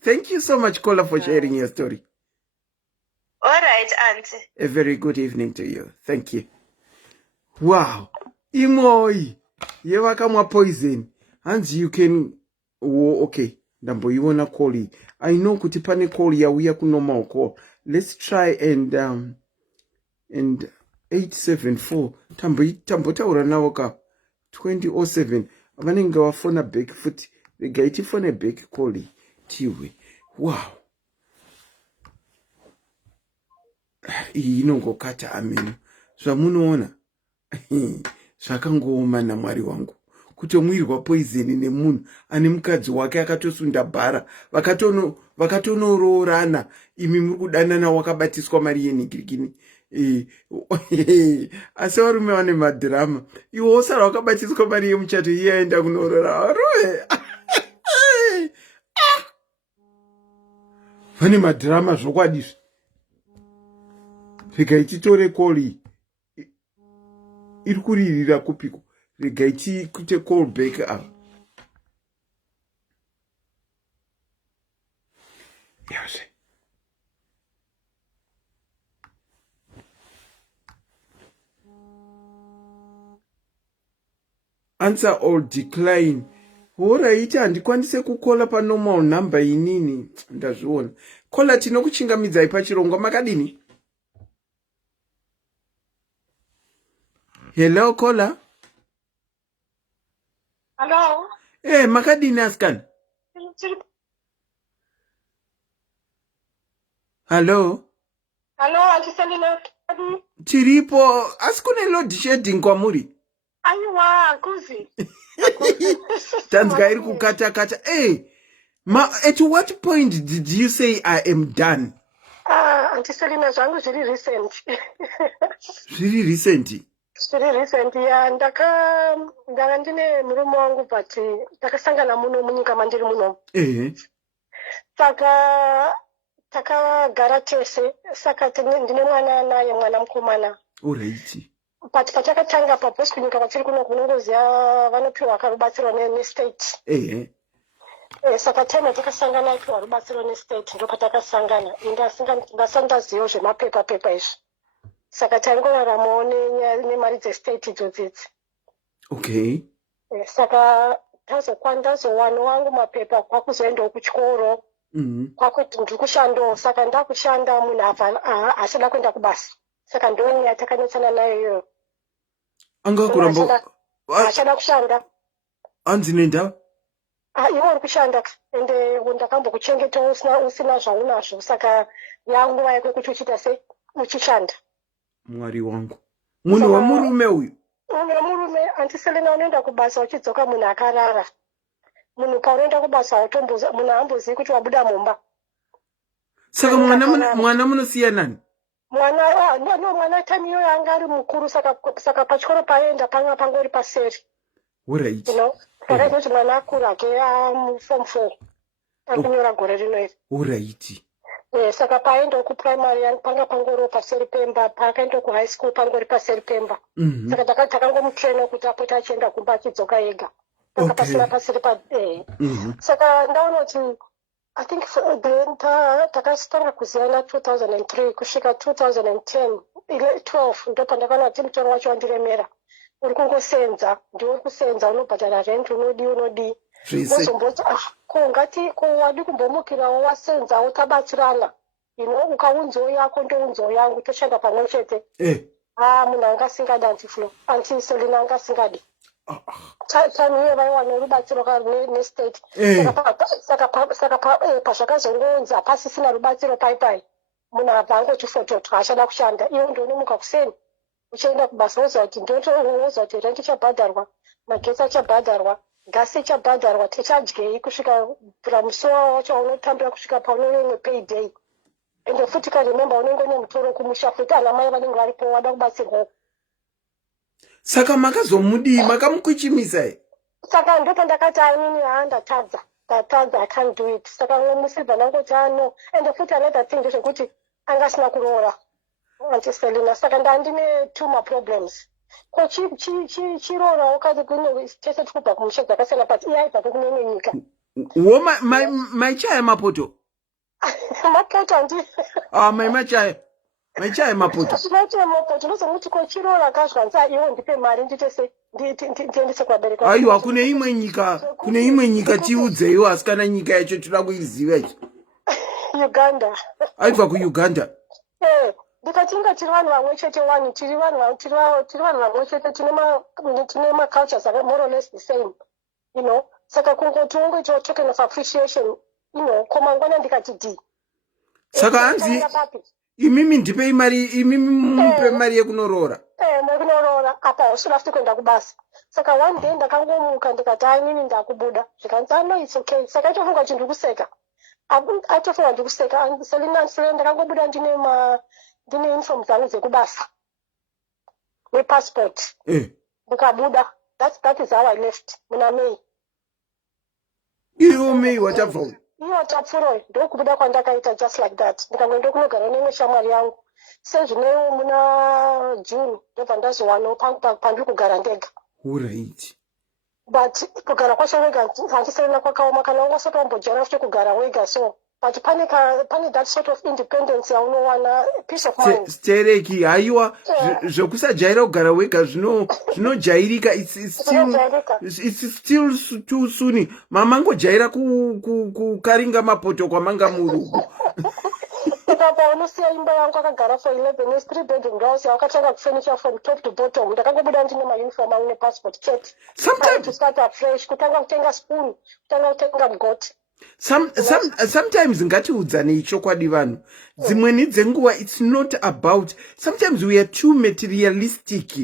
Thank you so much, Kola, for sharing your story. All right, auntie. A very good evening to you. Thank you. Wow. Imoi. Yevakamwa poison. And you can... okay. Dambo you wanna call it. I know kuti pane call ya uya kunoma call. Let's try and 874. Tambo taura nawo ka 2007. Vanenge wafona back foot. Regaiti fona back call tiwe. Wow. Inongokata ameno. Zvamunoona. Zvakangooma naMwari wangu. Kutomwirwa poison nemunhu ane mukadzi wake akatosunda bhara. Vakatonororana. Imi muri kudanana wakabatiswa mari yenhikirikini. Asi varume vane madhirama. Iwo osara wakabatiswa mari yemuchato iye aenda kunorora. Varume. Vane madhirama zvokwadizvi. Rega ichitore koli. Iri kuririra kupiko. Rega ichikute call back up. Yes. Answer or decline. Alright, handikwanise kukola pa normal number inini. Ndazviona. Kola tinokuchingamidzai pachirongwa makadini? Hello, Kola. Hello. Makadini askana? Hello. Hello, antiselina. Tiripo, askune load shedding kwa muri. Aiwa, kuzi. Tanzga iri kukata. At what point did you say I am done? Antiselina zvangu zviri recent. Zviri recent? Zviri recent, ya ndanga ndine murume wangu but takasangana muno munyika mandiri muno. Saka takagara tese, saka ndine mwana naye mwana mukomana. Alright. But patakatanga paposi kunyika kwatiri kuno kunongoziya vanopiwa akarubatsirwa nestate. Saka time yatakasangana aipiwa rubatsiro nestate ndopatakasangana ndasandaziva zvemapepa izvi. Saka taingoraramawo nemari dzestate idzodzidzi. Okay. Saka ndazowana wangu mapepa kwakuzoendawo kuchikoro. Kwakuti ndiri kushandawo. Saka ndakushanda munhu achida kuenda kubasa. Saka ndoni yatakanetsana nayo iyoyo. Angakuramba achada kushanda. Anzi nenda? Iwe uri kushanda ende ndakambokuchengetawo usina zvaunazvo. Saka yanguva yako kuti uchiita sei uchishanda. Mwari wangu. Munhu wemurume uyu? Munhu wemurume andiselena unoenda kubasa uchidzoka munhu akarara. Munhu paunoenda kubasa munhu haambozivi kuti wabuda mumba. Saka mwana munosiya nani? Mwana time iyoyo anga ari mukuru saka pachikoro paenda panga pangori paseri. Alright. Saka kuti mwana akura ake form 4 akunyora gore rino iri. Alright. Saka paenda kuprimary panga pangori paseri pemba, pakaenda kuhigh school pangori paseri pemba. Saka takangomutraina kuti apota achienda kumba achidzoka ega. Saka pasina paseri pa Saka ndaona kuti I think then takasitanga kuziyana 2003 kusvika 2010 12 ndopandakaona kuti mutoro wacho wandiremera. Uri kungosenza, ndiuri kusenza, unobhadhara rent, unodi. Wozomboti ko wadi kumbomukirawo wasenzawo tabatsirana. Ukaunzwo yako ndounzwo yangu toshanda pamwe chete. Munhu anga asingadi antiselina anga asingadi. Time iye vaiwana rubatsiro nestate. Saka pazvakazongonza pasisina rubatsiro paipai. Munhu abva angoti fototo achada kushanda. Iwe ndonomuka kuseni. Uchienda kubasa woziva kuti rent ichabhadharwa, magetsi achabhadharwa, gasi ichabhadharwa, tichadyei kusvika pamusi wacho unotambira kusvika paunonemwe payday. Ende futi karememba unenge nemutoro kumusha futi ana mai vanenge varipo wada kubatsirwa. Saka makazomudii makamukuchimisa. Saka ndopandakati inini ndatadza I can't do it. Saka musidza ndangoti no. Ende futi another thing ndezvekuti anga asina kuroora. Antiselina saka ndandine two problems. Ko chiroora wakati kune tese tikubva kumusha dzakasiyana but iye aibva kunemwe nyika. Maichaya mapoto? Mapoto ndi. Maichaya mapoto? Maichaya mapoto ndozomuti ko chiroora kazvanza iwo ndipe mari nditese ndiendese kwabereka. Aiwa kune imwe nyika tiudzeiwo asikana nyika yacho toda kuiziva ichi. Uganda. Aibva kuUganda? Ndikatinga tiri vanhu vamwe chete tiri vanhu vamwe chete tine ma-cultures are more or less the same, Saka kungoti ungoitawo token of appreciation, komangwana ndikati di. Saka hanzi imimi ndipei mari, imimi mupe mari yekunorora. Mekunorora apa usina futi kuenda kubasa. Saka one day ndakangomuka ndikati inini ndakubuda. Zvikanzi no it's okay. Saka itofunga kuti ndikuseka. Atofunga ndikuseka. Selina ndakangobuda ndine uniform dzangu dzekubasa nepassport. Ndikabuda. That is how I left muna May. Iyo May watabva. Iyo tapfuro ndokubuda kwandakaita just like that. Ndikangoenda kunogara nemwe shamwari yangu. Sezvinewo muna June ndobva ndazowanawo pandiri kugara ndega. Alright. But kugara kwacho wega handiselena kwakaoma kana ungasotombojara futi kugara wega so. But pane that sort of independence yaunowana peace of mind. Stereki haiwa zvokusajaira kugara wega zvinojairika. It's still too soon. Mamangojaira kukaringa mapoto kwamanga murugu. Papa unosiya imba yangu akagara for 11 years 3 bedroom house yakatanga kufurniture from top to bottom. Ndakangobuda ndine mauniform angu nepassport chete. Sometimes to start afresh kutanga kutenga spoon, kutanga kutenga mgoti. Sometimes ngatiudzane chokwadi vanhu. Dzimweni dzenguva it's not about, sometimes we are too materialistic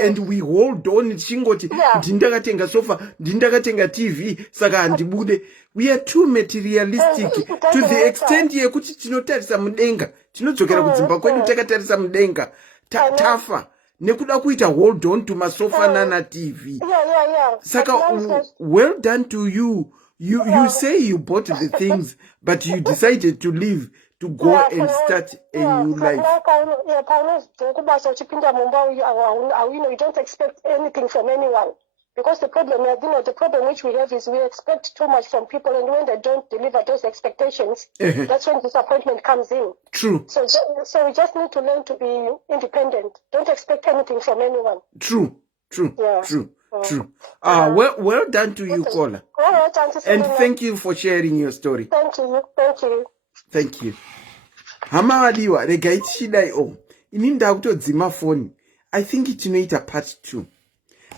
and we hold on tichingoti ndindakatenga sofa, ndindakatenga TV saka handibude. We are too materialistic to the extent yekuti tinotarisa mudenga, tinodzokera kudzimba kwedu takatarisa mudenga tafa nekuda kuita hold on to masofa nana TV. Saka well done to you. You say you bought the things, but you decided to leave to go and start a new life. You don't expect anything from anyone. Because the problem, the problem which we have is we expect too much from people, and when they don't deliver those expectations, that's when disappointment comes in. True. So we just need to learn to be independent. Don't expect anything from anyone. True. Yeah. True. Well done to you, caller. Well done to And Selena. thank you for sharing your story. Thank you. Thank you. Hama wadiwa, regai shidai o. Ininda kutodzima phone. I think tinoita part 2.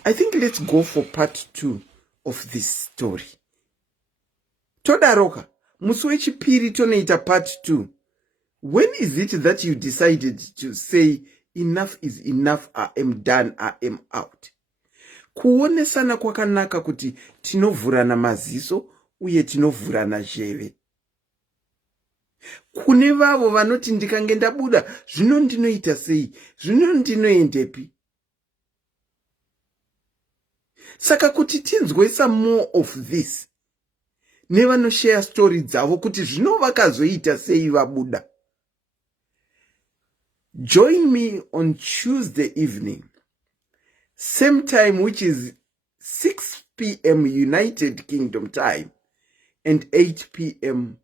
I think let's go for part 2 of this story. Todaroka, musi wechipiri tonoita part 2. When is it that you decided to say enough is enough, I am done, I am out? Kuonesana kwakanaka kuti tinovhurana maziso uye tinovhurana zheve. Kune vavo vanoti ndikange ndabuda zvino ndinoita sei, zvino ndinoendepi. Saka kuti tinzwe some more of this, nevanoshare story dzavo kuti zvino vakazoita sei vabuda. Join me on Tuesday evening, same time, which is 6 p.m. United Kingdom time and 8 p.m.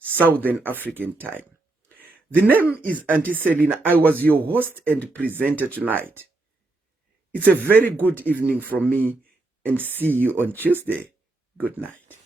Southern African time. The name is Auntie Selena. I was your host and presenter tonight. It's a very good evening from me, and see you on Tuesday. Good night.